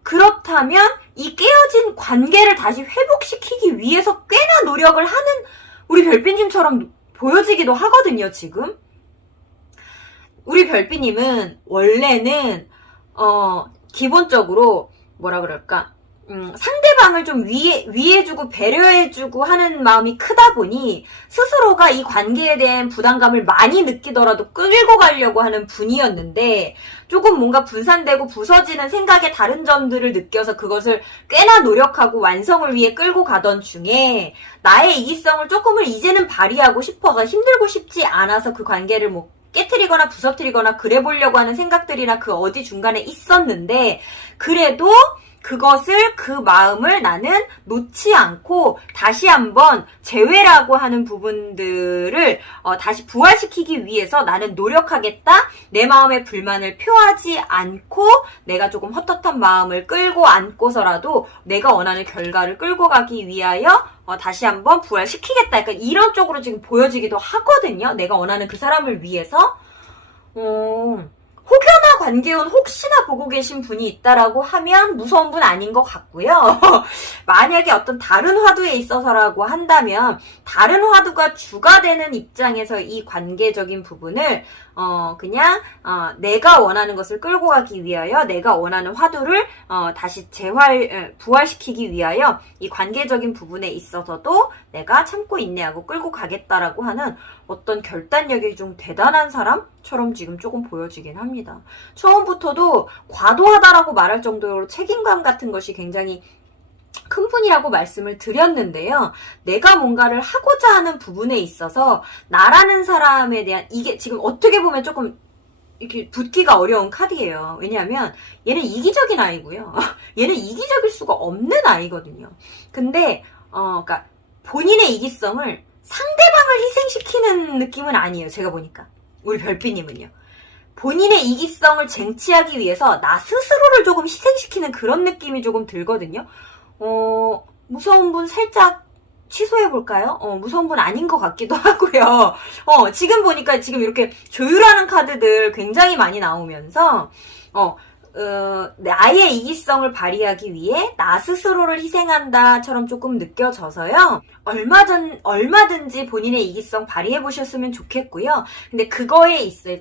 그렇다면 이 깨어진 관계를 다시 회복시키기 위해서 꽤나 노력을 하는 우리 별빛님처럼 보여지기도 하거든요, 지금. 우리 별빛님은 원래는 기본적으로 뭐라 그럴까, 상대방을 좀 위해주고 배려해주고 하는 마음이 크다 보니 스스로가 이 관계에 대한 부담감을 많이 느끼더라도 끌고 가려고 하는 분이었는데, 조금 뭔가 분산되고 부서지는 생각의 다른 점들을 느껴서 그것을 꽤나 노력하고 완성을 위해 끌고 가던 중에 나의 이기성을 조금을 이제는 발휘하고 싶어서 힘들고 싶지 않아서 그 관계를 뭐 깨트리거나 부서뜨리거나 그래 보려고 하는 생각들이나 그 어디 중간에 있었는데, 그래도 그 마음을 나는 놓지 않고 다시 한번 재회라고 하는 부분들을 다시 부활시키기 위해서 나는 노력하겠다. 내 마음의 불만을 표하지 않고 내가 조금 헛헛한 마음을 끌고 안고서라도 내가 원하는 결과를 끌고 가기 위하여 다시 한번 부활시키겠다. 약간 이런 쪽으로 지금 보여지기도 하거든요. 내가 원하는 그 사람을 위해서. 혹여나 관계운 혹시나 보고 계신 분이 있다라고 하면 무서운 분 아닌 것 같고요. 만약에 어떤 다른 화두에 있어서라고 한다면 다른 화두가 주가 되는 입장에서 이 관계적인 부분을 그냥 내가 원하는 것을 끌고 가기 위하여 내가 원하는 화두를 다시 부활시키기 위하여 이 관계적인 부분에 있어서도 내가 참고 인내하고 끌고 가겠다라고 하는 어떤 결단력이 좀 대단한 사람처럼 지금 조금 보여지긴 합니다. 처음부터도 과도하다라고 말할 정도로 책임감 같은 것이 굉장히 큰 분이라고 말씀을 드렸는데요. 내가 뭔가를 하고자 하는 부분에 있어서 나라는 사람에 대한, 이게 지금 어떻게 보면 조금 이렇게 붙기가 어려운 카드예요. 왜냐하면 얘는 이기적인 아이고요. 얘는 이기적일 수가 없는 아이거든요. 근데 그러니까 본인의 이기성을 상대방을 희생시키는 느낌은 아니에요. 제가 보니까 우리 별빛님은요. 본인의 이기성을 쟁취하기 위해서 나 스스로를 조금 희생시키는 그런 느낌이 조금 들거든요. 무서운 분 살짝 취소해볼까요? 무서운 아닌 것 같기도 하고요. 지금 보니까 지금 이렇게 조율하는 카드들 굉장히 많이 나오면서, 나의 이기성을 발휘하기 위해 나 스스로를 희생한다처럼 조금 느껴져서요. 얼마든지 본인의 이기성 발휘해 보셨으면 좋겠고요. 근데 그거에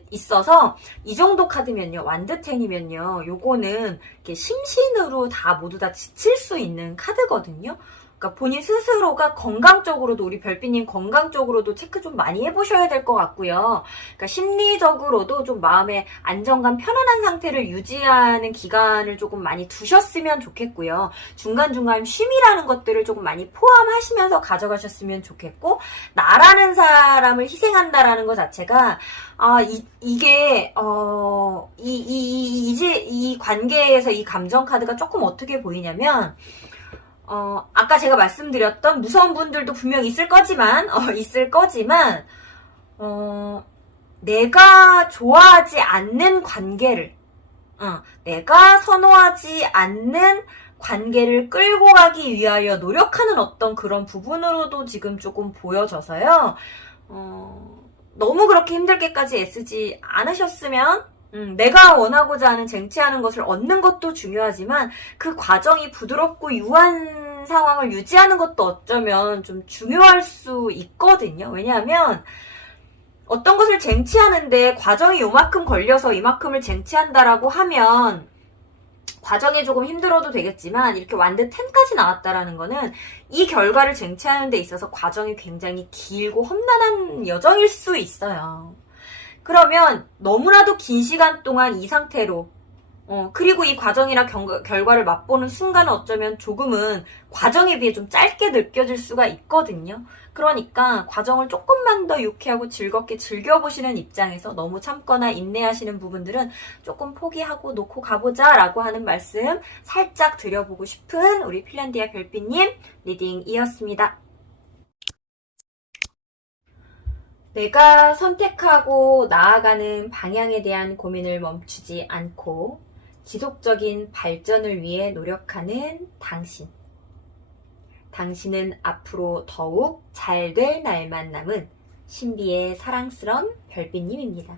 있어서 이 정도 카드면요, 완드텐이면요, 요거는 이렇게 심신으로 모두 다 지칠 수 있는 카드거든요. 그러니까 본인 스스로가 건강적으로도, 우리 별빛님 건강적으로도 체크 좀 많이 해보셔야 될 것 같고요. 그러니까 심리적으로도 좀 마음의 안정감, 편안한 상태를 유지하는 기간을 조금 많이 두셨으면 좋겠고요. 중간중간 쉼이라는 것들을 조금 많이 포함하시면서 가져가셨으면 좋겠고, 나라는 사람을 희생한다라는 것 자체가, 이게, 이제 이 관계에서 이 감정 카드가 조금 어떻게 보이냐면, 아까 제가 말씀드렸던 무서운 분들도 분명 있을 거지만, 내가 좋아하지 않는 관계를, 내가 선호하지 않는 관계를 끌고 가기 위하여 노력하는 어떤 그런 부분으로도 지금 조금 보여져서요. 너무 그렇게 힘들게까지 애쓰지 않으셨으면, 내가 원하고자 하는 쟁취하는 것을 얻는 것도 중요하지만 그 과정이 부드럽고 유한 상황을 유지하는 것도 어쩌면 좀 중요할 수 있거든요. 왜냐하면 어떤 것을 쟁취하는데 과정이 요만큼 걸려서 이만큼을 쟁취한다라고 하면 과정이 조금 힘들어도 되겠지만, 이렇게 완드 10까지 나왔다라는 거는 이 결과를 쟁취하는 데 있어서 과정이 굉장히 길고 험난한 여정일 수 있어요. 그러면 너무나도 긴 시간 동안 이 상태로, 그리고 이 과정이나 결과를 맛보는 순간은 어쩌면 조금은 과정에 비해 좀 짧게 느껴질 수가 있거든요. 그러니까 과정을 조금만 더 유쾌하고 즐겁게 즐겨보시는 입장에서 너무 참거나 인내하시는 부분들은 조금 포기하고 놓고 가보자 라고 하는 말씀 살짝 드려보고 싶은 우리 핀란디아 별빛님 리딩이었습니다. 내가 선택하고 나아가는 방향에 대한 고민을 멈추지 않고 지속적인 발전을 위해 노력하는 당신. 당신은 앞으로 더욱 잘 될 날만 남은 신비의 사랑스런 별빛님입니다.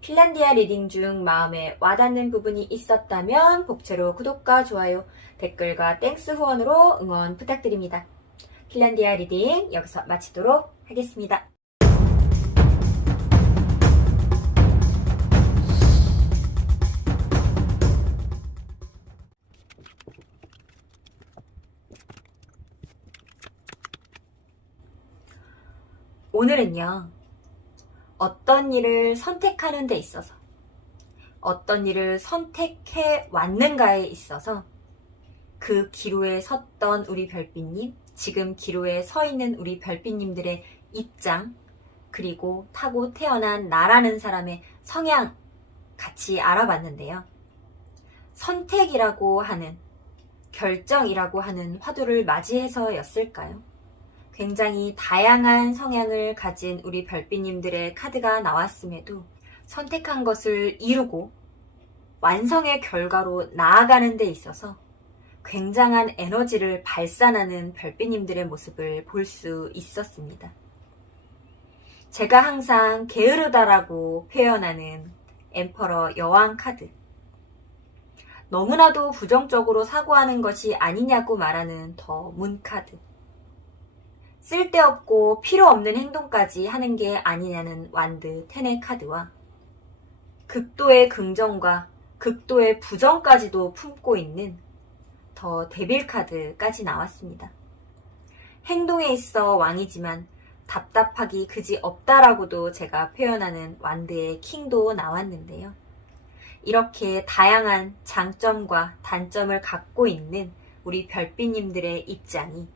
핀란디아 리딩 중 마음에 와닿는 부분이 있었다면 복채로 구독과 좋아요, 댓글과 땡스 후원으로 응원 부탁드립니다. 핀란디아 리딩 여기서 마치도록 하겠습니다. 오늘은요, 어떤 일을 선택하는 데 있어서, 어떤 일을 선택해 왔는가에 있어서 그 기로에 섰던 우리 별빛님, 지금 기로에 서 있는 우리 별빛님들의 입장, 그리고 타고 태어난 나라는 사람의 성향 같이 알아봤는데요. 선택이라고 하는, 결정이라고 하는 화두를 맞이해서였을까요? 굉장히 다양한 성향을 가진 우리 별빛님들의 카드가 나왔음에도 선택한 것을 이루고 완성의 결과로 나아가는 데 있어서 굉장한 에너지를 발산하는 별빛님들의 모습을 볼 수 있었습니다. 제가 항상 게으르다라고 표현하는 엠퍼러 여왕 카드, 너무나도 부정적으로 사고하는 것이 아니냐고 말하는 더 문 카드, 쓸데없고 필요 없는 행동까지 하는 게 아니냐는 완드 텐의 카드와 극도의 긍정과 극도의 부정까지도 품고 있는 더 데빌 카드까지 나왔습니다. 행동에 있어 왕이지만 답답하기 그지 없다라고도 제가 표현하는 완드의 킹도 나왔는데요. 이렇게 다양한 장점과 단점을 갖고 있는 우리 별빛님들의 입장이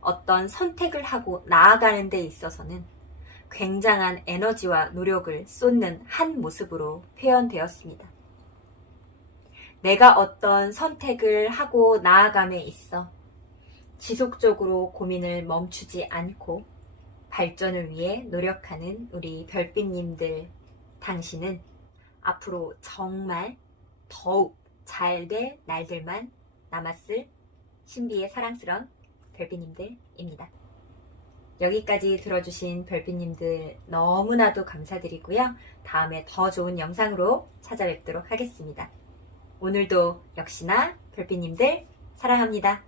어떤 선택을 하고 나아가는 데 있어서는 굉장한 에너지와 노력을 쏟는 한 모습으로 표현되었습니다. 내가 어떤 선택을 하고 나아감에 있어 지속적으로 고민을 멈추지 않고 발전을 위해 노력하는 우리 별빛님들, 당신은 앞으로 정말 더욱 잘 될 날들만 남았을 신비의 사랑스런 별빛님들입니다. 여기까지 들어주신 별빛님들 너무나도 감사드리고요. 다음에 더 좋은 영상으로 찾아뵙도록 하겠습니다. 오늘도 역시나 별빛님들 사랑합니다.